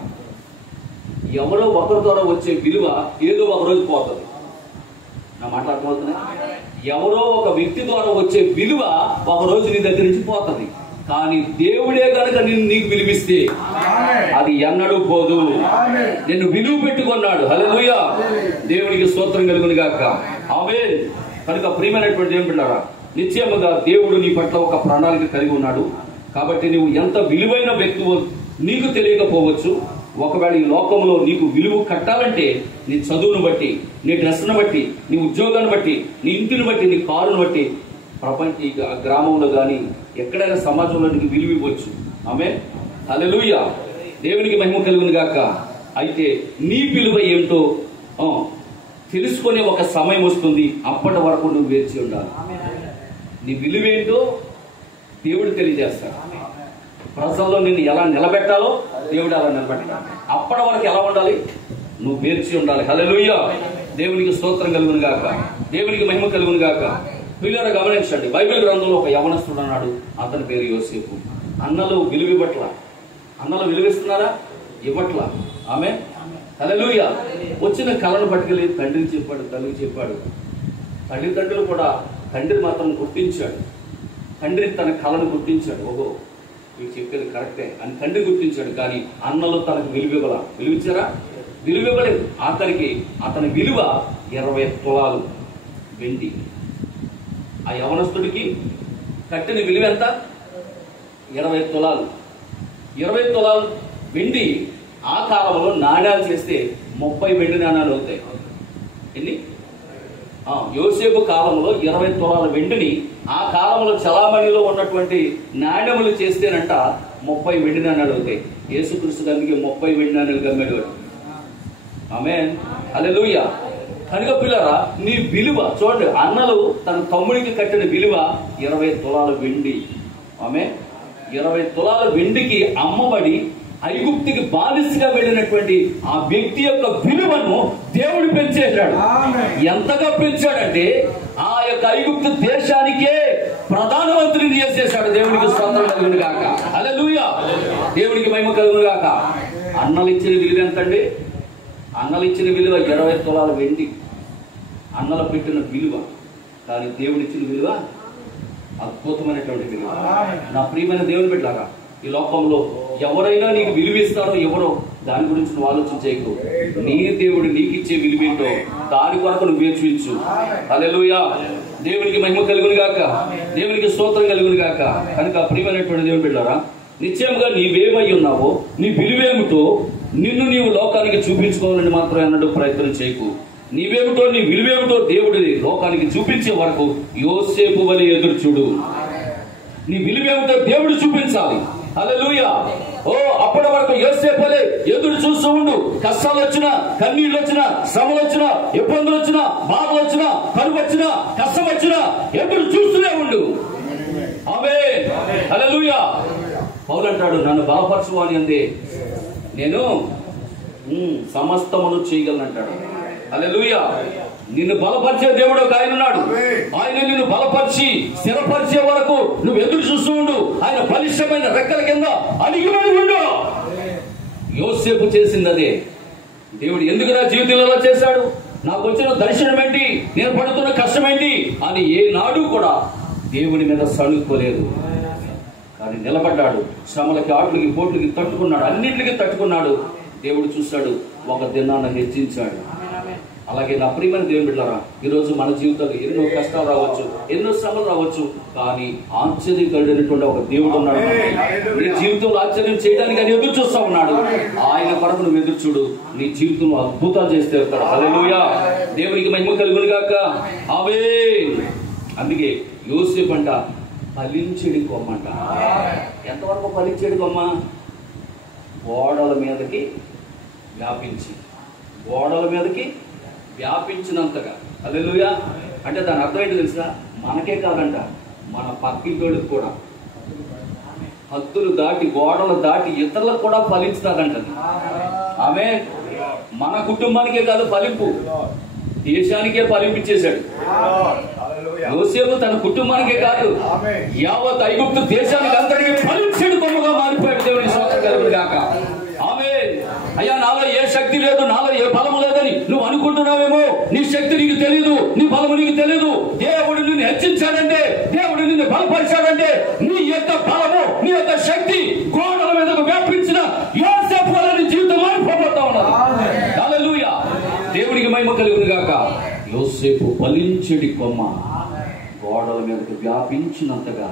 ఎవరో ఒకరి ద్వారా వచ్చే విలువ ఏదో ఒకరోజు పోతుంది. నా మాట్లాడుకోవద్దునా? ఎవరో ఒక వ్యక్తి ద్వారా వచ్చే విలువ ఒకరోజు నీ దగ్గర నుంచి పోతుంది. కానీ దేవుడే కనుక నీకు విలువిస్తే అది ఎన్నడూ పోదు. నిన్ను విలువ పెట్టుకున్నాడు. హల్లెలూయా, దేవునికి స్తోత్రం కలుగును గాక. ఆమేన్. కనుక ప్రియమైనటువంటి దేవుని బిడ్డలారా, నిశ్చయముగా దేవుడు నీ పట్ల ఒక ప్రణాళిక కలిగి ఉన్నాడు. కాబట్టి నువ్వు ఎంత విలువైన వ్యక్తివో నీకు తెలియకపోవచ్చు. ఒకవేళ ఈ లోకంలో నీకు విలువ కట్టాలంటే నీ చదువును బట్టి, నీ డ్రెస్ను బట్టి, నీ ఉద్యోగాన్ని బట్టి, నీ ఇంటిని బట్టి, నీ కారును బట్టి, ప్రపంచ గ్రామంలో కానీ ఎక్కడైనా సమాజంలో నీకు విలువ ఇవ్వచ్చు. ఆమేన్. హల్లెలూయా, దేవునికి మహిమ కలుగును గాక. అయితే నీ విలువ ఏమిటో తెలుసుకునే ఒక సమయం వస్తుంది. అప్పటి వరకు నువ్వు వేచి ఉండాలి. నీ విలువ ఏంటో దేవుడు తెలియజేస్తాడు. ప్రజల్లో నిన్ను ఎలా నిలబెట్టాలో దేవుడు అలా నిలబెట్టాలి. అప్పటి వరకు ఎలా ఉండాలి? నువ్వు వేచి ఉండాలి. హల్లెలూయా, దేవునికి స్తోత్రం కలుగును గాక. దేవునికి మహిమ కలుగును గాక. పిల్లలు గమనించండి, బైబిల్ గ్రంథంలో ఒక యవనస్తుడు అన్నాడు. అతని పేరు యోసేపు. అన్నలు విలువ ఇవ్వట్లా. అన్నలు విలువిస్తున్నారా? ఇవ్వట్లా. ఆమె హల్లెలూయా. వచ్చిన కళను పట్టుకెళ్ళి తండ్రికి చెప్పాడు, తల్లికి చెప్పాడు. తల్లిదండ్రులు కూడా తండ్రి మాత్రం గుర్తించాడు. తండ్రి తన కళను గుర్తించాడు. ఓహో, వీడు చెప్పేది కరెక్టే అని తండ్రి గుర్తించాడు. కానీ అన్నలు తనకు విలువివ్వలా. విలువిచ్చారా? విలువివ్వలేదు. ఆఖరికి అతని విలువ 20 తులాలు వెండి. ఆ యవనస్తుడికి కట్టిన విలువ ఎంత? 20 తులాలు. 20 తులాలు వెండి ఆ కాలంలో నాణ్యాలు చేస్తే 30 వెండి నాణ్యాలు అవుతాయి. ఎన్ని? యోసేపు కాలంలో 20 తులాల వెండిని ఆ కాలంలో చలామణిలో ఉన్నటువంటి నాణ్యములు చేస్తేనంట 30 వెండి నాణ్యాలు అవుతాయి. యేసుక్రీస్తు అందుకే 30 వెండి నాణ్యాలు గమ్మాడు. ఆమేన్. హల్లెలూయా. కనుక పిల్లరా, నీ విలువ చూడండి. అన్నలు తన తమ్ముడికి కట్టిన విలువ 20 తులాల వెండి. ఆమేన్. 20 తులాల వెండికి అమ్మబడి ఐగుప్తికి బానిసగా వెళ్ళినటువంటి ఆ వ్యక్తి యొక్క విలువను దేవుడు పెంచేశాడు. ఎంతగా పెంచాడంటే ఆ యొక్క ఐగుప్తు దేశానికే ప్రధానమంత్రిని చేసేశాడు. దేవునికి స్తోత్రం కలుగును గాక. హల్లెలూయా, దేవునికి మహిమ కలుగును గాక. అన్నలు ఇచ్చిన విలువ ఎంతండి? అన్నలు ఇచ్చిన విలువ 20 తులాల వెండి. అన్నలు పెట్టిన విలువ. కానీ దేవుడిచ్చిన విలువ అద్భుతమైనటువంటి విలువ. నా ప్రియమైన దేవుని బిడ్డలారా, ఈ లోకంలో ఎవరైనా నీకు విలువిస్తారో ఎవరో దాని గురించి నువ్వు ఆలోచన చేయకు. నీ దేవుడు నీకు ఇచ్చే విలువేంటో దాని కొరకు నువ్వు వేచించు. హల్లెలూయా, దేవునికి మహిమ కలుగును గాక. దేవునికి స్తోత్రం కలుగును గాక. కనుక ప్రియమైనటువంటి దేవుని బిడ్డలారా, నిశ్చయంగా నీవేమై ఉన్నావో, నీ విలువేమిటో నిన్ను నీవు లోకానికి చూపించుకోవాలని మాత్రం అన్నట్టు ప్రయత్నం చేయకు. నీవేమిటో, నీ విలువేమిటో దేవుడి లోకానికి చూపించే వరకు యోసేపు వలె ఎదురు చూడు. నీ విలువేమిటో దేవుడు చూపించాలి. హల్లెలూయా. అప్పటి వరకు యోసేపు వలె ఎదురు చూస్తూ ఉండు. కష్టాలు వచ్చినా, కన్నీళ్ళు వచ్చినా, శ్రమలు వచ్చినా, ఇబ్బందులు వచ్చినా, బాధలు వచ్చినా, కరువు వచ్చినా, కష్టం వచ్చినా ఎదురు చూస్తూనే ఉండు. ఆమేన్. హల్లెలూయా. పౌలు అంటాడు, నన్ను బలపరచు అని అందే నేను సమస్తమును చేయగలను అంటాడు. హల్లెలూయా. నిన్ను బలపరిచే దేవుడు ఒక ఆయన ఉన్నాడు. ఆయన నిన్ను బలపరిచి స్థిరపరిచే వరకు నువ్వు ఎదురు చూస్తూ ఉండు. ఆయన బలిష్టమైన రెక్కల కింద అణిగిమని ఉండు. యోసేపు చేసింది అదే. దేవుడు ఎందుకు నా జీవితంలో చేశాడు, నాకు వచ్చిన దర్శనం ఏంటి, నేను పడుతున్న కష్టం ఏంటి అని ఏనాడు కూడా దేవుని మీద సణుక్కోలేదు. కానీ నిలబడ్డాడు. శ్రమలకి, ఆటలకి, పోట్లకి తట్టుకున్నాడు. అన్నింటికి తట్టుకున్నాడు. దేవుడు చూశాడు, ఒక దినాన్ని హెచ్చించాడు. అలాగే నా ప్రియమైన దేవుని బిడ్డలారా, ఈరోజు మన జీవితంలో ఎన్నో కష్టాలు రావచ్చు, ఎన్నో శ్రమలు రావచ్చు. కానీ ఆశ్చర్యకరుడైనటువంటి ఒక దేవుడు ఉన్నాడు. నీ జీవితంలో ఆశ్చర్యం చేయడానికి ఆయన ఎదురు చూస్తా ఉన్నాడు. ఆయన కొరకు నువ్వు ఎదురు చూడు. నీ జీవితంలో అద్భుతాలు చేస్తే వెళ్తాడు. హల్లెలూయా. దేవునికి మహిమ కలుగును గాక. ఆమేన్. అందుకే యోసేపు అంట ఫలించేడి కొమ్మ అంట. ఎంతవరకు ఫలించేడి కొమ్మ? గోడల మీదకి వ్యాపించి, గోడల మీదకి వ్యాపించినంతగా. హల్లెలూయా. అంటే దాని అర్థం ఏంటి తెలుసా? మనకే కాదంట, మన పక్కింటోళ్ళకి కూడా. హద్దులు దాటి గోడలు దాటి ఇతరులకు కూడా ఫలించుతాదంటది. ఆమె మన కుటుంబానికే కాదు ఫలింపు, దేశానికే ఫలింపించేశాడు. యోసేపు తన కుటుంబానికే కాదు యావత్ ఐగుప్తు దేశానికి అంతటికి ఫలించేడు కొమ్మగా మారిపోయాడు. దేవుని స్తోత్రం కలుగును గాక. ఆమె అయ్యా నాలో ఏ శక్తి లేదు, నాలో ఏ బలము లేదని నువ్వు అనుకుంటున్నావేమో. నీ శక్తి నీకు తెలియదు, నీ బలము నీకు తెలియదు. దేవుడు నిన్ను హెచ్చించాడంటే, దేవుడు నిన్ను బలపరిచాడంటే నీ యొక్క బలము, నీ యొక్క శక్తి గోడల మీదకు వ్యాపించిన యోసేపు వల్ల నీ జీవితం మారిపోతా ఉన్నది. హల్లెలూయా. దేవుడికి మహిమ కలుగును గాక. యోసేపు ఫలించుడి కొమ్మ గోడల మీదకు వ్యాపించినంతగా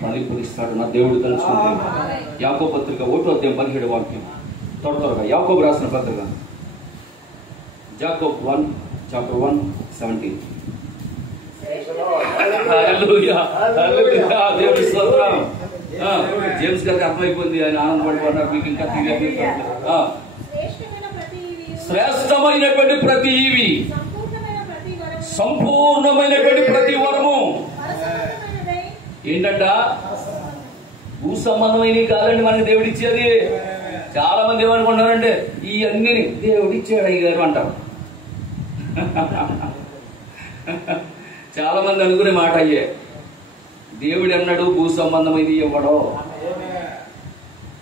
ఫలింపునిస్తాడు నా దేవుడు తలుచుకుంటే. యాకోబు పత్రిక 1:17 వాక్యం త్వరగా. యాకోబు రాసిన పత్రిక జాకోబ్ 1:17. హల్లెలూయా, హల్లెలూయా, దేవుని స్తోత్రం. జేమ్స్ గారికి అర్థమైపోయింది, ఆయన ఆనందపడిపోతున్నారు. మీకు ఇంకా శ్రేష్టమైనటువంటి ప్రతి ఈవి, సంపూర్ణమైనటువంటి ప్రతి వరము ఏంటంట? భూ సంబంధమైనవి కాదండి మనకి దేవుడు ఇచ్చేది. చాలా మంది ఏమనుకుంటారంటే ఈ అన్ని దేవుడు ఇచ్చాడు అయ్యారు అంటారు. చాలా మంది అనుకునే మాట అయ్యే. దేవుడు అన్నాడు భూ సంబంధమైనది ఇవ్వడో.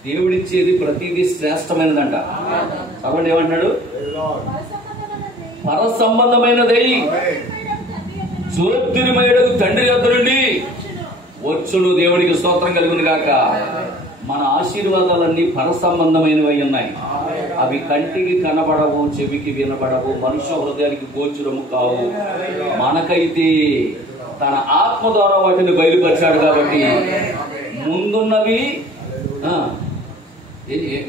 దేవుడిచ్చేది ప్రతిదీ శ్రేష్టమైనదంట. కాబట్టి ఏమంటున్నాడు? పర సంబంధమైనదై జ్యోతిర్మయుడు తండ్రి యొద్ద నుండి వచ్చును. దేవుడికి స్తోత్రం కలుగును గాక. మన ఆశీర్వాదాలన్నీ పర సంబంధమైనవి ఉన్నాయి. అవి కంటికి కనబడవు, చెవికి వినబడవు, మనుష్య హృదయానికి గోచరము కావు. మనకైతే తన ఆత్మ ద్వారా వాటిని బయలుపరిచాడు. కాబట్టి ముందున్నవి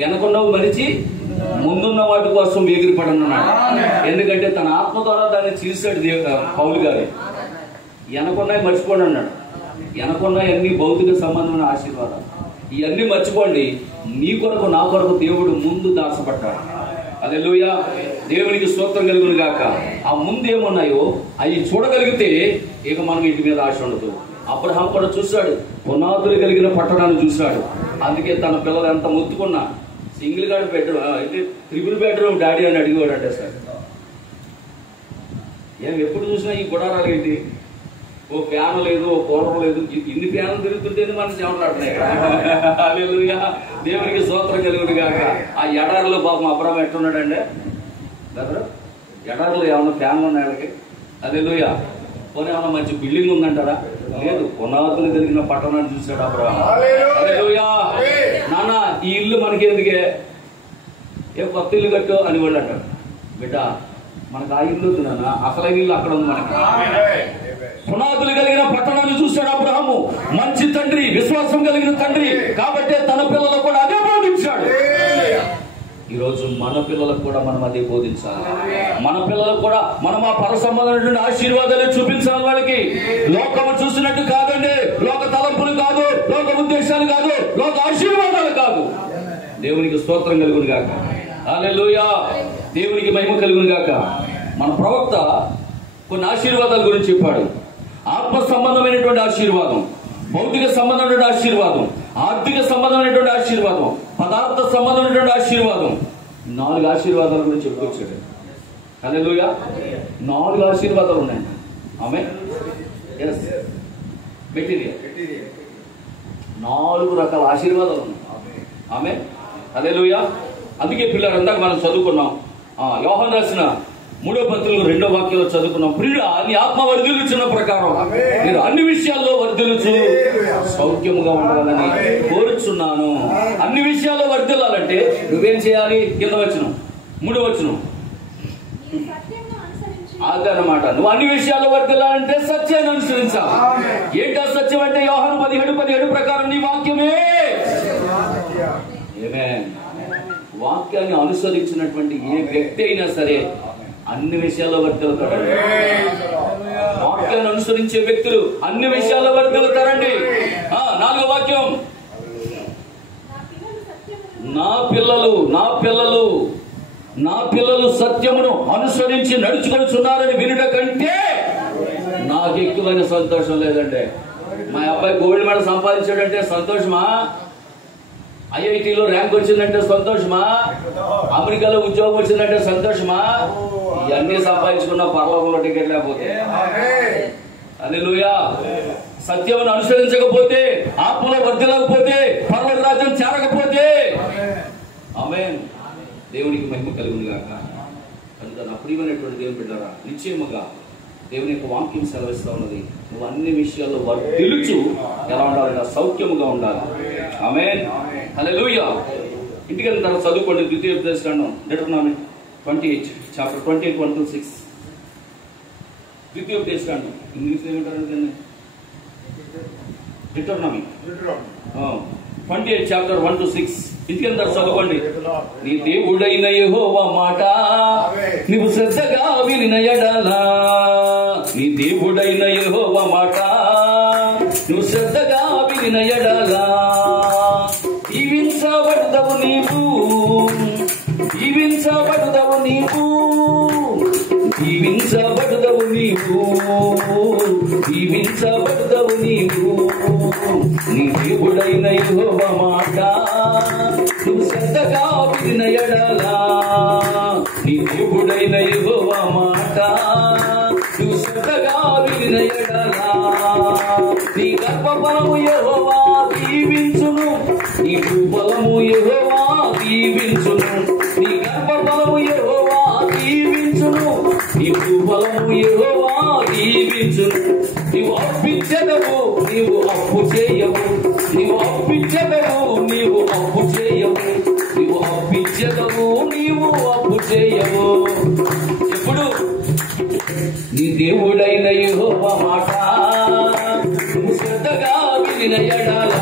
వెనకున్నవి మరిచి ముందున్న వాటి కోసం ఎగిరిపడనున్నాడు. ఎందుకంటే తన ఆత్మ ద్వారా దాన్ని చేశాడు పౌలు గారు. వెనకున్నాయి మర్చిపోండి అన్నాడు. వెనకున్నాయి అన్ని భౌతిక సంబంధమైన ఆశీర్వాదాలు. ఇవన్నీ మర్చిపోండి. నీ కొరకు నా కొరకు దేవుడు ముందు దాచబడ్డాడు. హల్లెలూయా. దేవునికి స్తోత్రం కలుగును గాక. ఆ ముందు ఏమున్నాయో అవి చూడగలిగితే ఇక మనం ఇంటి మీద ఆశ ఉండదు. అబ్రహాం కూడా చూశాడు, పునాదులు కలిగిన పట్టణాన్ని చూశాడు. అందుకే తన పిల్లలు ఎంత ముత్తుకున్నా సింగిల్ గార్డ్ బెడ్రూమ్ అయితే ట్రిపుల్ బెడ్రూమ్ డాడీ అని అడిగేవాడు అంటే సార్. ఏం ఎప్పుడు చూసినా ఈ గుడారాలు ఏంటి, ఓ ఫ్యాన్ లేదు, ఓ కూలర్ లేదు, ఇన్ని ఫ్యాన్లు తిరుగుతుంటేనే మనకి చెమటలాడుతున్నాయి. హల్లెలూయా. దేవునికి స్తోత్రం కలుగును గాక. ఆ ఎడారిలో పాపం అబ్రహాం ఎట్టున్నాడండి బ్రదర్? ఎడారిలో ఏమన్నా ఫ్యాన్లు ఉన్నాయి వాళ్ళకి? హల్లెలూయా. పోనీ ఏమన్నా మంచి బిల్డింగ్ ఉందంటారా? లేదు, పునాదులు కలిగిన పట్టణాన్ని చూశాడు అబ్రహాం. హల్లెలూయా. నాన్న ఈ ఇల్లు మనకి ఎందుకే, ఏ కొత్త ఇల్లు కట్టు అని వాళ్ళు అంటారు. బిడ్డ మనకు ఆ ఇల్లు వద్దు నాన్న, అసలైన ఇల్లు అక్కడ ఉంది మనకి. పునాదులు కలిగిన పట్టణాన్ని చూశాడు అబ్రహాము. మంచి తండ్రి, విశ్వాసం కలిగిన తండ్రి. కాబట్టి తన పిల్లలకు కూడా అదే బోధించాడు. ఈరోజు మన పిల్లలకు కూడా మనం అదే బోధించాలి. మన పిల్లలకు కూడా మనం ఆ పర సంబంధమైనటువంటి ఆశీర్వాదాలు చూపించాలి. వాళ్ళకి లోకము చూసినట్టు కాదండి, లోక తలంపులు కాదు, లోక ఉద్దేశాలు కాదు, లోక ఆశీర్వాదాలు కాదు. దేవునికి స్తోత్రం కలుగును గాక. హల్లెలూయా. దేవునికి మహిమ కలుగును గాక. మన ప్రవక్త కొన్ని ఆశీర్వాదాల గురించి చెప్పాడు. ఆత్మ సంబంధమైనటువంటి ఆశీర్వాదం, భౌతిక సంబంధమైనటువంటి ఆశీర్వాదం, ఆర్థిక సంబంధమైనటువంటి ఆశీర్వాదం, పదార్థ సంబంధమైనటువంటి ఆశీర్వాదం. 4 ఆశీర్వాదాల గురించి చెప్పుకొచ్చాడు. హల్లెలూయా. 4 ఆశీర్వాదాలు ఉన్నాయండి. ఆమేన్. yes మెటీరియల్ 4 రకాల ఆశీర్వాదాలు ఉన్నాయి. ఆమేన్. హల్లెలూయా. అందుకే పిల్లలు అందాక మనం చదువుకున్నాం. యోహాను రాసిన 3వ పత్రిక 2వ వాక్యంలో చదువుకున్నాం. ప్రియుడా నీ ఆత్మ వర్ధిల్లుచున్న ప్రకారం మీరు అన్ని విషయాల్లో వర్ధిల్లుచు సౌఖ్యముగా ఉండాలని కోరుచున్నాను. అన్ని విషయాల్లో వర్ధిల్లాలంటే నువ్వేం చేయాలి? కింద వచనం 3వ వచనం అదనమాట. నువ్వు అన్ని విషయాల్లో వర్ధిల్లాలంటే సత్యాన్ని అనుసరించాలి. ఏంటా సత్యం అంటే యోహాను 17:17 ప్రకారం నీ వాక్యమే. ఆమేన్. వాక్యాన్ని అనుసరించినటువంటి ఏ వ్యక్తి అయినా సరే అన్ని విషయాల్లో వర్ధిల్లుతాడు. వాక్యాన్ని అనుసరించే వ్యక్తులు అన్ని విషయాల్లో వర్ధిల్లుతారండి. 4వ వాక్యం, నా పిల్లలు సత్యమును అనుసరించి నడుచుకొనిచున్నారని వినుట కంటే నాకు ఎక్కువైన సంతోషం లేదండి. మా అబ్బాయి గోల్డ్ మెడల్ సంపాదించాడంటే సంతోషమా? ఐఐటీలో ర్యాంక్ వచ్చిందంటే సంతోషమా? అమెరికాలో ఉద్యోగం వచ్చిందంటే సంతోషమా? ఇవన్నీ సంపాదించుకున్న పరలోకంలో టికెట్ లేకపోతే, హల్లెలూయా, సత్యమును అనుసరించకపోతే, ఆత్మలో వర్ధిల్లకపోతే, పరలోక రాజ్యం చేరకపోతే, ఆమేన్, దేవునికి మహిమ కలుగును గాక. కనుక నా ప్రియమైనటువంటి దేవుని బిడ్డలారా, నిశ్చయముగా దేవుని యొక్క వాక్యం సెలవిస్తా ఉన్నది, నువ్వు అన్ని విషయాల్లో వర్ధిల్లుచు ఎలా ఉండాలి? సౌఖ్యముగా ఉండాలి. ఆమేన్, హల్లెలూయా. ఇంటికి వెళ్ళిన తర్వాత చదువుకోండి. ద్వితీయోపదేశకాండం Deuteronomy 28 chapter 28 1 to 6. ద్వితీయోపదేశకాండం ఇంగ్లీష్ ఏమంటారు దాన్ని? Deuteronomy 28 chapter 1 to 6. ఇంటికి వెళ్ళిన తర్వాత చదువుకోండి. నీ దేవుడైన యెహోవా మాట నీవు శ్రద్ధగా వినిన యెడల, నీ దేవుడైన యెహోవా మాట నువ్వు శ్రద్ధగా వినిన యెడల దీవించబడుదవు నీవు, దీవించబడుదవు నీవు, దీవించబడుదవు నీవు, దీవించబడుదవు నీవు. నీ దేవుడైన యెహోవా మాట నువ్వు శ్రద్ధగా వినిన యెడల, నీ దేవుడైన యెహోవా మాట నువ్వు శ్రద్ధగా వినిన యెడల నీ గర్భఫలము యెహోవా దీవించును, నీ భూఫలము యెహోవా దీవించును, నీ గర్భఫలము యెహోవా దీవించును, నీ భూఫలము యెహోవా దీవించును. నీవు అప్పించెదవు, నీవు అప్పు చేయవు, నీవు అప్పించెదవు, నీవు అప్పు చేయవు, నీవు అప్పించెదవు, నీవు అప్పు చేయవు. ఎప్పుడు నీ దేవుడైన యెహోవా మాట నువ్వు శ్రద్ధగా వినిన యెడల,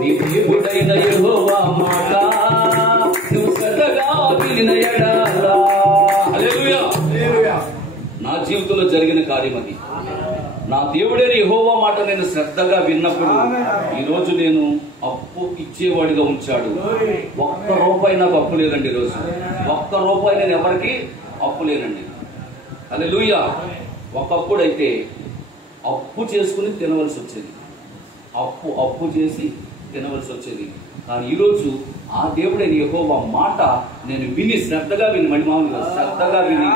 నీ దేవుడైన యెహోవా మాట నువ్వు శ్రద్ధగా వినిన యెడల. హల్లెలూయా. నా జీవితంలో జరిగిన కార్యం అది. నా దేవుడైన యెహోవా మాట నేను శ్రద్ధగా విన్నప్పుడు ఈ రోజు నేను అప్పు ఇచ్చేవాడిగా ఉంచాడు. ఒక్క రూపాయి నాకు అప్పు లేదండి. ఈరోజు ఒక్క రూపాయి నేను ఎవరికి అప్పు లేనండి. హల్లెలూయా. ఒకప్పుడైతే అప్పు చేసుకుని తినవలసి వచ్చేది, అప్పు చేసి తినవలసి వచ్చేది. కానీ ఈరోజు ఆ దేవుడైన యెహోవా మాట నేను విని శ్రద్ధగా విని, మడి మామూలుగా శ్రద్ధగా విని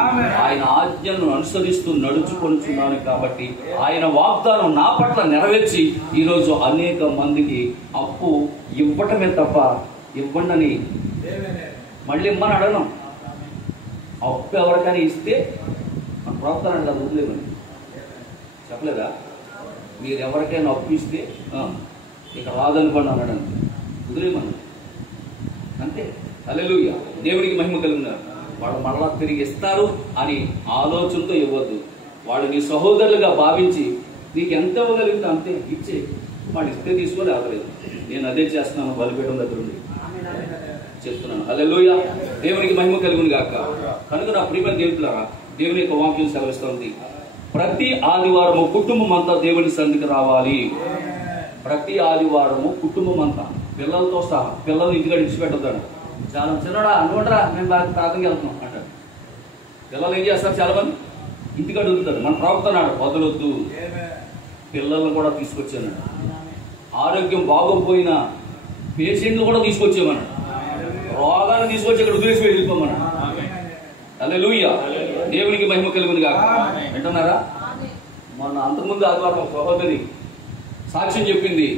ఆయన ఆజ్ఞలను అనుసరిస్తూ నడుచుకొనిచున్నాను. కాబట్టి ఆయన వాగ్దానం నా పట్ల నెరవేర్చి ఈరోజు అనేక మందికి అప్పు ఇవ్వటమే తప్ప ఇవ్వండి మళ్ళీ ఇమ్మని అడగను. అప్పు ఎవరికైనా ఇస్తే మన ప్రవర్తన అంటే అది వదిలేమని చెప్పలేదా? మీరు ఎవరికైనా అప్పు ఇస్తే ఇక రాదనుకోండి అన్నాడు, వదిలేమని అంతే. హల్లెలూయా. దేవుడికి మహిమ కలుగుతారు. వాళ్ళు మరలా తిరిగి ఇస్తారు అని ఆలోచనతో ఇవ్వద్దు. వాళ్ళు నీ సహోదరులుగా భావించి నీకు ఎంత ఇవ్వగలిగితే అంతే ఇచ్చే. వాడు ఇస్తే తీసుకొని ఆగలేదు. నేను అదే చేస్తున్నాను బలిపీఠం దగ్గర ఉండి చెప్తున్నాను. హల్లెలూయా. దేవునికి మహిమ కలుగును గాక. కనుక నా ప్రియమైన దేవులారా, దేవుని యొక్క వాక్యం సెలవిస్తుంది, ప్రతి ఆదివారము కుటుంబం అంతా దేవుని సన్నిధికి రావాలి. ప్రతి ఆదివారము కుటుంబం అంతా పిల్లలతో సహా. పిల్లలు ఇంటికాడ ఇచ్చిపెట్టద్దాడు. చాలా చిన్నడా అనుకుంటారా మేము బాగా ప్రార్థనకి వెళ్తున్నాం అంటారు. పిల్లలు ఏం చేస్తారు? చాలా మంది ఇంటికాడ వదులుతారు. మన ప్రవర్తనాడు వదలొద్దు. పిల్లలను కూడా తీసుకొచ్చాను. ఆరోగ్యం బాగోపోయిన పేషెంట్లు కూడా తీసుకొచ్చేమన్నాడు. రోగాన్ని తీసుకొచ్చి ఇక్కడ వదిలేసి వెళ్ళిపోమన్నాడు. హల్లెలూయా. దేవునికి మహిమ కలుగును గాక. వింటున్నారా? మొన్న అంతకుముందు ఆదివారం సహోదరి సాక్ష్యం చెప్పింది.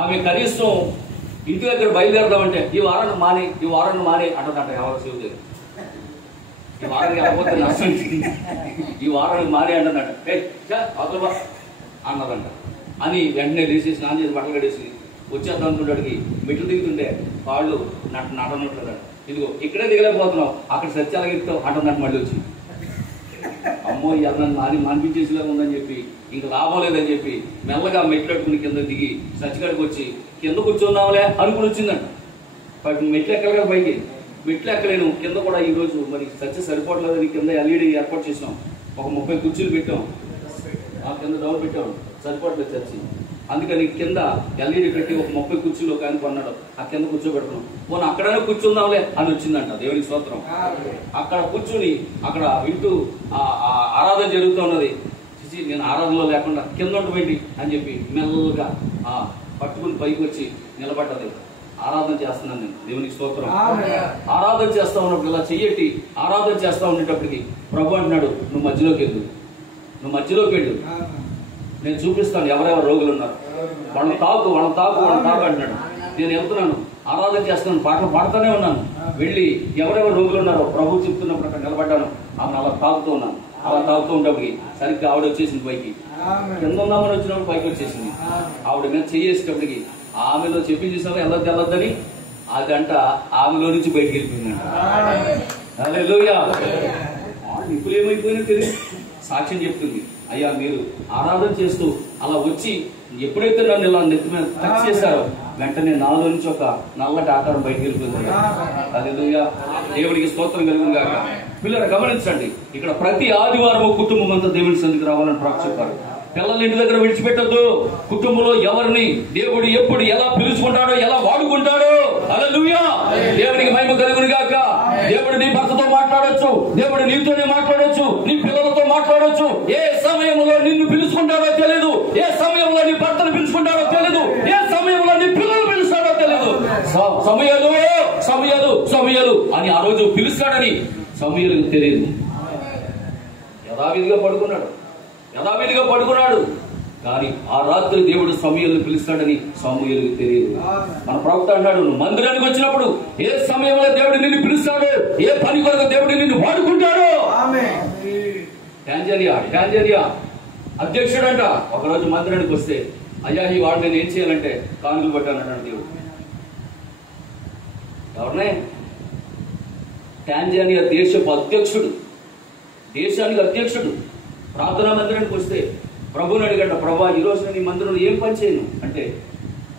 ఆమె కనీసం ఇంటి దగ్గర బయలుదేరదామంటే ఈ వారాన్ని మానే అంటదంట. ఎవరు సేవ ఈ వారానికి వెళ్ళకపోతే నష్టం, ఈ వారానికి మానే అంటదంట. అన్నదంట. అని వెంటనే లేచి స్నానం చేసి బట్టలు కడేసి వచ్చేద్దాం అనుకుంటాడికి మెట్లు దిగుతుంటే కాళ్ళు నటనట్లేదంట. ఇదిగో ఇక్కడే దిగలేకపోతున్నావు, అక్కడ సత్యాలకి ఎత్తావు అంటున్నట్టు మళ్ళీ వచ్చి అమ్మో నన్ను మానిపించేసేలాగా ఉందని చెప్పి ఇంక లాభం లేదని చెప్పి మెల్లగా మెట్లు కట్టుకుని కింద దిగి సచ్చికాడికి వచ్చి కింద కూర్చున్నావులే అనుకుని వచ్చిందంట. మెట్లు ఎక్కలేక పైకి మెట్లు ఎక్కలేను కింద కూడా ఈరోజు మరి సత్య సరిపోవట్లేదని కింద ఎల్ఈడి ఏర్పాటు చేసాం. ఒక 30 కుర్చీలు పెట్టాం. ఆ కింద డౌన్ పెట్టాం, సరిపోవట్లేదు చర్చి. అందుకని కింద ఎల్ఈడి పెట్టి ఒక 30 కుర్చీలు కానీ కొన్నాడు. ఆ కింద కూర్చోబెడుతున్నాం. పోనీ అక్కడనే కూర్చుందాంలే అని వచ్చిందంట. దేవునికి స్తోత్రం. అక్కడ కూర్చుని అక్కడ వింటూ ఆరాధన జరుగుతూ ఉన్నది. నేను ఆరాధనలో లేకుండా కింద ఉండిపోయింది అని చెప్పి మెల్లగా పట్టుకుని పైకి వచ్చి నిలబడ్డది. ఆరాధన చేస్తున్నాను నేను, దేవునికి స్తోత్రం. ఆరాధన చేస్తా ఉన్నప్పుడు ఇలా చెయ్యట్టి ఆరాధన చేస్తా ఉండేటప్పటికి ప్రభు అంటున్నాడు, నువ్వు మధ్యలోకి వెళ్ళు, నువ్వు మధ్యలోకి వెళ్ళు, నేను చూపిస్తాను ఎవరెవరు రోగులు ఉన్నారు, వాళ్ళని తాకు అంటున్నాడు. నేను వెళ్తున్నాను, ఆరాధన చేస్తున్నాను, పాటలు పాడుతూనే ఉన్నాను. వెళ్ళి ఎవరెవరు రోగులు ఉన్నారో ప్రభు చెప్తున్నప్పుడు అక్కడ నిలబడ్డాను. ఆమెను అలా తాగుతూ ఉన్నాను. అలా తాగుతూ ఉండేప్పటికి సరిగ్గా ఆవిడ వచ్చేసింది పైకి. కింద ఉందామని వచ్చినప్పుడు పైకి వచ్చేసింది. ఆవిడ మీద చేసేటప్పటికి ఆమెలో చెప్పి చూసాము వెళ్ళొద్దని ఆ గంట ఆమెలో నుంచి బయటికి వెళ్ళిపోయిందంట. హల్లెలూయా. ఇప్పుడు ఏమైపోయినా తెలియదు. సాక్ష్యం చెప్తుంది, అయ్యా మీరు ఆరాధన చేస్తూ అలా వచ్చి ఎప్పుడైతే నన్ను ఇలా నెత్తి మీద టచ్ చేశారో వెంటనే నాలో నుంచి ఒక నల్లటి ఆకారం బయటకు వెళ్ళిపోయింది. హల్లెలూయా. దేవుడికి స్తోత్రం కలుగును గాక. పిల్లలు గమనించండి, ఇక్కడ ప్రతి ఆదివారం కుటుంబం అంతా దేవుని సన్నిధికి రావాలని ప్రభు చెప్పారు. పిల్లల్ని ఇంటి దగ్గర విడిచిపెట్టద్దు. కుటుంబంలో ఎవరిని దేవుడు ఎప్పుడు ఎలా పిలుచుకుంటాడో, ఎలా వాడుకుంటాడో. హల్లెలూయా. దేవునికి మహిమ కలుగును గాక. దేవుడు నీ భర్తతో మాట్లాడొచ్చు, దేవుడు నీతోనే మాట్లాడొచ్చు, నీ పిల్లలతో మాట్లాడొచ్చు. ఏ సమయంలో నిన్ను పిలుచుకుంటాడో తెలియదు, ఏ సమయంలో నీ భర్తను పిలుచుకుంటాడో తెలియదు, ఏ సమయంలో నీ పిల్లలు పిలుస్తాడో తెలియదు. సమయాలు అని ఆ రోజు పిలుస్తాడని సమయాలకు తెలియదు. యథావిధిగా పడుకున్నాడు కానీ ఆ రాత్రి దేవుడు సమయాలను పిలుస్తాడని సమూయేలుకు తెలియదు. మన ప్రవక్త అన్నాడు, నువ్వు మందిరానికి వచ్చినప్పుడు ఏ సమయంలో దేవుడు నిన్ను పిలుస్తాడో, ఏ పని కొరకు దేవుడు నిన్ను వాడుకుంటాడో. టాంజానియా అధ్యక్షుడంట ఒకరోజు మందిరానికి వస్తే, అయ్యా ఈ వాడు నేను ఏం చేయాలంటే కానుకలు పట్టానంటాడు దేవుడు. ఎవరినే? టాంజానియా దేశానికి అధ్యక్షుడు ప్రార్థనా మందిరానికి వస్తే ప్రభుని అడిగాడు, ప్రభా ఈ రోజు నేను ఈ మందిరంలో ఏం పని చేయను అంటే,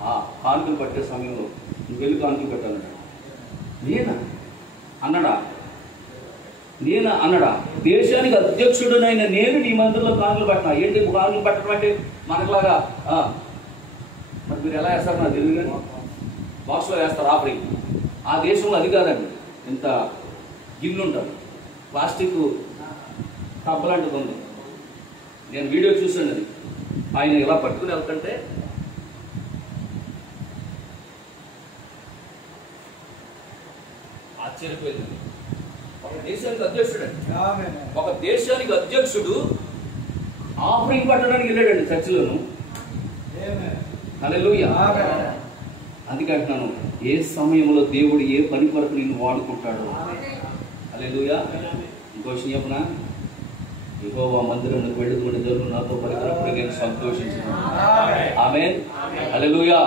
ఆ కానుకలు పట్టే సమయంలో నువ్వు వెళ్ళి కానుకలు పెట్టాలన్నాడు. నేనా అన్నాడా? దేశానికి అధ్యక్షుడునైన నేను నీ మందిరంలో కానుకలు పెట్టినా. ఏంటి కానుకలు పెట్టడం అంటే మనకులాగా మరి మీరు ఎలా వేస్తారు నాకు తెలియదు కానీ బాక్స్లో వేస్తారు ఆఫరింగ్. ఆ దేశంలో అది కాదండి, ఇంత గిన్నె ఉంటుంది, ప్లాస్టిక్ టబ్ లాంటిది ఉంది. నేను వీడియో చూసాను, అది ఆయన ఇలా పట్టుకుని వెళ్తుంటే ఆశ్చర్యపోయింది. ఒక దేశానికి అధ్యక్షుడు ఆఫరింగ్ పట్టడానికి వెళ్ళాడండి చర్చిలోను. హల్లెలూయా. అందుకే అంటున్నాను, ఏ సమయంలో దేవుడు ఏ పని కొరకు నిన్ను వాడుకుంటాడో. హల్లెలూయా. ఇంకో విషయం చెప్పనా, యెహోవా మందిరానికి వెళ్ళుకుని జరుగు నాతో పలికినప్పుడు నేను సంతోషించాను. ఆమేన్. హల్లెలూయా.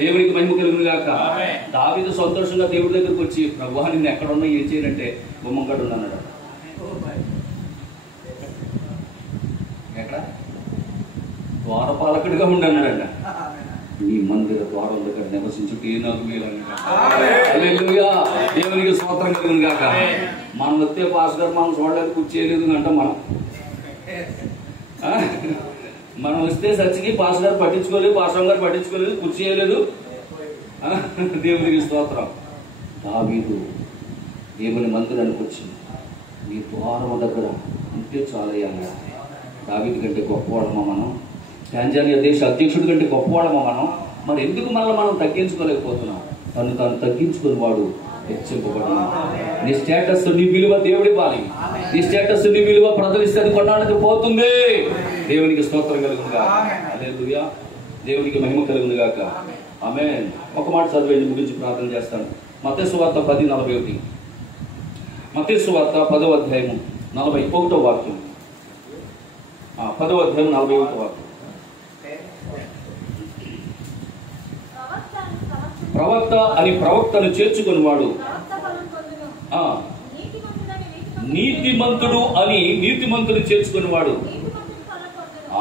దేవునికి మహిమ కలుగును గాక. దావీదు సంతోషంగా దేవుడి దగ్గరికి వచ్చి, ప్రభువా నిన్ను ఎక్కడున్నా ఏం చేయాలంటే గుమ్మంకాడు ఉన్నాడు. ఎక్కడ? ద్వారపాలకుడిగా ఉండన్నాడంట. నీ మందిర ద్వారం దగ్గర నివసించుటే నాకు మేలు. హల్లెలూయా. దేవునికి స్తోత్రం కలుగును గాక. మనం వస్తే పాస్ గారు మనం చూడలేదు, కుర్చీ చేయలేదు అంట. మనం వస్తే చర్చికి పాస్ గారు పట్టించుకోలేదు, పాస్టర్ గారు పట్టించుకోలేదు, కుర్చీ చేయలేదు. దేవునికి స్తోత్రం. దావీదు దేవుని మందిరానికి వచ్చి నీ ద్వారం దగ్గర ఉంటే చాలయ్యా. దావీదు కంటే గొప్పవాడమా మనం? టాంజానియా దేశ అధ్యక్షుడి కంటే గొప్పవాడమా మనం? మరి ఎందుకు మనం తగ్గించుకోలేకపోతున్నాం? తాను తగ్గించుకుని వాడు హెచ్చింపబడి. నీ స్టేటస్, నీ విలువ దేవుడి పాలి. నీ స్టేటస్, నీ విలువ ప్రజలు ఇస్తే అది కొనడానికి పోతుంది. దేవునికి స్తోత్రం కలుగును గాక. హల్లెలూయా. దేవునికి మహిమ కలుగును గాక. ఆమేన్. ఒక మాట చదివేందుకు ముగించి ప్రార్థన చేస్తాను. మత్తయి సువార్త 10:41. మత్తయి సువార్త 10వ అధ్యాయము 41వ వాక్యం. 10వ అధ్యాయం 41వ వాక్యం. ప్రవక్త అని ప్రవక్తను చేర్చుకుని వాడు నీతిమంతుడు అని నీతిమంతుడు చేర్చుకుని వాడు.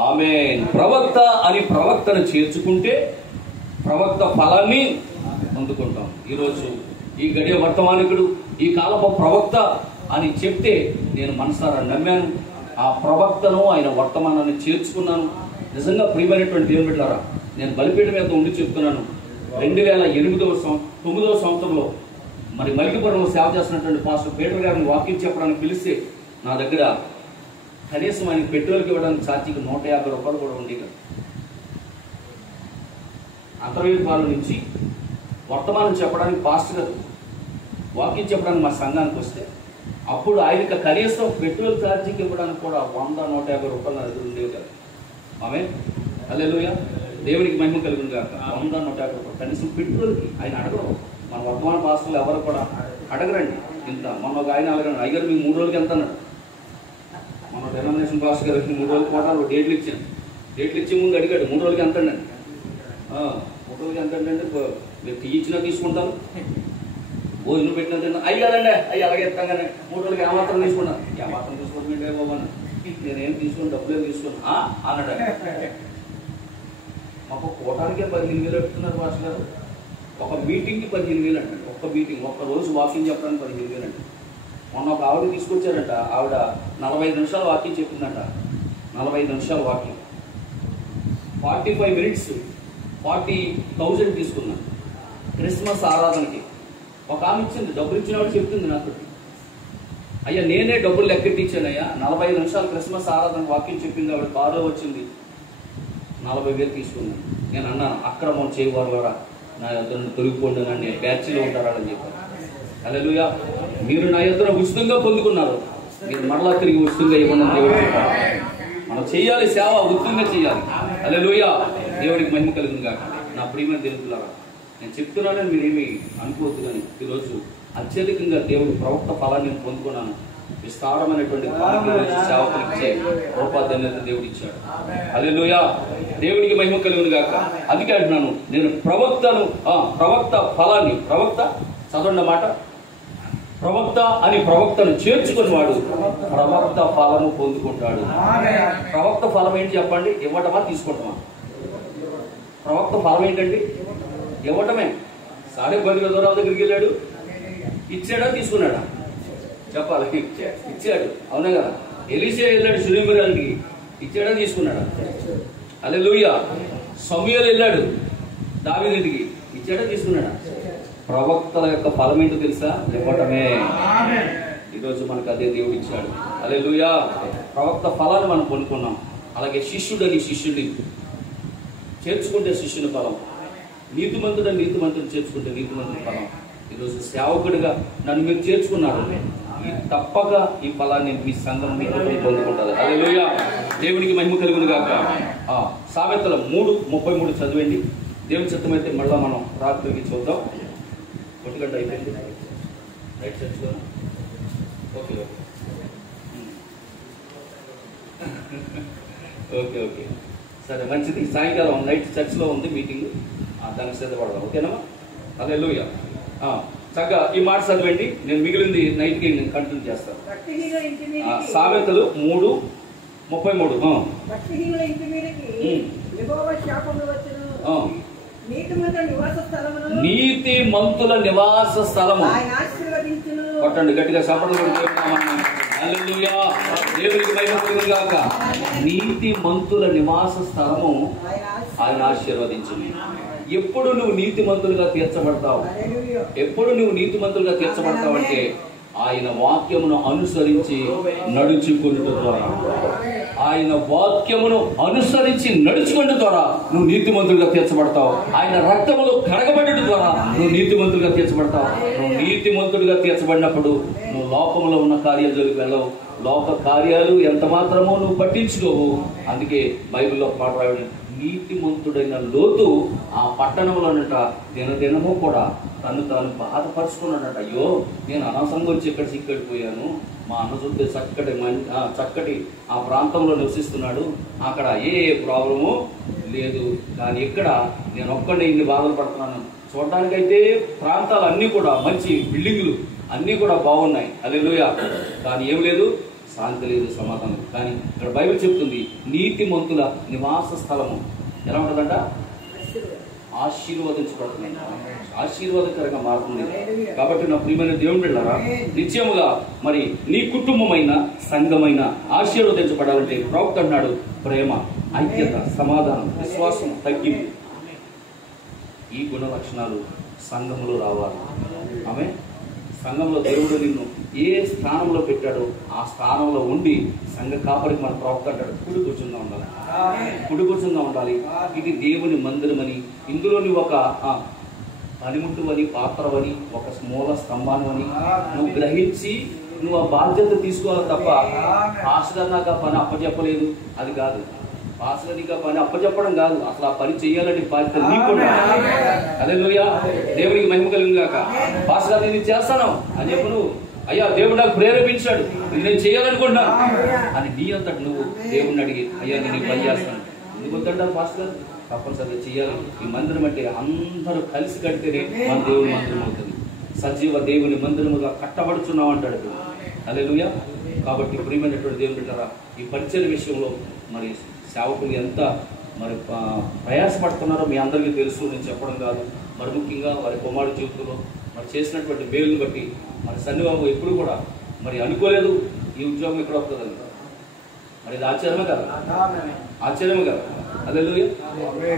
ఆమేన్. ప్రవక్త అని ప్రవక్తను చేర్చుకుంటే ప్రవక్త ఫలాన్ని పొందుకుంటాం. ఈరోజు ఈ గడియ వర్తమానికుడు, ఈ కాలపు ప్రవక్త అని చెప్తే నేను మనసారా నమ్మాను. ఆ ప్రవక్తను ఆయన వర్తమానాన్ని చేర్చుకున్నాను. నిజంగా ప్రియమైనటువంటి దేవుని బిడ్డలారా, నేను బలిపీఠం మీద ఉండి చెప్తున్నాను. 2009వ సంవత్సరంలో మరి మల్లిపురంలో సేవ చేస్తున్నటువంటి పాస్టర్ పీటర్ గారిని వాకింగ్ చెప్పడానికి పిలిస్తే నా దగ్గర కనీసం ఆయన పెట్రోల్కి ఇవ్వడానికి ఛార్జీకి 150 రూపాయలు కూడా ఉండేది. అంతర్వేదిపాల నుంచి వర్తమానం చెప్పడానికి పాస్టర్ గారు వాకింగ్ చెప్పడానికి మా సంఘానికి వస్తే అప్పుడు ఆయనకి కనీసం పెట్రోల్ ఛార్జీకి ఇవ్వడానికి కూడా 100-150 రూపాయలు నా దగ్గర ఉండేవి కదా. ఆమె హల్లెలూయా, దేవునికి మహిమ కలుగును గాక. 100-150 రూపాయలు కనీసం పెట్రోల్కి ఆయన అడగరు. మన వర్తమాన పాస్టర్లు ఎవరు కూడా అడగరండి ఇంత. మొన్న ఒక ఆయన అడగండి, అయ్యారు మీకు 3 రోజులకి ఎంత అన్నాడు. మన డెనామినేషన్ పాస్టర్ గారికి 3 రోజులు కూడా డేట్లు ఇచ్చాను. డేట్లు ఇచ్చే ముందు అడిగాడు 3 రోజులకి ఎంత అండి. 3 రోజులకి ఎంత అంటే ఇచ్చినా తీసుకుంటాను, భోజనం పెట్టిన అయ్యాలండి అయ్యి అలాగే ఇస్తాం కానీ 3 రోజులకి ఏమాత్రం తీసుకున్నాను. ఏమాత్రం తీసుకుంటే బాబా నేనేం తీసుకుని డబ్బులు ఏం తీసుకున్నా అన్నాడు. మాకు కోటానికే 15,000 పెడుతున్నారు పాస్టర్ గారు. ఒక మీటింగ్కి 15,000 అండి. ఒక్క మీటింగ్, ఒక్క రోజు వాకింగ్ చెప్పడానికి 15,000 అండి. మొన్న ఒక ఆవిడ తీసుకొచ్చారంట. ఆవిడ 45 నిమిషాలు వాకింగ్ చెప్పిందంట. 45 నిమిషాలు వాకింగ్, 45 మినిట్స్ 40,000 తీసుకున్నాను క్రిస్మస్ ఆరాధనకి. ఒక ఆమె ఇచ్చింది, డబ్బులు ఇచ్చిన వాడు చెప్తుంది నాకు, అయ్యా నేనే డబ్బులు లెక్కెట్టించానయ్యా, 45 నిమిషాలు క్రిస్మస్ ఆరాధన వాకింగ్ చెప్పింది ఆవిడ, కారులో వచ్చింది, 40,000 తీసుకున్నాను. నేను అన్నాను, అక్రమం చేయవారా నా యొద్దను తొలగిపోండి అని బ్యాచ్లో ఉంటారని చెప్పాను. హల్లెలూయా, మీరు నా యొద్దన ఉచితంగా పొందుకున్నారు, మీరు మరలా తిరిగి ఉచితంగా ఇవ్వండి దేవుడు చెప్పారు. మనం చేయాలి, సేవ ఉచితంగా చేయాలి. హల్లెలూయా, దేవుడికి మహిమ కలుగును గాక. నా ప్రియమైన దేవులారా, నేను చెప్తున్నానని మీరేమి అనుకోవద్దు, కానీ ఈరోజు అత్యధికంగా దేవుడు ప్రవక్త ఫలాన్ని నేను పొందుకున్నాను. విస్తారమైనటువంటి సేవకులిచ్చే రూపాధన్యత దేవుడు ఇచ్చాడు. హల్లెలూయా, దేవుడికి మహిమ కలుగును గాక. అందుకే అంటున్నాను, నేను ప్రవక్త ఫలాన్ని, ప్రవక్త చదవండి మాట, ప్రవక్త అని ప్రవక్తను చేర్చుకుని వాడు ప్రవక్త ఫలము పొందుకుంటాడు. ప్రవక్త ఫలం ఏంటి చెప్పండి? ఇవ్వటమా తీసుకుంటామా? ప్రవక్త ఫలం ఏంటండి? ఇవ్వటమే. సాడే బలిరావు దగ్గరికి వెళ్ళాడు, ఇచ్చాడా తీసుకున్నాడా? చెప్పాలి, ఇచ్చాడు. అవునా కదా? ఎలీషా వెళ్ళాడు సురేంద్రానికి, ఇచ్చాడా తీసుకున్నాడా? హల్లెలూయా. సమూయేలు వెళ్ళాడు దావీదుకి, ఇచ్చాడా తీసుకున్నాడా? ప్రవక్తల యొక్క ఫలం ఏంటో తెలుసా? ఇవ్వటమే. ఈరోజు మనకు అదే దేవుడు ఇచ్చాడు. హల్లెలూయా, ప్రవక్త ఫలాన్ని మనం పొందుకున్నాం. అలాగే శిష్యుడని శిష్యుడిని చేర్చుకుంటే శిష్యుని ఫలం, నీతిమంతుడని నీతిమంతుడిని చేర్చుకుంటే నీతిమంతుడి ఫలం. ఈరోజు సేవకుడిగా నన్ను మీరు చేర్చుకున్నారు, తప్పక ఈ ఫలాన్ని మీ సంఘం మీ కుటుంబం పొందుకుంటారు. హల్లెలూయా, దేవునికి మహిమ కలుగును గాక. సామెతలు 3:33 చదివండి. దేవుని చిత్తమైతే మళ్ళా మనం రాత్రికి చూద్దాం. 1 గంట అయిపోయింది. రైట్ చర్చ్లో ఓకే ఓకే ఓకే సరే, మంచిది. సాయంకాలం నైట్ చర్చ్లో ఉంది మీటింగ్, దానికి సిద్ధపడదాం. ఓకేనా? హల్లెలూయా. చక్కగా ఈ మాట చదివండి, నేను మిగిలింది నైట్కి నేను కంటిన్యూ చేస్తాను. సామెతలు 3:33. నీతి మంతుల నివాస స్థలము, కొట్టండి గట్టిగా చప్పట్లు కొడుతున్నామని. హల్లెలూయా, దేవునికి మహిమ కలుగును గాక. నీతి మంతుల నివాస స్థలము ఆయన ఆశీర్వదించింది. ఎప్పుడు నువ్వు నీతిమంతులుగా తీర్చబడతావు? ఎప్పుడు నువ్వు నీతిమంతులుగా తీర్చబడతావు అంటే ఆయన వాక్యమును అనుసరించి నడుచుకున్న ద్వారా, ఆయన వాక్యమును అనుసరించి నడుచుకున్న ద్వారా నువ్వు నీతిమంతులుగా తీర్చబడతావు. ఆయన రక్తములో కడగబడట ద్వారా నువ్వు నీతిమంతులుగా తీర్చబడతావు. నువ్వు నీతిమంతులుగా తీర్చబడినప్పుడు నువ్వు లోకములో ఉన్న కార్యాల జోలికి వెళ్ళవు. లోక కార్యాలు ఎంత మాత్రమో నువ్వు పట్టించుకోవు. అందుకే బైబిల్లో పాట రాయడం, నీతిమంతుడైన లోతు ఆ పట్టణంలోనట దినదినము కూడా తను తాను బాధపరుచుకున్నాడట. అయ్యో, నేను అనవసరంగా వచ్చి ఇక్కడ చిక్కడిపోయాను, మా అన్న చూస్తే చక్కటి ఆ ప్రాంతంలో నివసిస్తున్నాడు, అక్కడ ఏ ప్రాబ్లము లేదు, కానీ ఇక్కడ నేను ఒక్కడే ఇన్ని బాధలు పడుతున్నాను. చూడడానికైతే ప్రాంతాలు అన్నీ కూడా మంచి బిల్డింగులు అన్నీ కూడా బాగున్నాయి. హల్లెలూయా. కానీ ఏం లేదు, శాంతి లేదు, సమాధానం. కానీ ఇక్కడ బైబిల్ చెప్తుంది, నీతిమంతుల నివాస స్థలము ఎలా ఉంటుందంట? ఆశీర్వదించబడుతుంది, ఆశీర్వాదకరంగా మారుతుంది. కాబట్టి నా ప్రియమైన దేవుని బిడ్డలారా, నిత్యముగా మరి నీ కుటుంబమైన సంఘమైన ఆశీర్వదించబడాలంటే ప్రవక్త అన్నాడు, ప్రేమ, ఐక్యత, సమాధానం, విశ్వాసం, తగ్గింపు, ఈ గుణ లక్షణాలు సంఘములో రావాలి. ఆమె సంఘంలో దేవుడు నిన్ను ఏ స్థానంలో పెట్టాడో ఆ స్థానంలో ఉండి సంఘ కాపరికి మన ప్రవక్త అంటాడు, కుడి కూర్చుందా ఉండాలి, కుడి కూర్చుందా ఉండాలి. ఇది దేవుని మందిరమని, ఇందులో నువ్వు ఒక పనిముట్టువని, పాత్రవని, ఒక మూల స్తంభాన్ని నువ్వు గ్రహించి నువ్వు ఆ బాధ్యత తీసుకోవాలి తప్ప పాస్టర్ నాకు ఆ పని అప్పచెప్పలేదు అది కాదు. పాస్టర్ నీకు ఆ పని అప్పచెప్పడం కాదు, అసలు ఆ పని చేయాలని బాధ్యత నీకుండా. హల్లెలూయా, దేవునికి మహిమ కలిగింది కాక. పాస్టర్ నేను చేస్తాను అని చెప్పు నువ్వు, అయ్యా దేవుడు నాకు ప్రేరేపించాడు, ఇది నేను చేయాలనుకుంటున్నాను అని నీ అంతటి నువ్వు దేవుడిని అడిగి, అయ్యా నేను ఈ పని చేస్తాను ఎందుకు వద్దంటారు పాస్టర్? తప్పనిసరిగా చేయాలి. ఈ మందిరం అంటే అందరూ కలిసి కడితేనే మన దేవుని మందిరం అవుతుంది. సజీవ దేవుని మందిరముగా కట్టబడుచున్నావు అంటాడు. హల్లెలూయా. కాబట్టి ప్రియమైనటువంటి దేవుని బిడ్డలారా, ఈ పరిచయ విషయంలో మరి సేవకులు ఎంత మరి ప్రయాసపడుతున్నారో మీ అందరికీ తెలుసు, నేను చెప్పడం కాదు. మరి ముఖ్యంగా వారి కుమారుడు జీవితంలో మరి చేసినటువంటి మేలుని బట్టి మరి సన్నిబాబు ఎప్పుడు కూడా మరి అనుకోలేదు ఈ ఉద్యోగం ఎక్కడ వస్తుందని. మరి ఇది ఆశ్చర్యమే కదా, ఆశ్చర్యమే కదా. హల్లెలూయా.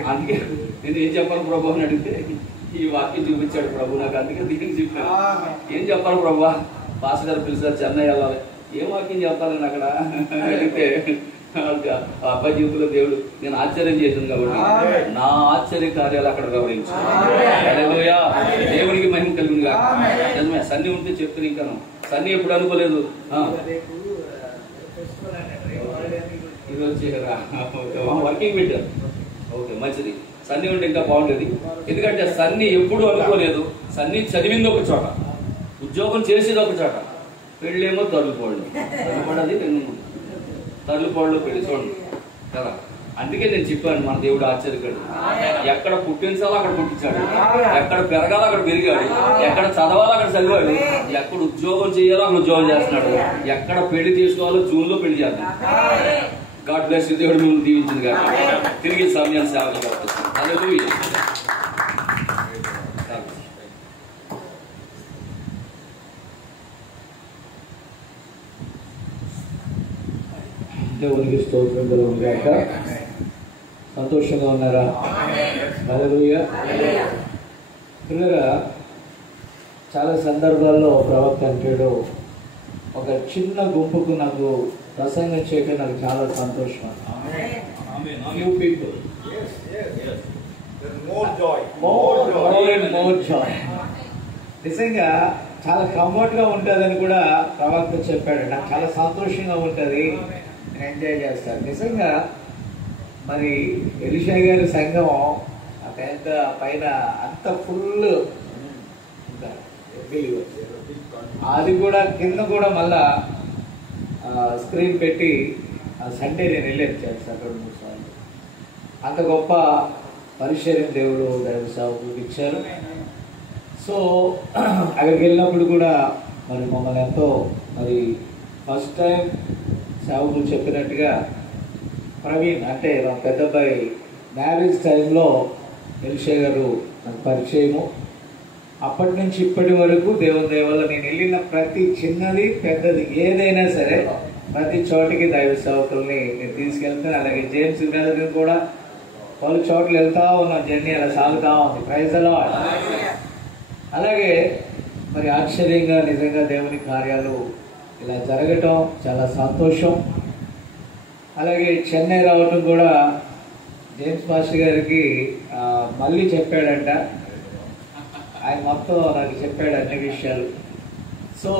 అందుకే నేను ఏం చెప్పాలి ప్రభు అని అడిగితే ఈ వాక్యం చూపించాడు ప్రభు నాకు. అందుకే దీనికి చెప్పాను, ఏం చెప్పాలి ప్రభు? పాస్టర్ గారు పిలిచారు చెన్నై వెళ్ళాలి, ఏం వాక్యం చెప్పాలని అక్కడ అడిగితే ఆ అబ్బాయి జీవితంలో దేవుడు నేను ఆశ్చర్యం చేశాను కాబట్టి నా ఆశ్చర్య కార్యాలు అక్కడ గౌరవించు. హల్లెలూయా, దేవునికి మహిమ కలిగింది కాక. నిజమే, సన్ని ఉంటే చెప్తాను. ఇంకా సన్ని ఎప్పుడు అనుకోలేదు ఇది వచ్చేరా వర్కింగ్ పెట్టారు. ఓకే, మంచిది. సన్ని ఉంటే ఇంకా బాగుండేది. ఎందుకంటే సన్ని ఎప్పుడు అనుకోలేదు. సన్ని చదివింది ఒక చోట, ఉద్యోగం చేసేది ఒక చోట, పెళ్ళేమో తరులుపోండి, తరులుపడది తరులుపోళ్ళు పెళ్లి చూడండి కదా. అందుకే నేను చెప్పాను మన దేవుడు ఆశ్చర్యకాడు. ఎక్కడ పుట్టించాలో అక్కడ పుట్టించాడు, ఎక్కడ పెరగాలో అక్కడ పెరిగాడు, ఎక్కడ చదవాలో అక్కడ చదివాడు, ఎక్కడ ఉద్యోగం చేయాలో అక్కడ ఉద్యోగం చేస్తున్నాడు, ఎక్కడ పెళ్లి చేసుకోవాలో జూన్ లో పెళ్లి చేస్తాడు. God bless you. దేవుడు మిమ్మల్ని దీవించింది కాబట్టి తిరిగి సమయాన్ని సేవలు వస్తుంది. హల్లెలూయా. దేవునికి స్తోత్రం కలుగును గాక. సంతోషంగా ఉన్నారా? హల్లెలూయా. పిల్లరా, చాలా సందర్భాల్లో ప్రవక్త అంటాడు, ఒక చిన్న గుంపుకు నాకు ప్రసంగం చేయడం నాకు చాలా సంతోషం. Few people. More joy. More joy. నిజంగా చాలా కంఫర్ట్ గా ఉంటుందని కూడా ప్రవక్త చెప్పాడు. నాకు చాలా సంతోషంగా ఉంటుంది, నేను ఎంజాయ్ చేస్తాను. నిజంగా మరి ఎలీషా గారి సంఘం పెద్ద పైన అంత ఫుల్, అది కూడా కింద కూడా మళ్ళా స్క్రీన్ పెట్టి సండే నేను వెళ్ళేది చేస్తాను 2-3 సార్లు. అంత గొప్ప పరిచర్యం దేవుడు దైవ సేవకులకు ఇచ్చారు. సో అక్కడికి వెళ్ళినప్పుడు కూడా మరి మమ్మల్ని ఎంతో మరి ఫస్ట్ టైం సేవకులు చెప్పినట్టుగా ప్రవీణ్ అంటే మా పెద్ద అబ్బాయి మ్యారేజ్ టైంలో ఎలీషా గారు నాకు పరిచయము. అప్పటి నుంచి ఇప్పటి వరకు దేవుని దయ వల్ల నేను వెళ్ళిన ప్రతి చిన్నది పెద్దది ఏదైనా సరే ప్రతి చోటికి దైవ సేవకుల్ని నేను తీసుకెళ్తాను. అలాగే జేమ్స్ బ్రదర్ని కూడా పలు చోట్ల వెళ్తా ఉన్న జర్నీ అలా సాగుతూ ఉంది. Praise the Lord. అలాగే మరి ఆశ్చర్యంగా నిజంగా దేవుని కార్యాలు ఇలా జరగటం చాలా సంతోషం. అలాగే చెన్నై రావటం కూడా జేమ్స్ మాస్టర్ గారికి మళ్ళీ చెప్పాడంట, ఆయన మొత్తం నాకు చెప్పాడు అన్ని విషయాలు. సో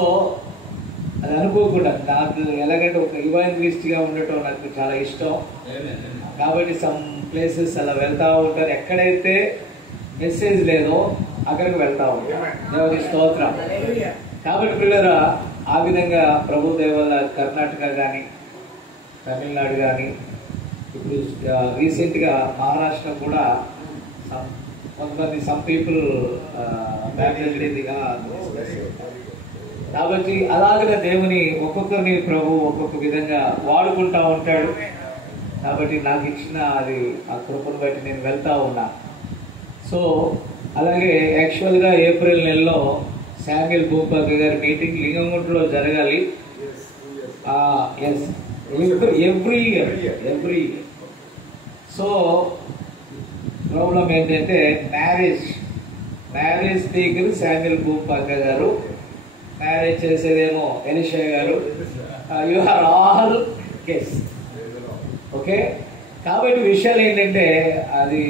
అది అనుకోకుండా నాకు ఎలాగంటే ఒక ఇవాంజలిస్ట్గా ఉండటం నాకు చాలా ఇష్టం కాబట్టి సమ్ ప్లేసెస్ అలా వెళ్తూ ఉంటారు. ఎక్కడైతే మెసేజ్ లేదో అక్కడికి వెళ్తూ ఉంటారు. దేవుని స్తోత్రం. కాబట్టి పిల్లరా, ఆ విధంగా ప్రభు దేవల్ల కర్ణాటక కానీ తమిళనాడు కానీ ఇప్పుడు రీసెంట్గా మహారాష్ట్ర కూడా కొంతమంది సమ్ పీపుల్ కాబట్టి అలాగే దేవుని ఒక్కొక్కరిని ప్రభు ఒక్కొక్క విధంగా వాడుకుంటా ఉంటాడు. కాబట్టి నాకు ఇచ్చిన అది ఆ కృపను బట్టి నేను వెళ్తా ఉన్నా. సో అలాగే యాక్చువల్గా ఏప్రిల్ నెలలో శామ్యుల్ భూపాక గారి మీటింగ్ లింగంగుంటలో జరగాలి. Yes, every year. So problem ఏంటంటే మ్యారేజ్ దగ్గర శామ్యుల్ భూపాక గారు మ్యారేజ్ చేసేదేమో Elisha garu. You are all case. Okay, కాబట్టి విషయాలు ఏంటంటే అది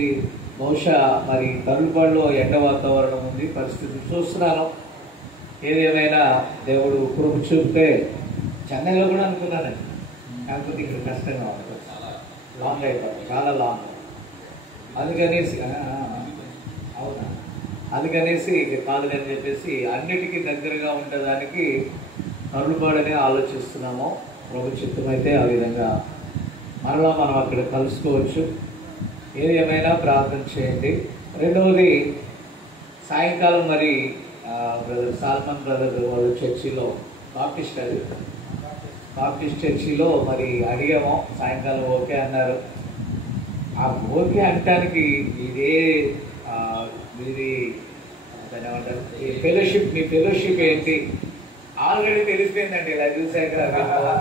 బహుశా మరి తమిళపాడులో ఎండ వాతావరణం ఉంది, పరిస్థితి చూస్తున్నాను. ఏదేమైనా దేవుడు కృప చూపితే చెన్నైలో కూడా అనుకున్నానండి, కాకపోతే ఇక్కడ కష్టంగా ఉంటుంది, లాంగ్ అయిపోతుంది, చాలా లాంగ్. అందుకనేసి అవునా, అందుకనేసి కాలేదని చెప్పేసి అన్నిటికీ దగ్గరగా ఉండడానికి తమిళపాడనే ఆలోచిస్తున్నాము. ప్రభు చిత్తమైతే ఆ విధంగా మరలా మనం అక్కడ కలుసుకోవచ్చు. ఏది ఏమైనా ప్రార్థన చేయండి. రెండవది, సాయంకాలం మరి బ్రదర్ సాల్మన్ బ్రదర్ వాళ్ళు చర్చిలో బాప్టిస్ట్ చర్చిలో మరి అడిగాము, సాయంకాలం ఓకే అన్నారు. ఆ ఓకే అనటానికి ఇదే మీది దాన్ని ఏమంటారు, ఫెలోషిప్, మీ ఫెలోషిప్ ఏంటి ఆల్రెడీ తెలిసిపోయిందండి. ఇలా చూశాక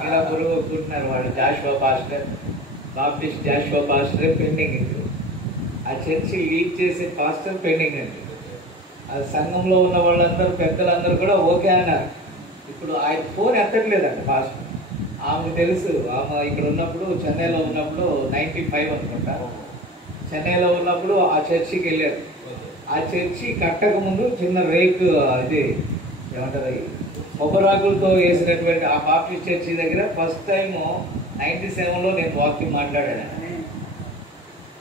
ఇలా పురుగుకుంటున్నారు వాళ్ళు. Joshua pastor, Baptist Joshua pastor pending అండి. ఆ చర్చి లీడ్ చేసే పాస్టర్ పెండింగ్ అండి. ఆ సంఘంలో ఉన్న వాళ్ళందరూ పెద్దలందరూ కూడా ఓకే అన్నారు. ఇప్పుడు ఆయన ఫోన్ ఎత్తట్లేదండి పాస్టర్. ఆమెకు తెలుసు, ఆమె ఇక్కడ ఉన్నప్పుడు చెన్నైలో ఉన్నప్పుడు 95 అనుకుంటా, చెన్నైలో ఉన్నప్పుడు ఆ చర్చికి వెళ్ళారు. ఆ చర్చి కట్టక ముందు చిన్న రేకు, ఇది ఏమంటారు, కొబ్బరాకులతో వేసినటువంటి ఆ బాప్టిస్ట్ చర్చి దగ్గర ఫస్ట్ టైం 97లో నేను వాకింగ్ మాట్లాడాను.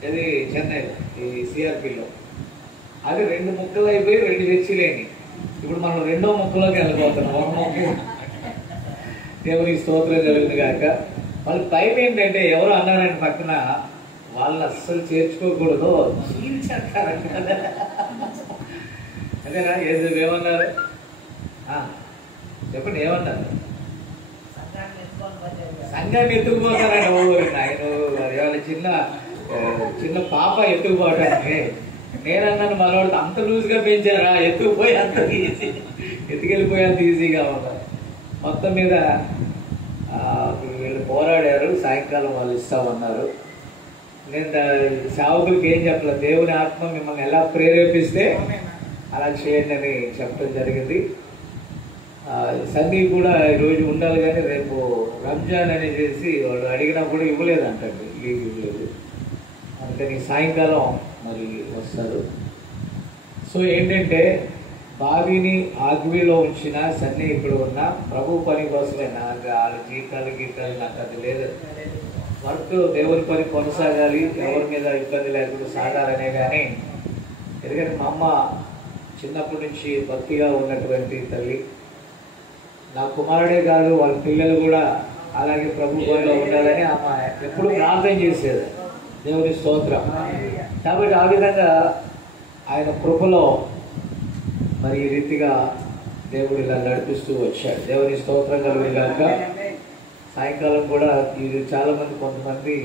ఇది చెన్నైలో, ఈ సిఆర్పిలో. అది 2 ముక్కలు అయిపోయి 2 చర్చిలేని. ఇప్పుడు మనం 2వ ముక్కలోకి వెళ్ళిపోతున్నాం. దేవునికి స్తోత్రం జరుగుతుంది కాక. వాళ్ళ టైం ఏంటంటే ఎవరు అన్నారంటే పక్కన, వాళ్ళు అస్సలు చేర్చుకోకూడదు చీల్చేస్తారంట కదా. అదేనా ఏమన్నారు చెప్పండి, ఏమన్నారు? సంఘాన్ని ఎత్తుకుపోతారండి. ఆయన చిన్న పాప ఎత్తుకుపోవటానికి. నేనన్నాను మనవాడితో, అంత లూజ్గా పెంచారా, ఎత్తుకుపోయి అంత ఈజీ, ఎత్తుకెళ్ళిపోయేంత ఈజీగా ఉన్నారు. మొత్తం మీద వీళ్ళు పోరాడారు. సాయంకాలం వాళ్ళు ఇస్తామన్నారు. నేను సేవకులకి ఏం చెప్పలేదు, దేవుని ఆత్మ మిమ్మల్ని ఎలా ప్రేరేపిస్తే అలా చేయండి అని చెప్పడం జరిగింది. సందీప్ కూడా ఈరోజు ఉండాలి, కానీ రేపు రంజాన్ అని చేసి వాళ్ళు అడిగినా కూడా ఇవ్వలేదంటండి, లీవ్ ఇవ్వలేదు. అందుకని సాయంకాలం మరి వస్తారు. సో ఏంటంటే, బావిని ఆగ్విలో ఉంచిన సన్ని ఇప్పుడు ఉన్న ప్రభు పని కోసమే. నాకు వాళ్ళ గీతాలు నాకు అది లేదు. వర్క్ దేవుని పని కొనసాగాలి, ఎవరి మీద ఇబ్బంది లేకుండా సాగాలనే. కానీ ఎందుకంటే మా అమ్మ చిన్నప్పటి నుంచి భక్తిగా ఉన్నటువంటి తల్లి. నా కుమారుడే కాదు, వాళ్ళ పిల్లలు కూడా అలాగే ప్రభు పనిలో ఉండాలని అమ్మ ఎప్పుడు ప్రార్థన చేసేది. దేవుని స్తోత్రం. కాబట్టి ఆ విధంగా ఆయన కృపలో మరి ఈ రీతిగా దేవుడు ఇలా నడిపిస్తూ వచ్చాడు. దేవుని స్తోత్రం కలుగుగాక. సాయంకాలం కూడా ఇది కొంతమంది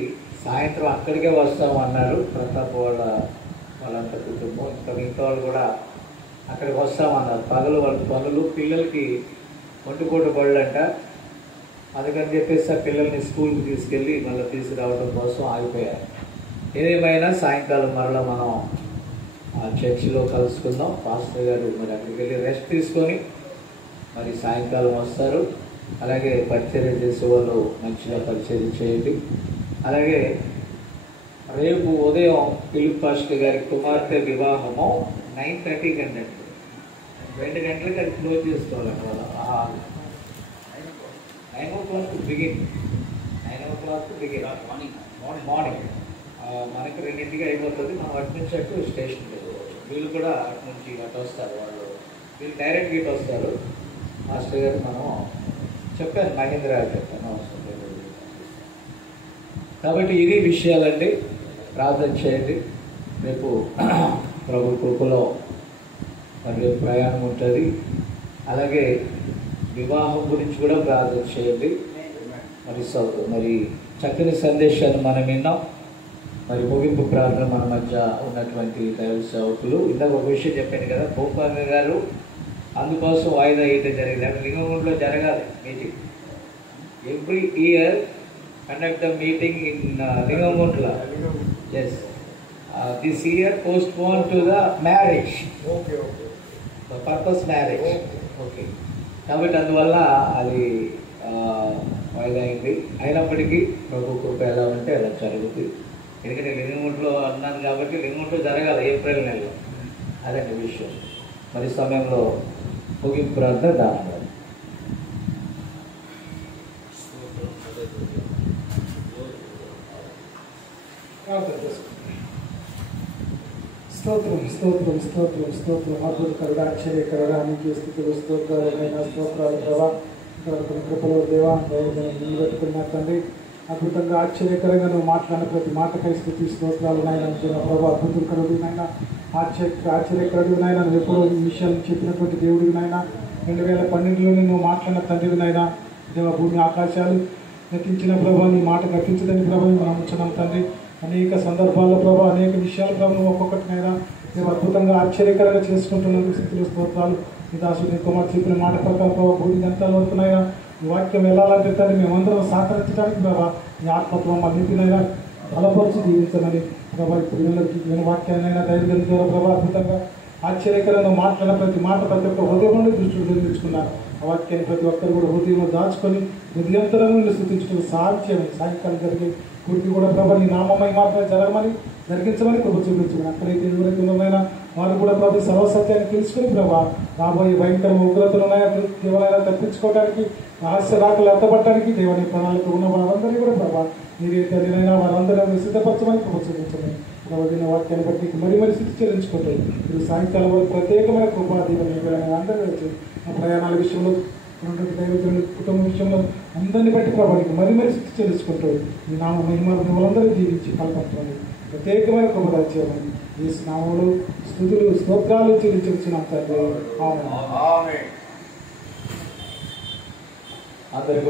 సాయంత్రం అక్కడికే వస్తామన్నారు. ప్రతాప్ వాళ్ళంత కుటుంబం, ఇంకా మిగతా వాళ్ళు కూడా అక్కడికి వస్తామన్నారు. పగలు వాళ్ళ పనులు, పిల్లలకి ఒంటిపూట బళ్ళంట. అందుకని చెప్పేసి ఆ పిల్లల్ని స్కూల్కి తీసుకెళ్ళి మళ్ళీ తీసుకురావడం కోసం ఆగిపోయారు. ఏదేమైనా సాయంకాలం మరలా మనం ఆ చర్చిలో కలుసుకుందాం. పాస్టర్ గారు మరి అక్కడికి వెళ్ళి రెస్ట్ తీసుకొని మరి సాయంకాలం వస్తారు. అలాగే పరిచర్య చేసే వాళ్ళు మంచిగా పరిచర్య చేయండి. అలాగే రేపు ఉదయం ఫిలిప్ పాస్టర్ గారి కుమార్తె వివాహము 9:30కి అండి. 2 గంటలకి అది క్లోజ్ చేసుకోవాలండి. వాళ్ళు 9 o'clock begin, 9 o'clock begin morning. మనకి 2ంటికి అయిపోతుంది. మనం అటు నుంచి అటు స్టేషన్ వీళ్ళు కూడా అటు నుంచి అటు వస్తారు. వీళ్ళు డైరెక్ట్గా ఇటు వస్తారు. మాస్టర్ గారు మనం చెప్పాను, మహేంద్ర గారు చెప్పాను, అవసరం లేదు. కాబట్టి ఇది విషయాలండి. ప్రార్థన చేయండి. రేపు ప్రభు కృపలో మరి ప్రయాణం ఉంటుంది. అలాగే వివాహం గురించి కూడా ప్రార్థన చేయండి. మరి చక్కని సందేశాన్ని మనం విన్నాం. మరి ముగింపు ప్రార్థన మన మధ్య ఉన్నటువంటి దైవ సేవకులు. ఇందాక ఒక విషయం చెప్పాను కదా, భూపాంగ గారు అందుకోసం వాయిదా వేయటం జరిగింది. అక్కడ లింగంలో జరగాలి meeting. Every year conduct the meeting in Lingamguntla. Yes, this year postpone to the marriage, purpose marriage. Okay, కాబట్టి అందువల్ల అది వాయిదా అయింది. అయినప్పటికీ ప్రభు కృప ఎలా ఉంటే అలా జరుగుతుంది. ఎందుకంటే లింగముట్లో అన్నాను కాబట్టి లింగముట్లో జరగాలి ఏప్రిల్ నెలలో. అదండి విషయం. మరి సమయంలో ముగింపు ప్రార్థన దానం. స్తోత్రం స్తోత్రం స్తోత్రం స్తోత్రం అద్భుతకరుడు ఆశ్చర్యకరుడు నీకు స్థితులు స్తోత్రాలు స్తోత్రాలు ప్రభా కృపలో దేవా నిలబెట్టుకున్న తండ్రి అద్భుతంగా ఆశ్చర్యకరంగా నువ్వు మాట్లాడిన ప్రతి మాటకై స్థితి స్తోత్రాలు నాయన ప్రభా అద్భుతకరుడు నాయన ఆశ్చర్యకరుడు నాయన నువ్వు ఎప్పుడో ఈ విషయాలు చెప్పినటువంటి దేవుడికి నాయన 2012లోనే నువ్వు మాట్లాడిన తండ్రివి నాయన దేవ భూమి ఆకాశాలు గతించిన ప్రభావ నీ మాట గతించదని ప్రభావం మనం నమ్ముతున్నాం తండ్రి. అనేక సందర్భాల్లో ప్రభావ అనేక విషయాల ప్రభావం ఒక్కొక్కటినైనా మేము అద్భుతంగా ఆశ్చర్యకరంగా చేసుకుంటున్నందుకు స్థితిలో స్తోత్రాలు. మీ దాసుడు నీ కుమార్ చెప్పిన మాట ప్రకారం ప్రభావ భూమి ఎంత వస్తున్నాయా ఈ వాక్యం వెళ్ళాలంటే తండ్రి మేమందరం సహకరించడానికి ప్రభావ ఈ ఆత్మత్వం అన్నింటినైనా బలపరిచి జీవించమని ప్రభావ ఇప్పుడు నేను వాక్యాన్నైనా ధైర్యం ద్వారా ప్రభావ అద్భుతంగా ఆశ్చర్యకరంగా మాట్లాడిన ప్రతి మాట ప్రతి ఒక్క హృదయం నుండి దృష్టిలో నిర్మించుకున్నారు. ఆ వాక్యాన్ని ప్రతి ఒక్కరు కూడా హృదయంలో దాచుకొని హృదయంతరం నుండి స్థుతించడం సాధ్యం. సాయంకాలం జరిగే గుడికి కూడా ప్రభావ నీ నామమై మాత్రమే జరగమని జరిగించమని కృప చూపించమని అక్కడైతే ఎవరైతే ఉన్నారైనా వారు కూడా ప్రభు సర్వసత్యాన్ని తెలుసుకుని ప్రభావ రాబోయే భయంకర ఉగ్రతలు ఉన్నాయా దేవాలయాలు తప్పించుకోవడానికి రహస్య రాకలు ఎత్తపట్టడానికి దేవుని ప్రణాళిక ఉన్న వారందరినీ కూడా ప్రభావ మీరైతే నేనైనా వారందరూ సిద్ధపరచమని కృప చూపించమని ప్రభావిన వాక్యాన్ని బట్టి మరి స్థితి చెల్లించుకుంటాయి. మీరు సాయంకాలం వరకు ప్రత్యేకమైన కృపా దీవెన అందరూ వచ్చి ఆ ప్రయాణాల విషయంలో దైవజనుల కుటుంబం విషయంలో అందరినీ బట్టి ప్రభావికి మరి స్థితి చెల్లించుకుంటారు. ఈ నామ మహిమలను వాళ్ళందరూ జీవించి కల్పించమని ప్రత్యేకమైన కృప దాచేయమని ఈ నామంలో స్తుతులు స్తోత్రాలు చెల్లించున్నాం తండ్రి. ఆమేన్. అందరికీ